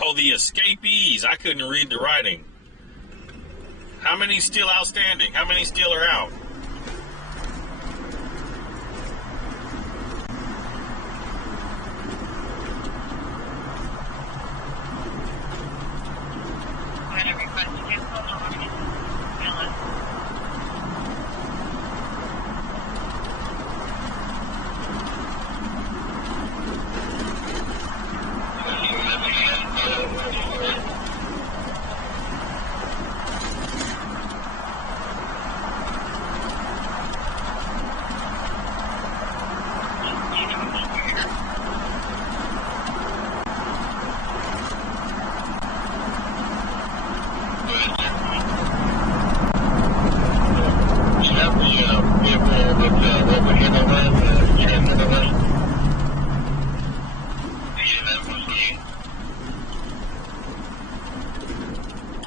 Oh, the escapees. I couldn't read the writing. How many still outstanding? How many still are out? I'm going to request to cancel the order.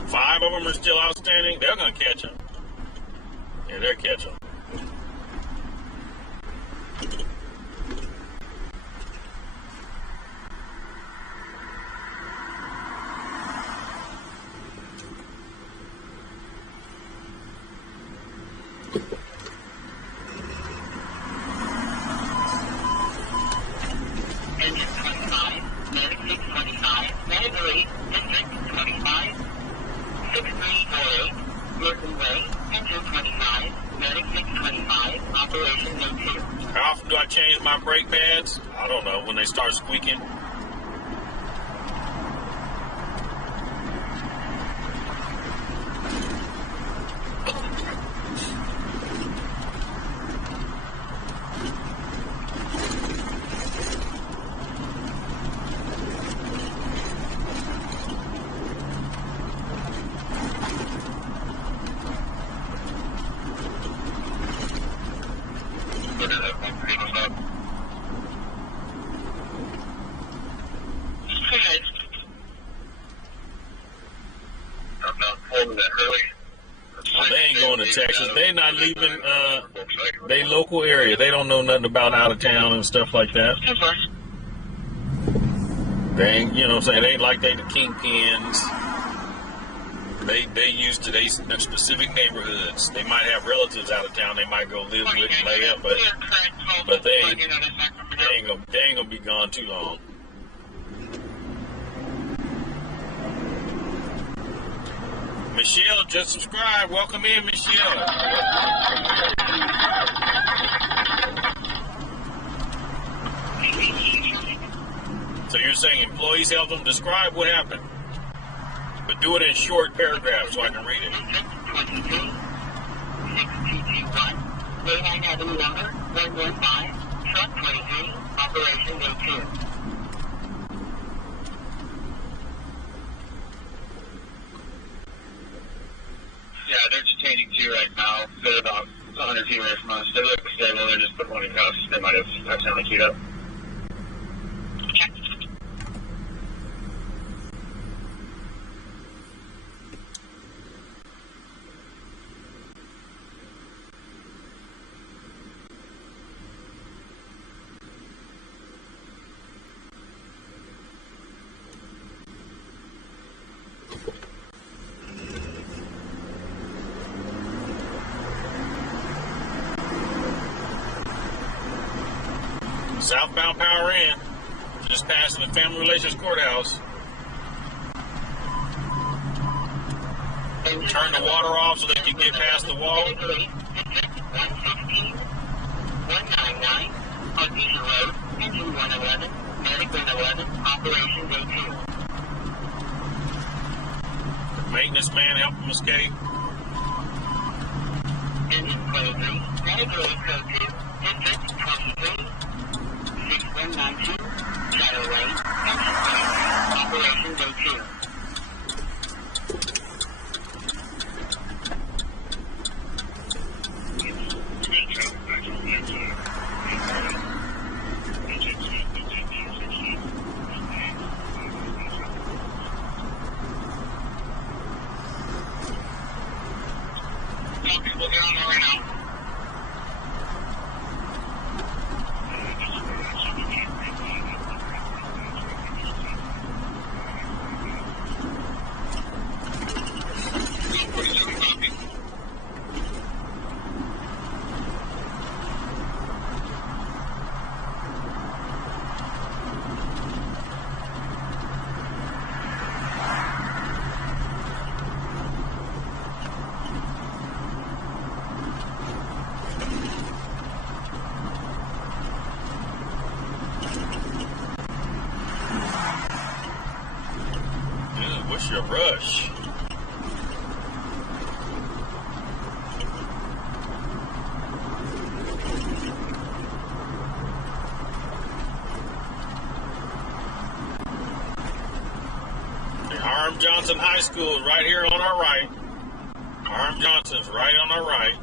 Five of them are still outstanding. They're going to catch them. Yeah, they'll catch them. Engine 25, Medic 625, Medic District 25, 6348, Merton Way, Engine 25, Medic 625, Operation No 2. How often do I change my brake pads? I don't know. When they start squeaking. They ain't going to Texas. They not leaving they local area. They don't know nothing about out of town and stuff like that. They ain't, you know what I'm saying? They ain't like they the kingpins. They used to their specific neighborhoods. They might have relatives out of town. They might go live with and lay up, but they ain't gonna be gone too long. Michelle, just subscribe. Welcome in, Michelle. So you're saying employees help them describe what happened? But do it in short paragraphs so I can read it. 6221, Bayline Avenue number 115, truck 23, Operation No 2. Yeah, they're detaining two right now. They're about 100 feet away from us. They look stable. They're just putting one in house. They might have accidentally queued up. Southbound power in. Just passing the Family Relations Courthouse. Turn the water off so they can get past the wall. 116, 199, Artesia Road, Engine 111, Medic 111, Operation Day 2. Maintenance man help him escape. Engine 23, Medic Road Code 2, District 23, 6192, Shadow Lane, Engine 23, Operation Day 2. What's your rush? Harm Johnson High School is right here on our right. Harm Johnson's right on our right.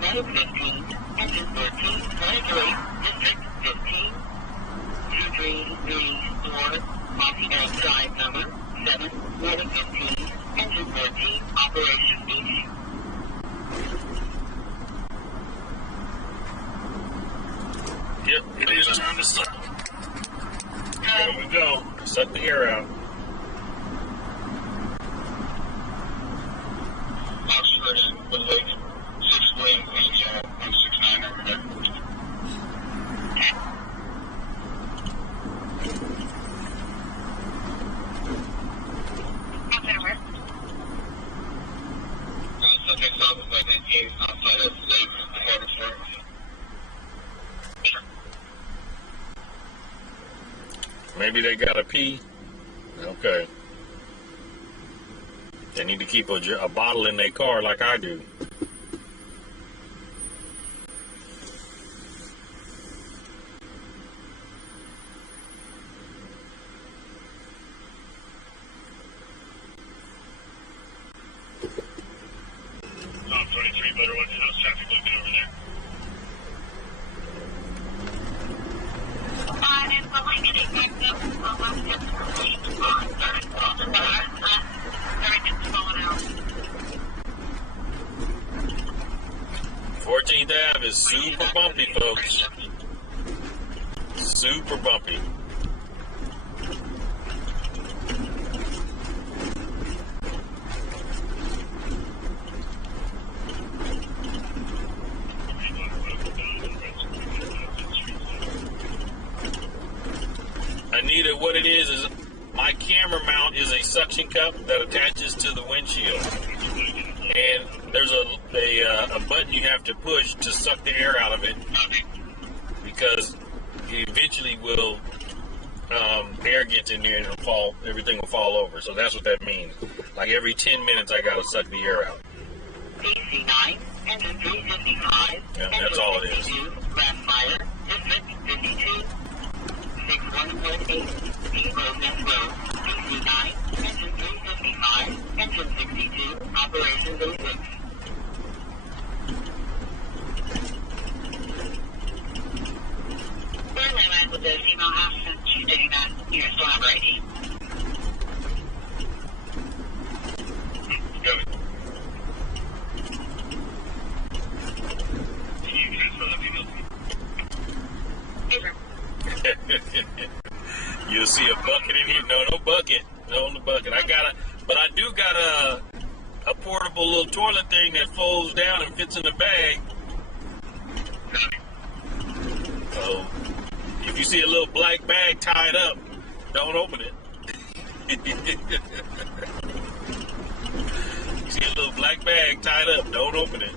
Medic 15, Engine 13, 23, District 15, 2334, Montreal Drive number 7, Medic 15, Engine 14, Operation Beach. Yep, it is time to suck. There we go. Suck the air out. Oxford and Woodlake, 6 lane, 169 over there. Subject south of 19 outside of Lake Harvester. Maybe they got a pee. Okay. They need to keep a bottle in their car like I do. Tom 23, Butterwood, how's traffic looking over there? It's probably getting backed up. Everything's falling out. 14th Ave is super bumpy, folks. Super bumpy. Anita, what it is my camera mount is a suction cup that attaches to the windshield. And there's a button you have to push to suck the air out of it, because it eventually will air gets in there and it'll fall, everything will fall over. So that's what that means. Like every 10 minutes I gotta suck the air out. DC9, Engine 355, Yeah, that's all it is. Grass Fire, District 52, 6118, Roadness Road, DC9, Engine 355, Engine 62, Operation Day 6. Where am I at with this email house since you're doing that? You're still not ready. Go. Can you transfer the email to me? You'll see a bucket in here. No bucket. No bucket. I do got a portable little toilet thing that folds down and fits in the bag. So If you see a little black bag tied up, don't open it. You see a little black bag tied up, don't open it.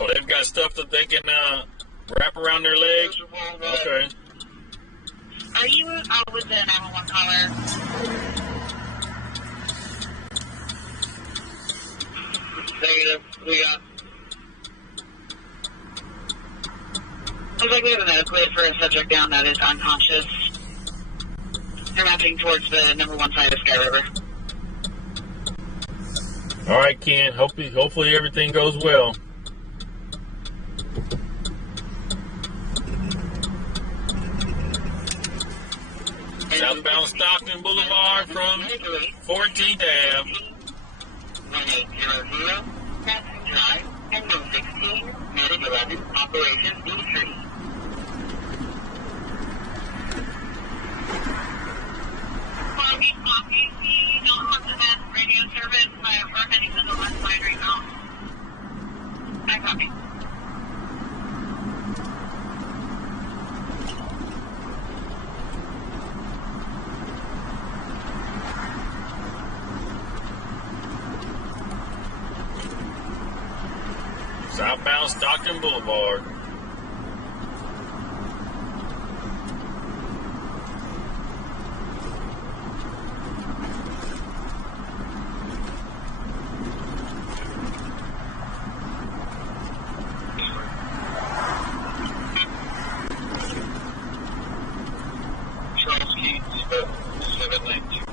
Oh, they've got stuff that they can wrap around their legs? Okay. Are you with the 911 caller? Negative. We got. Looks like we have a medical aid for a subject down that is unconscious. They're mapping towards the number 1 side of Sky River. All right, Ken. Hopefully everything goes well. Southbound Stockton Boulevard from 14th Ave. 1800 Matson Drive and 116 Medic 11 Operation D3. Copy. We don't have the best radio service, but we're heading to the west side right now. I copy. Southbound Stockton Boulevard. Charles Keats, 792.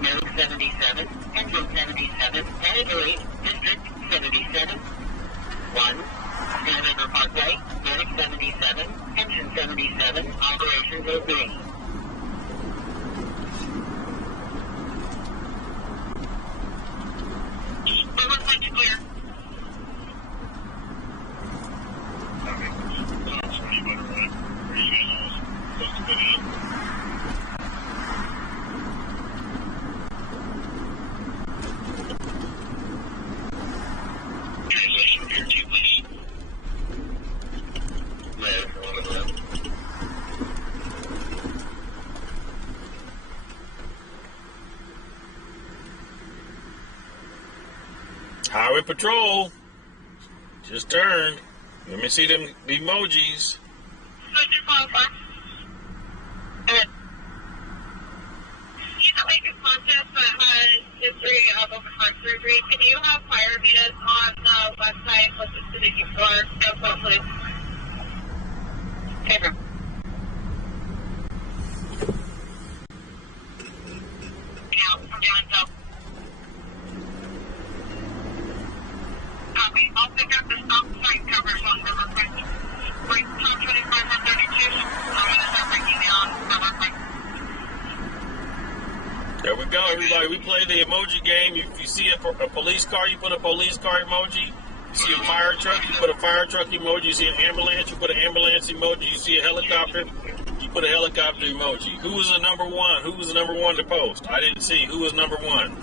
Medic 77, Engine 77, Adelaide, District 77, 1, Sky River Parkway, Medic 77, Engine 77, Operations obeyed. Looks like it's clear. Translation here, too, please. in patrol. Just turned. Let me see them emojis. He's a vacant contest that has history of open heart surgery. Can you have fire meet us on the website closest to the U4? Please. Okay, bro. Yeah, I'm doing so. Copy. I'll pick up the stop sign coverage on River Point. Break top 25 and 32. I'm going to start breaking down River Point. There we go, everybody. We play the emoji game. If you see a police car, you put a police car emoji. You see a fire truck, you put a fire truck emoji. You see an ambulance, you put an ambulance emoji. You see a helicopter, you put a helicopter emoji. Who was the number one? Who was the number one to post? I didn't see. Who was number one?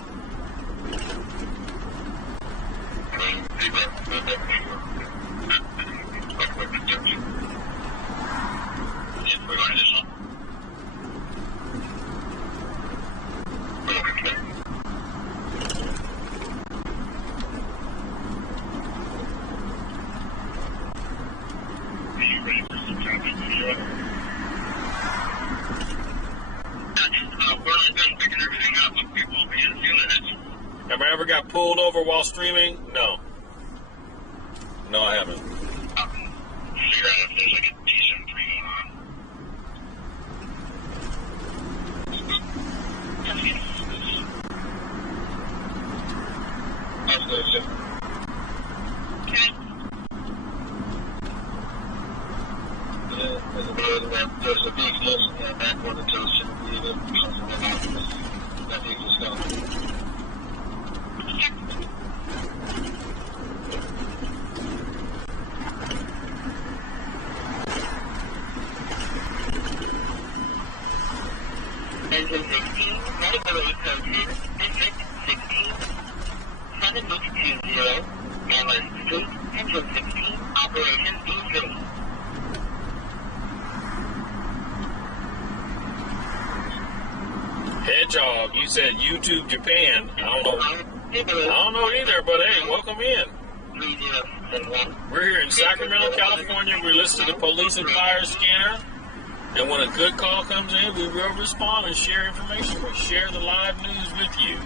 Have I ever got pulled over while streaming? No. No, I haven't. Figure out if there's like a decent thing going on. There's a big list in the back one that tells you that vehicle stopped. Engine 16, medical aid code 2, District 16, 7620, Amherst Street, Engine 16, Operation E3. Hedgehog, you said YouTube Japan. I don't know either, but hey, welcome in. 3071. We're here in Sacramento, California. We're listed to police and fire scanner. And when a good call comes in, we will respond and share information. We share the live news with you.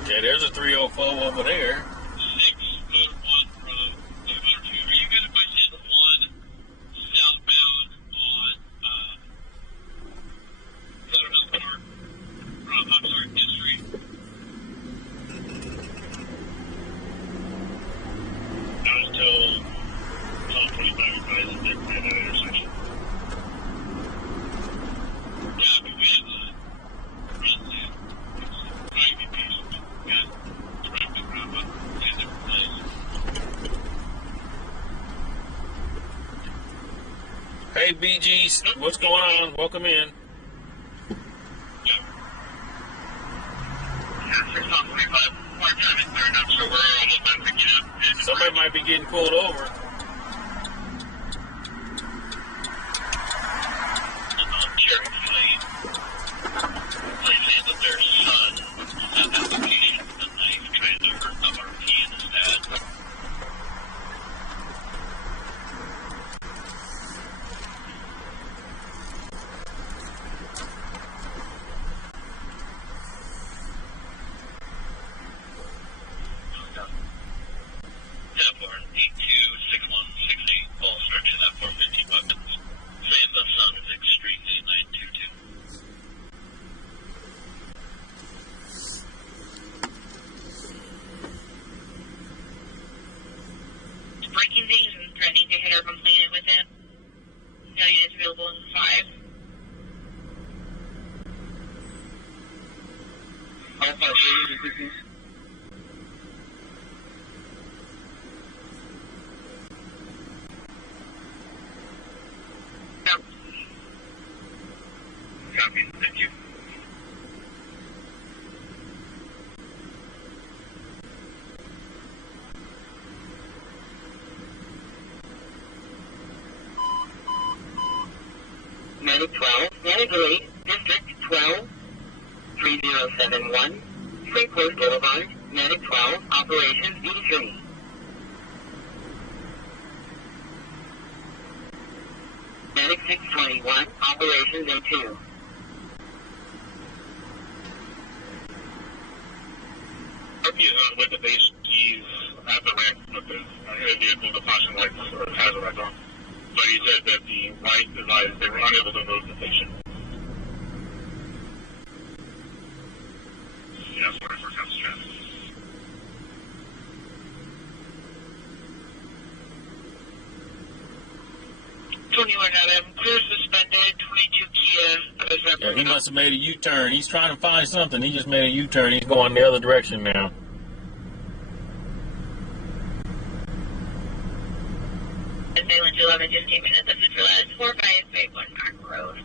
Okay, there's a 304 over there. 601 from 202. Are you good if I send one southbound on Sacramento Park from, I'm sorry, District? I was told 25 advised that they're at that intersection. Yeah, but we have a resident driving patient. We got traffic wrap up in different places. Hey, BGs, what's going on? Welcome in. Yeah. Yeah, 625. More time is turned up, so we're almost done picking up. Somebody might be getting pulled over. Breaking things and threatening to hit or complaining with it. No units available in 5. Alpha 3, Copy. Thank you. Medic 12, Medical Aid, District 12, 3071, St. Louis Boulevard, Medic 12, Operations B3. Medic 621, Operations A2. He's with the base. He's at the ramp with his vehicle, the flashing lights or hazard lights on. But he said that the light device, they were unable to move the patient. Yeah, sorry for concentration. 21 Adam, clear suspended, 22 Kia. Yeah, he must have made a U-turn. He's trying to find something. He just made a U-turn. He's going the other direction now. Assailant 11, 15 minutes. This is Relax 4581 Mark Road.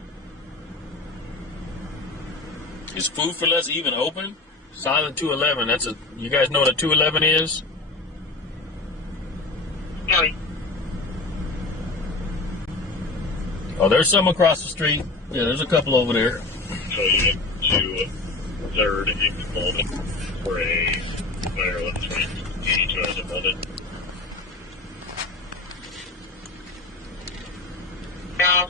Is Food for Less even open? Silent 211. That's a. You guys know what a 211 is? Joey. Oh, there's some across the street. Yeah, there's a couple over there. So you get to 3rd in Golden for a wireless train. 82 hours of Golden. No.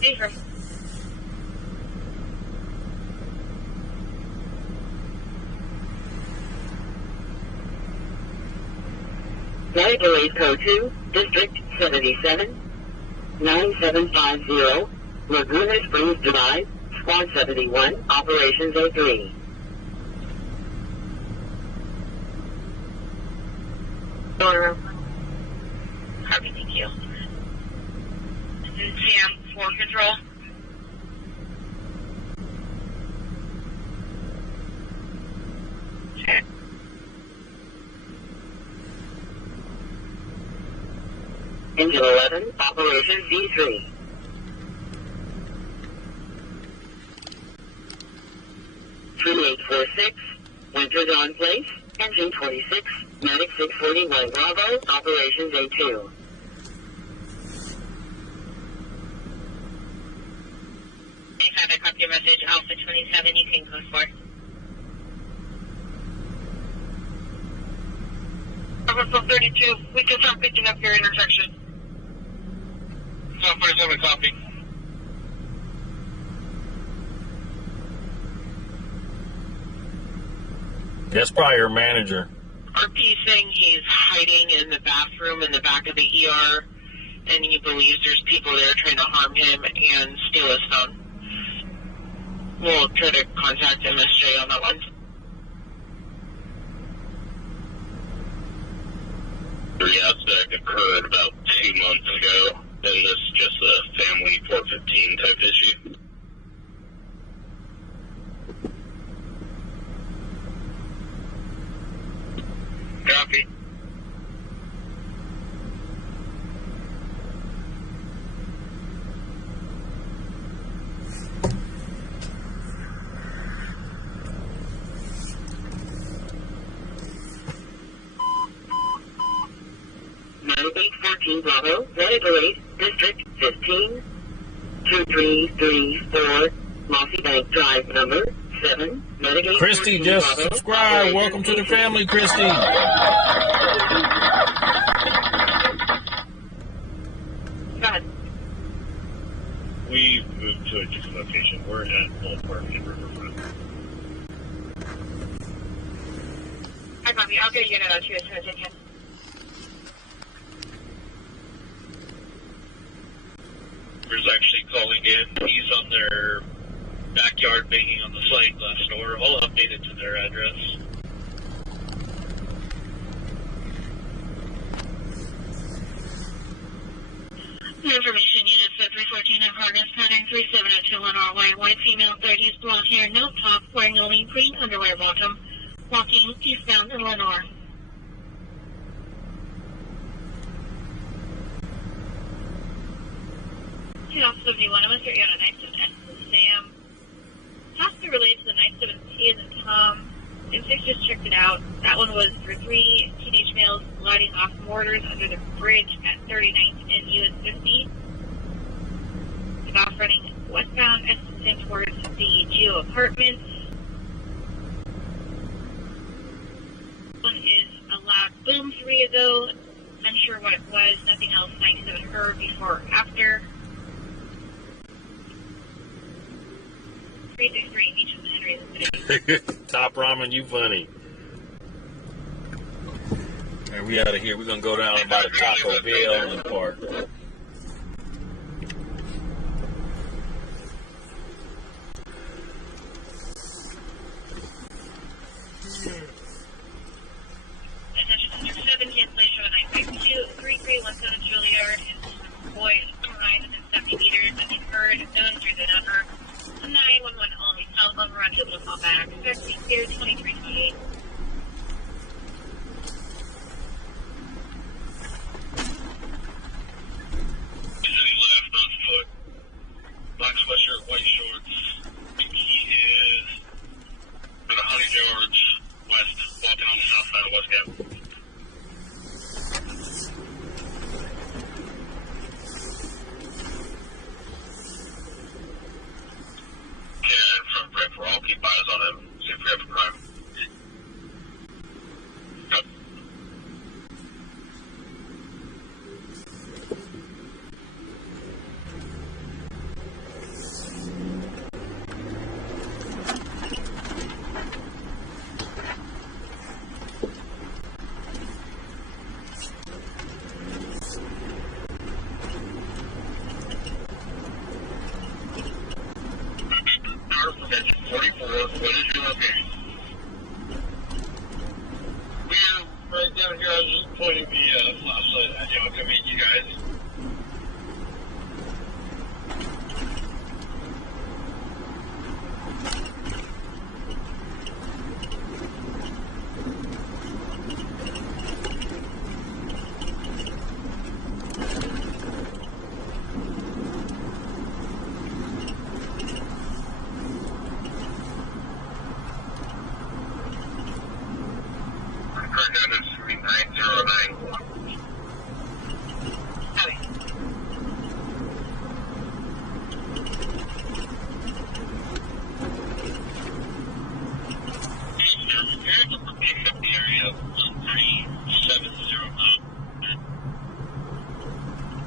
Safer. Flight Delays Code 2, District 77, 9750, Laguna Springs Drive, Squad 71, Operations A3. Door room. Copy, thank you. This is Sam, 4 Control. Okay. Engine 11, Operations B3. Winter Dawn Place, Engine 26, Medic 641 Bravo, Operations A2. Anytime I copy your message, Alpha 27, you can go for it. Alpha 32, we just are picking up your intersection. South 47, copy. That's probably her manager. RP saying he's hiding in the bathroom in the back of the ER, and he believes there's people there trying to harm him and steal his phone. We'll try to contact MSJ on that one. The aspect occurred about 2 months ago, and this is just a family 415 type issue. Copy. Medic 14 Bravo, Medic District 15, 2334, Mossy Bank Drive number 7, Medic Christy, just Bravo, subscribe. Welcome to the family, Christy. Go ahead. We moved to a different location. We're at Old Park in Riverfront. I copy. I'll get a unit out to you as soon as I can. There's actually calling in. He's on their backyard banging on the sliding glass door. I'll update it to their address. New information unit 314 of harness pattern 3702 Lenore, white female, 30s, blonde hair, no top, wearing only green underwear bottom, walking eastbound in Lenore. Officer 71, I'm going to start you on a night 7 S. This is Sam. Possibly related to the night 7 T and the Tom. M6 just checked it out. That one was for 3 teenage males lighting off mortars under the bridge at 39th and US 50. off running westbound and heading towards the Geo Apartments. One is a loud boom 3 minutes ago. Unsure what it was. Nothing else 97 heard before or after. 363 each of the Henry's. Top Ramen, you funny. And we out of here. We're going to go down by the Taco Bell and park. Attention, 7 cancellation of 952, 3317 Juilliard, and boy, arrived within 70 meters. Nothing heard, known through the number. 911 only, telephone run, able to call back. 2328. Left on foot, black sweatshirt, white shorts. I think he is about 100 yards west, walking on the south side of West Gap. Yeah, from prep for all, keep eyes on him, see if we have a crime. Yep. Attention 44, what is your location? We're right down here. I was just pointing the flashlight at you. I'll come meet you guys.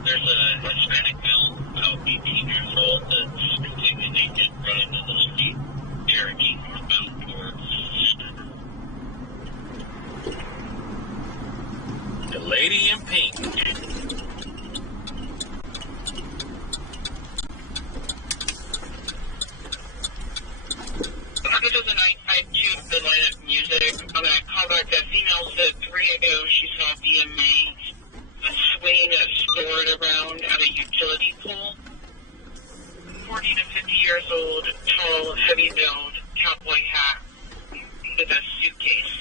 There's a Hispanic male, about 18 years old, that's completely naked, running in the street, Cherokee, northbound towards. The lady in pink. This is a 952, the line of music. I'm going to call back. That female said 3 ago she saw BMA swinging a sword around at a utility pole. 40 to 50 years old, tall, heavy build, cowboy hat, with a suitcase.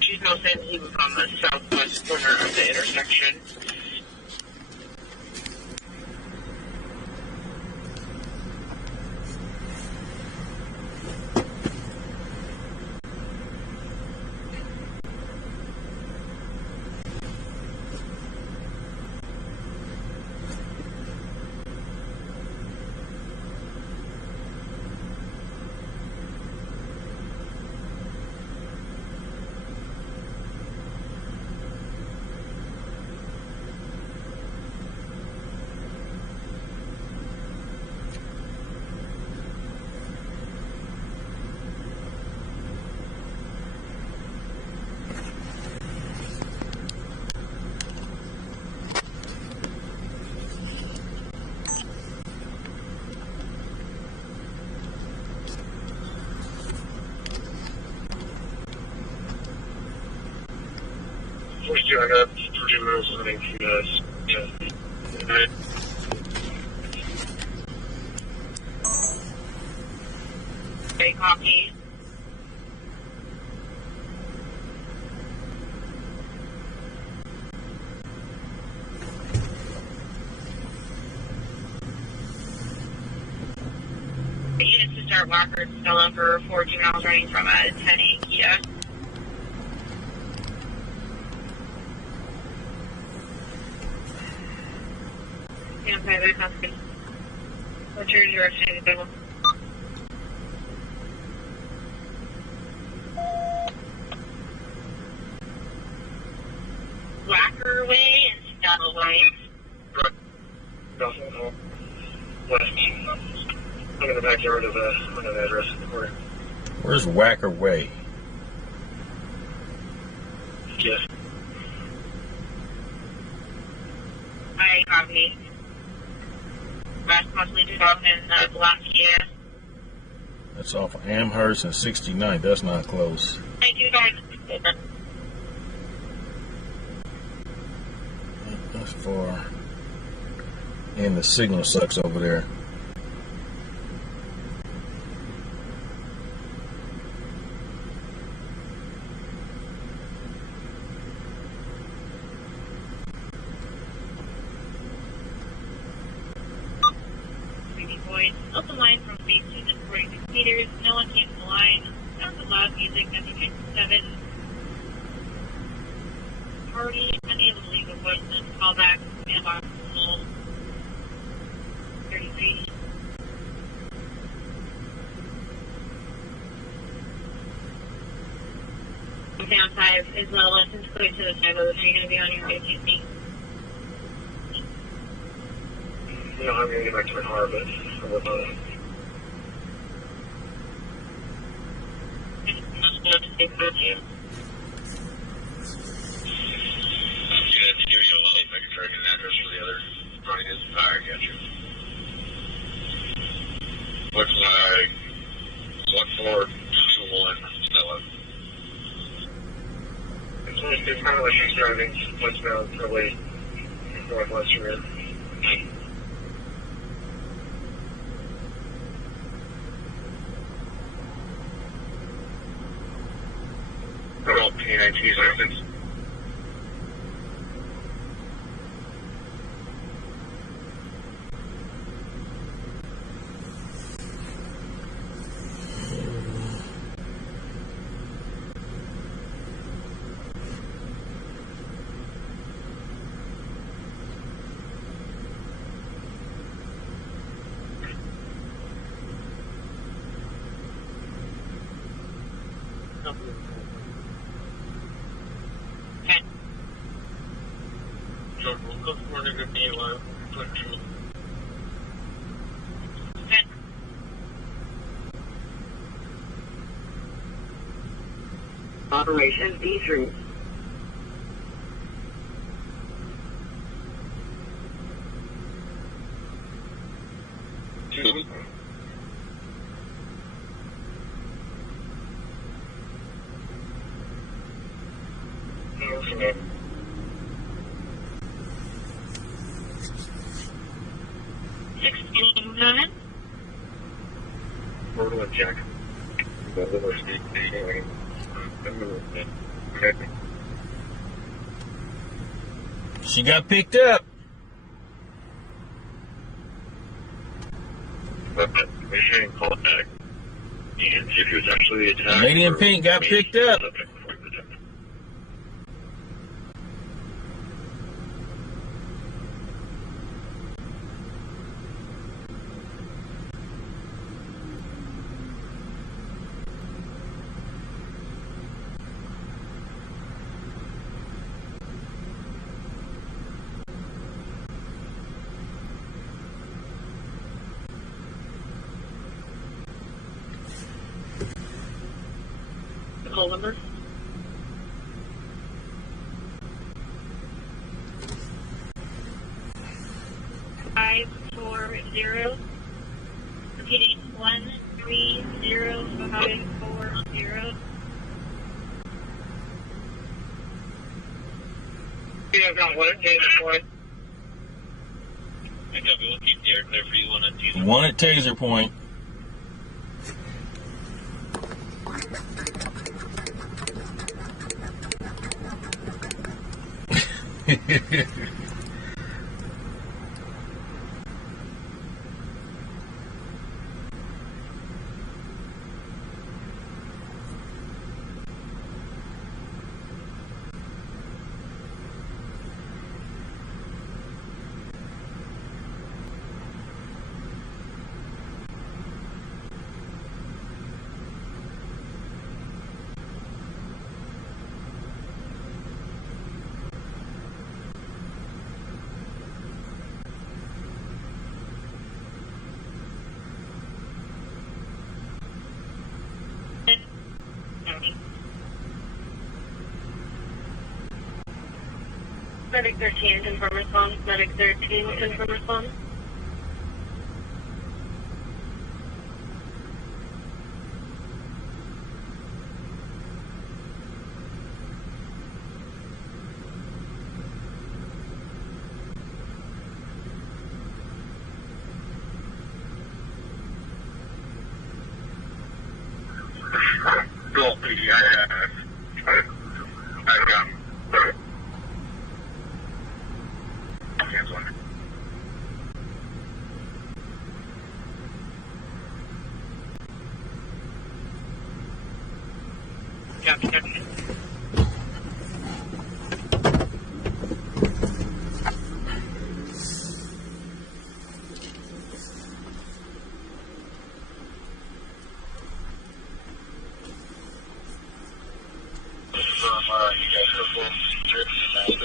She's now saying he was on the southwest corner of the intersection. I got 30 minutes listening to you guys. Yeah. Okay, copy. The units to start Walker still on for 14 miles running from a 10-8 Kia. Yeah, okay, that sounds good. What's your direction to go? Wacker Way and Stella Way. Right. No. West. I'm in the backyard of another address in the corner. Where's Wacker Way? Yes. I copy. Last monthly 2000 last year. That's off of Amherst and 69th. That's not close. Thank you guys. That's far. And the signal sucks over there. Open line from phase 2 to 46 meters. No one came to the line. Sounds of loud music. Message 7. Party unable to leave a voice note. Call back. Mailbox full. 33. Down 5 is well. Lessons clear to the 5. Are you going to be on your way to me? No, I'm going to get back to my car, but I'm with on it. If you give me a light, I can try to get an address for the other running his fire. I got you. Looks like 1421 Stella. It's kind of like she's driving westbound, probably northwestern here. About P19's license. Operation D3. Myrtle Jack. She got picked up. Mission contact. And see if he was actually attacked. Lady in pink got picked up. Call number? Five 4-0. Repeating 1-3-0-5-4-0. You have got one taser point. I got me. We'll keep the air clear for you on a teaser. One at taser point. Medic 13, confirm response. Medic 13, confirm response. Cool, PD, I cancel. Copy, copy. You guys are both driven in that baby.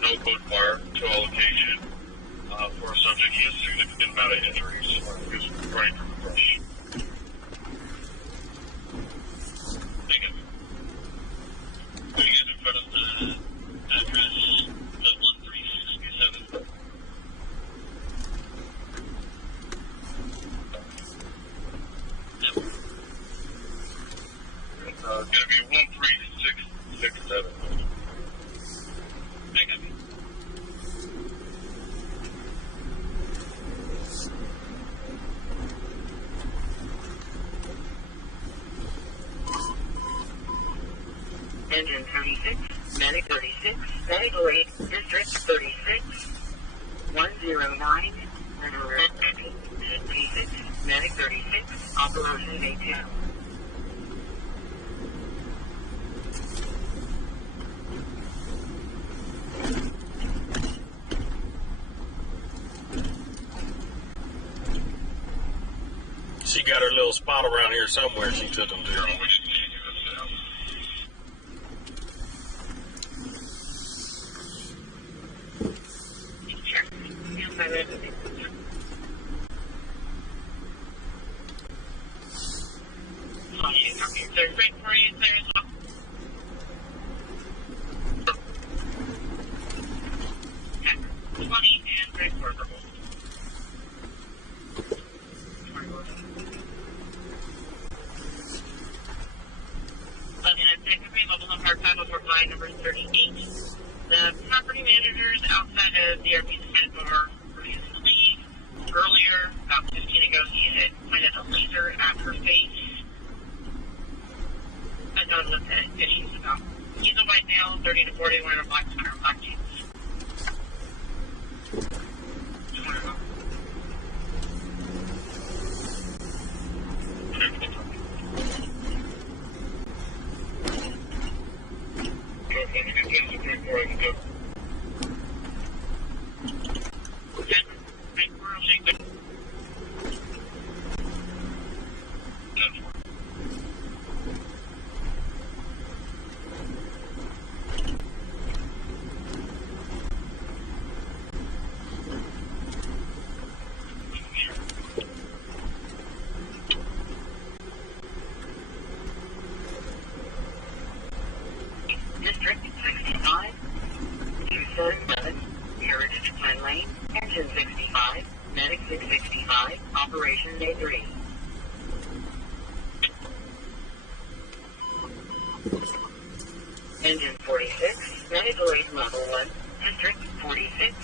No code bar to all location. For a subject, he has a significant amount of injuries. He's running from the brush. Thank you. Can you get in front of the address of 1367? Yep. It's going to be 13667. Thank you. Engine 36, Medic 36, Medical Aid, District 36, 109, 36, Medic 36, Operation A2. She got her little spot around here somewhere she took them to. Number 38. The property managers outside of the RP bar refused to leave. Earlier, about 15 ago, he had pointed a laser at her face. I don't know what the issue's about. He's a white male, 30 to 40, wearing a black sweater and black jeans. District 65, 247, Heritage Pine Lane, Engine 65, Medic 665, Operation A3. Engine 46, Medical Aid Level 1, District 46,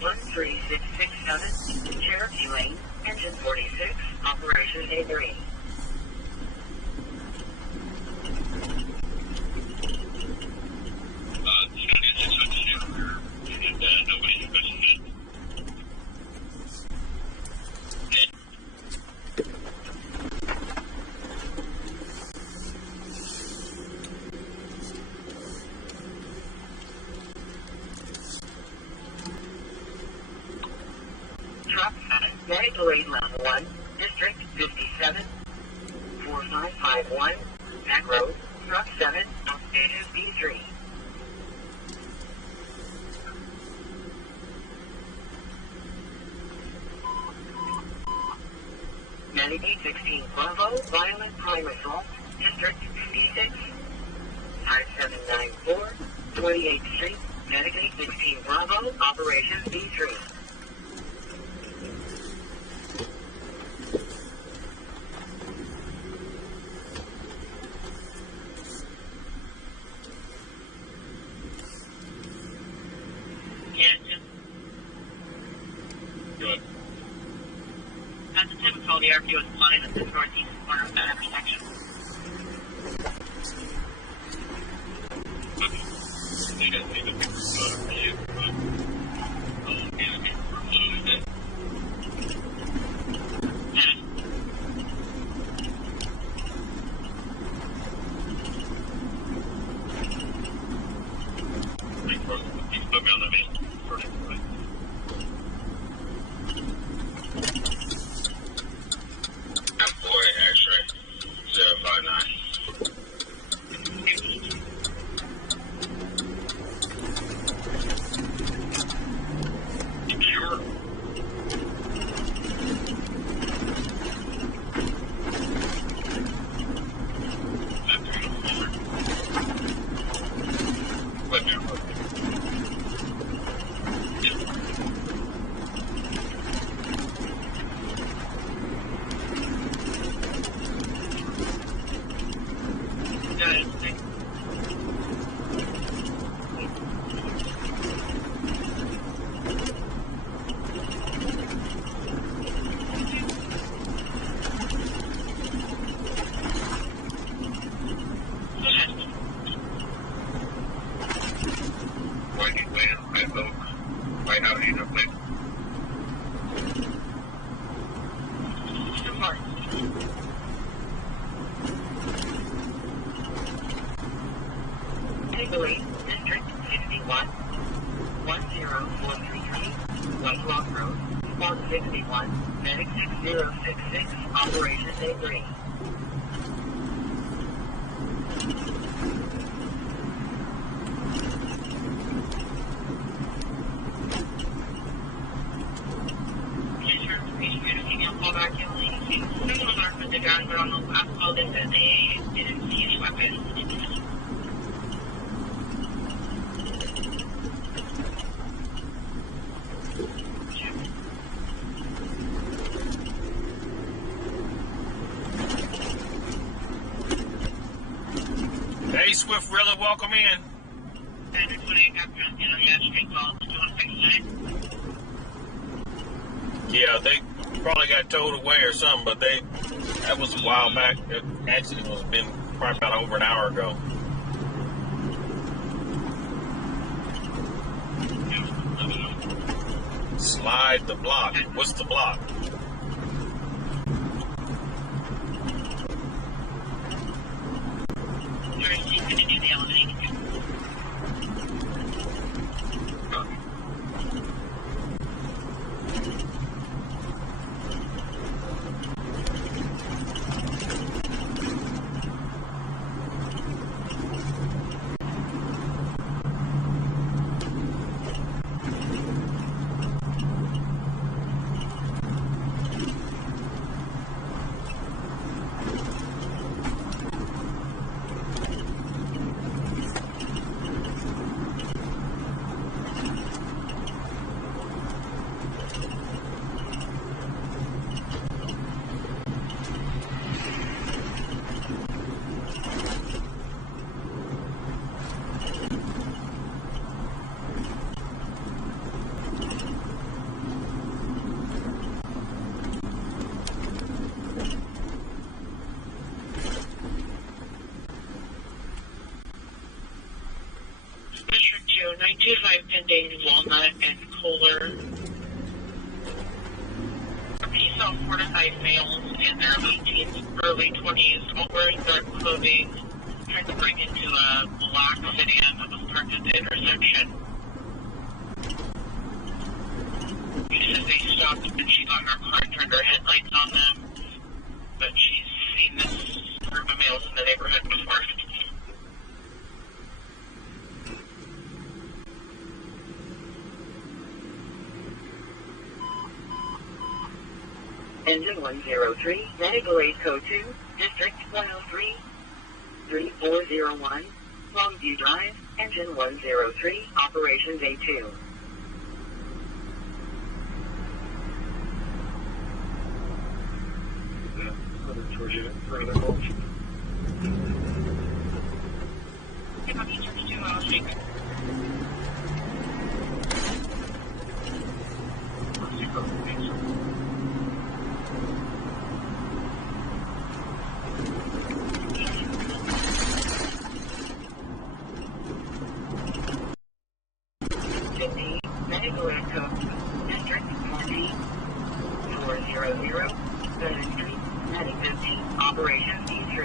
13667, Cherokee Lane, Engine 46, Operation A3. Drop 7. Medical aid level 1, District 57, 4551, Back Road, Truck 7, Status B3. Medicaid 16 Bravo, Violent Crime Assault, District 56, 5794, 28th Street, Medicaid 16 Bravo, Operations B3. Good. At the time of call, the RPO was flying at the northeast corner of that intersection. They don't need to review, but he's put me on the main first. Boy, X-ray 059. Sure. Let me know. Right out here, quick. Legally, District 61, 10433, White Rock Road, Spot 61, Medic 6066, Operation A3. The guys were on the last call that said they didn't see any weapons. Hey, Swift Rilla, welcome in. And it's when I got yesterday call. Do you want to fix that? Yeah, they probably got towed away or something, but that was a while back. The accident was been probably about over an hour ago. Slide the block. What's the block? You're going to do the elevator. District 2, 925 pending Walnut and Kohler. He saw 4 to 5 males in their late teens, early 20s, all wearing dark clothing, trying to break into a black sedan that was parked at the intersection. She says they stopped and she got in her car Engine 103, medical aid code 2, District 103, 3401, Longview Drive, Engine 103, Operations A2. Towards you for the call. Medical aid code, District 14, 400, 7th Street, Medic 50, Operation E3.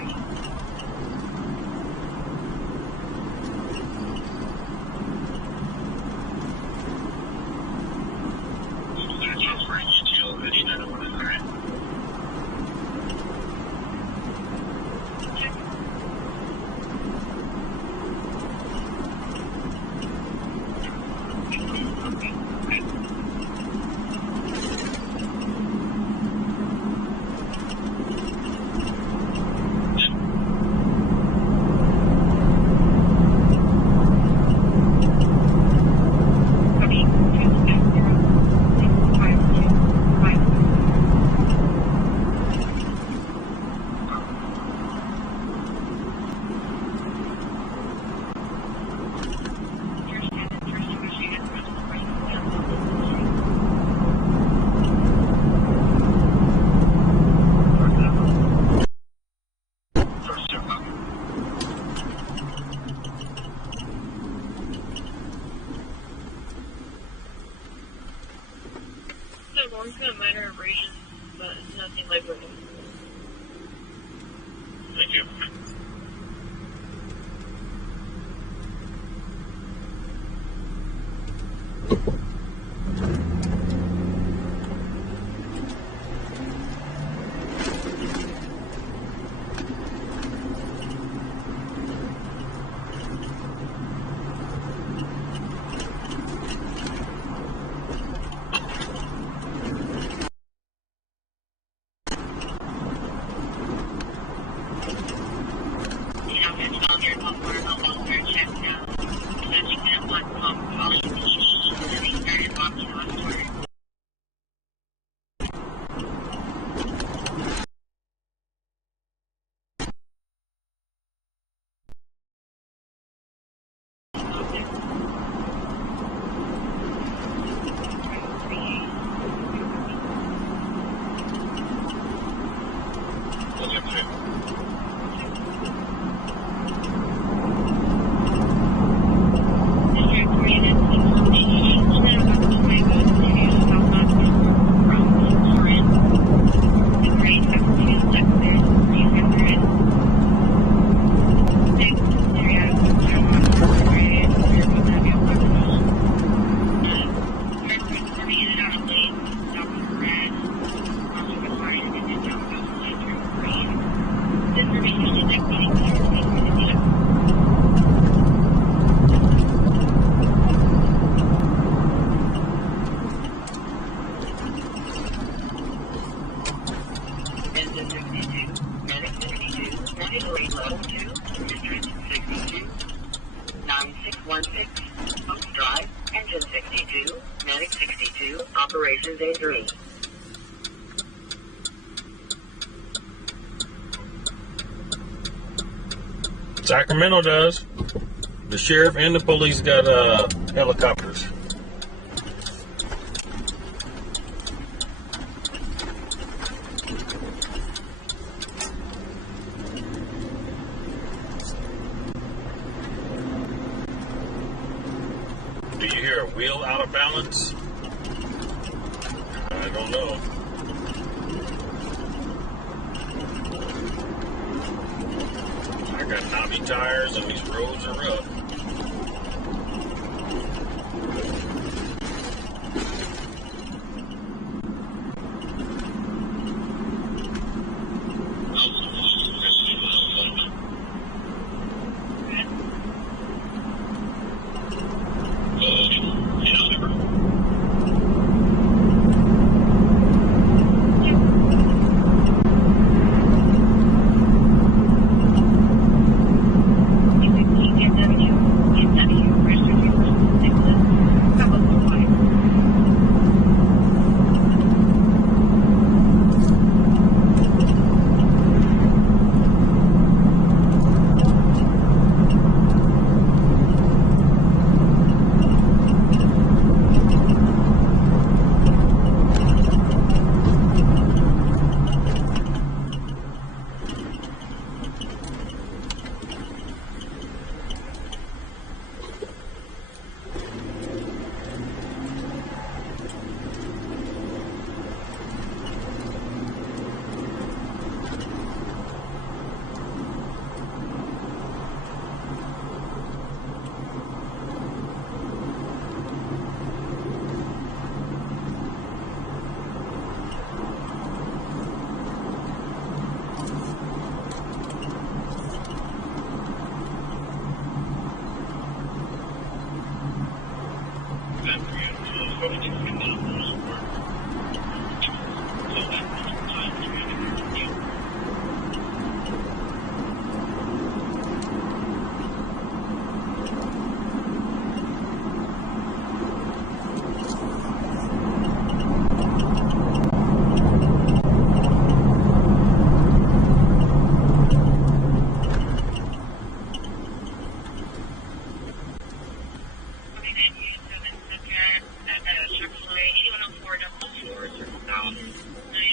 One's got minor abrasions, but nothing like what. Thank you. Operations A3. Sacramento does. The sheriff and the police got helicopters. Do you hear a wheel out of balance? I don't know. I got knobby tires and these roads are rough.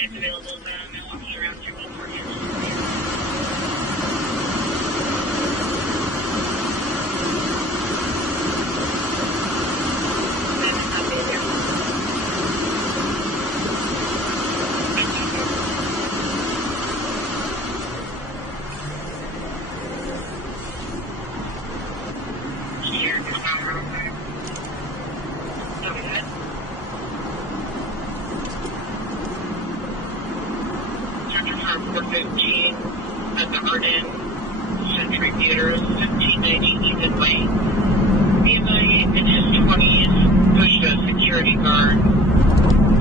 units available, but no officer around 64 units. At the Arden Century Theater, 1590 Ethan Lane. Family in his 20s pushed a security guard,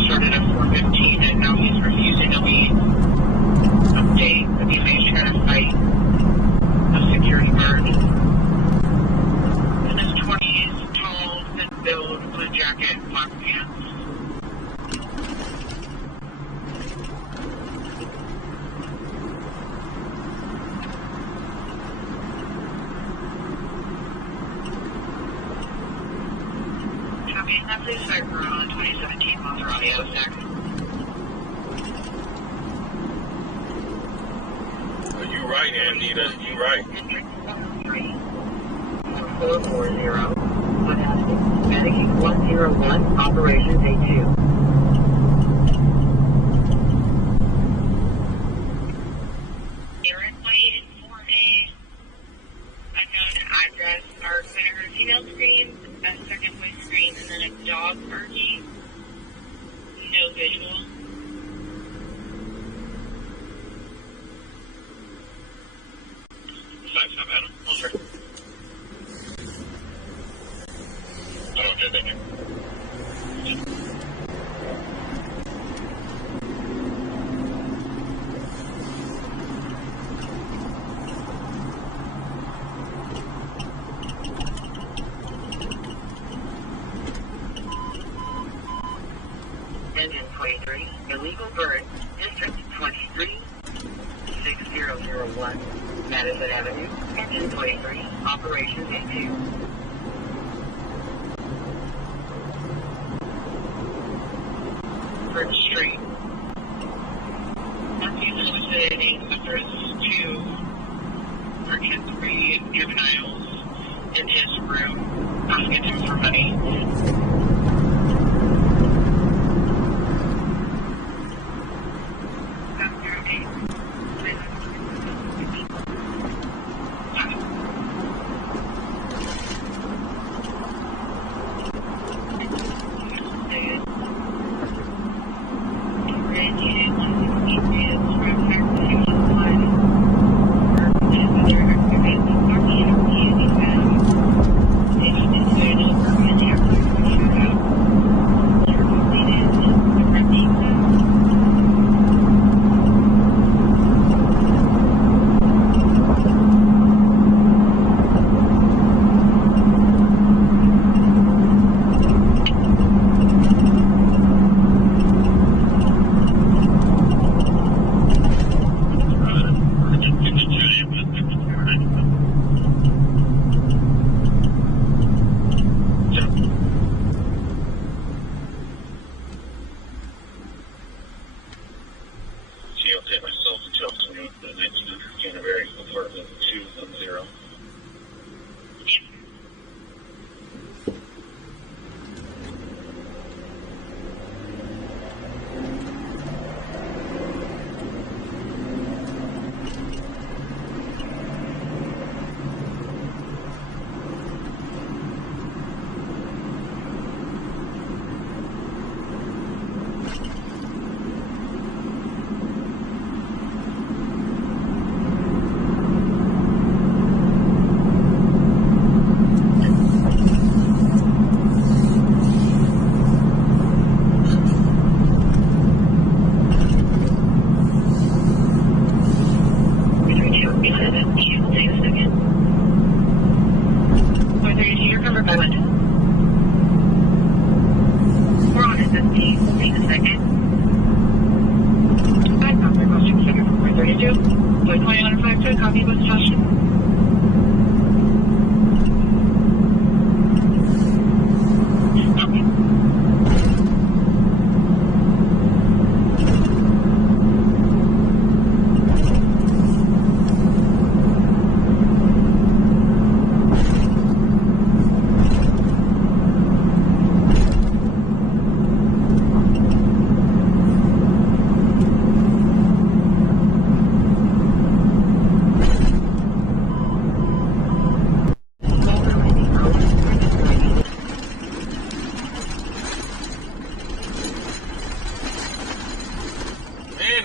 started at 4:15, and now he's refusing to leave. Update: the DMA tried to fight a security guard. In his 20s, tall, thin build, blue jacket, black pants. Please start for 2017 Maserati Sac. You right, Anita. You right. 440. Medicaid 101, Operation Day 2. Aaron White in 4A. Unknown address. Our center her female screen, a second voice screen, and then a dog barking. No visual. Thanks, Adam. Okay. Okay, thank you. Engine 23, illegal burn, District 23, 6001, Madison Avenue, Engine 23, Operation Day 2. Bridge Street. Matthews solicited efforts to purchase 3 juveniles in his room, asking him for money.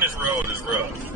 this road is rough.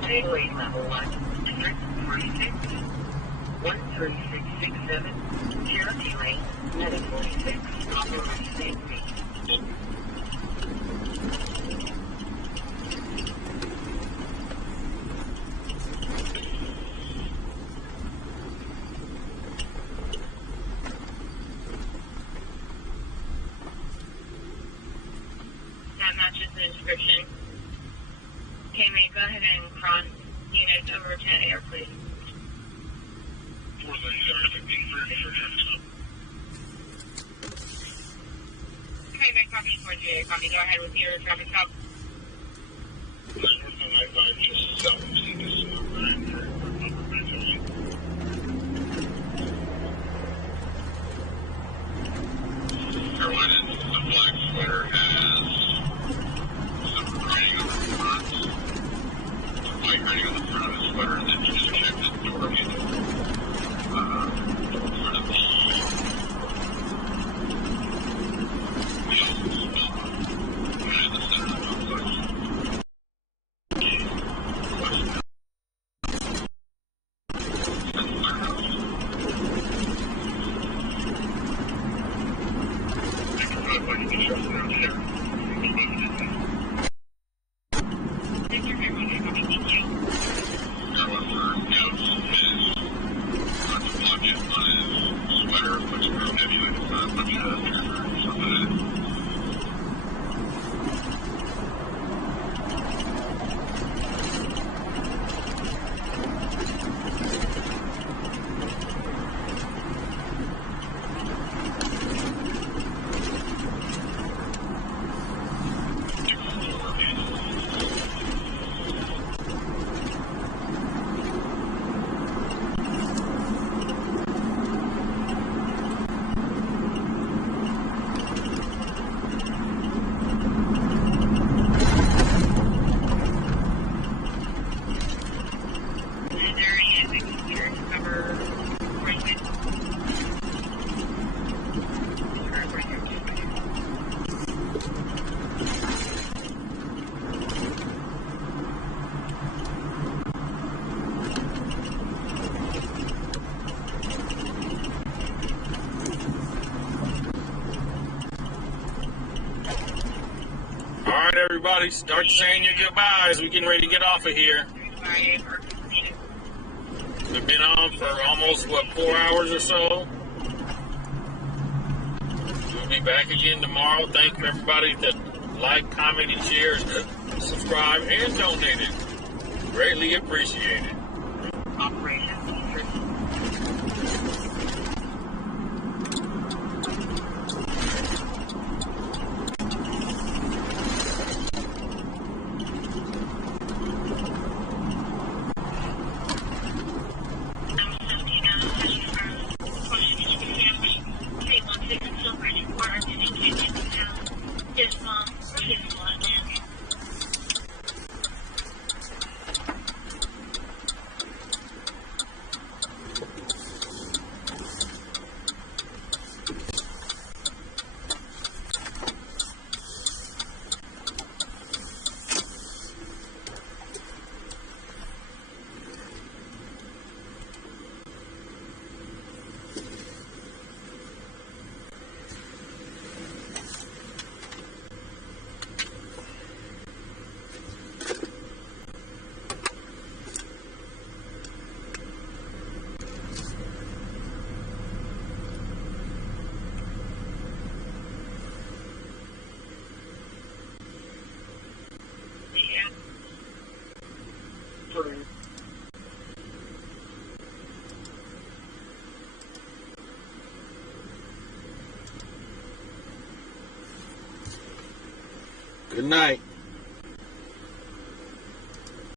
Highway level 1, District 46, 13667, Cherokee Lane, medical 6, authorized safety. That matches the description. Okay, may go ahead and cross units over to air, please. 437 Okay, may copy 4J. Copy. Go ahead with your traffic stop. Carolina, the black sweater has some writing on the front, some white writing on the front of the sweater, and then you just check the door handle in front of the wheels and the center of the everybody. Start saying your goodbyes. We're getting ready to get off of here. We've been on for almost, 4 hours or so. We'll be back again tomorrow. Thank you, everybody that like, comment, and share, subscribe, and donated. Greatly appreciated. Operation. Good night.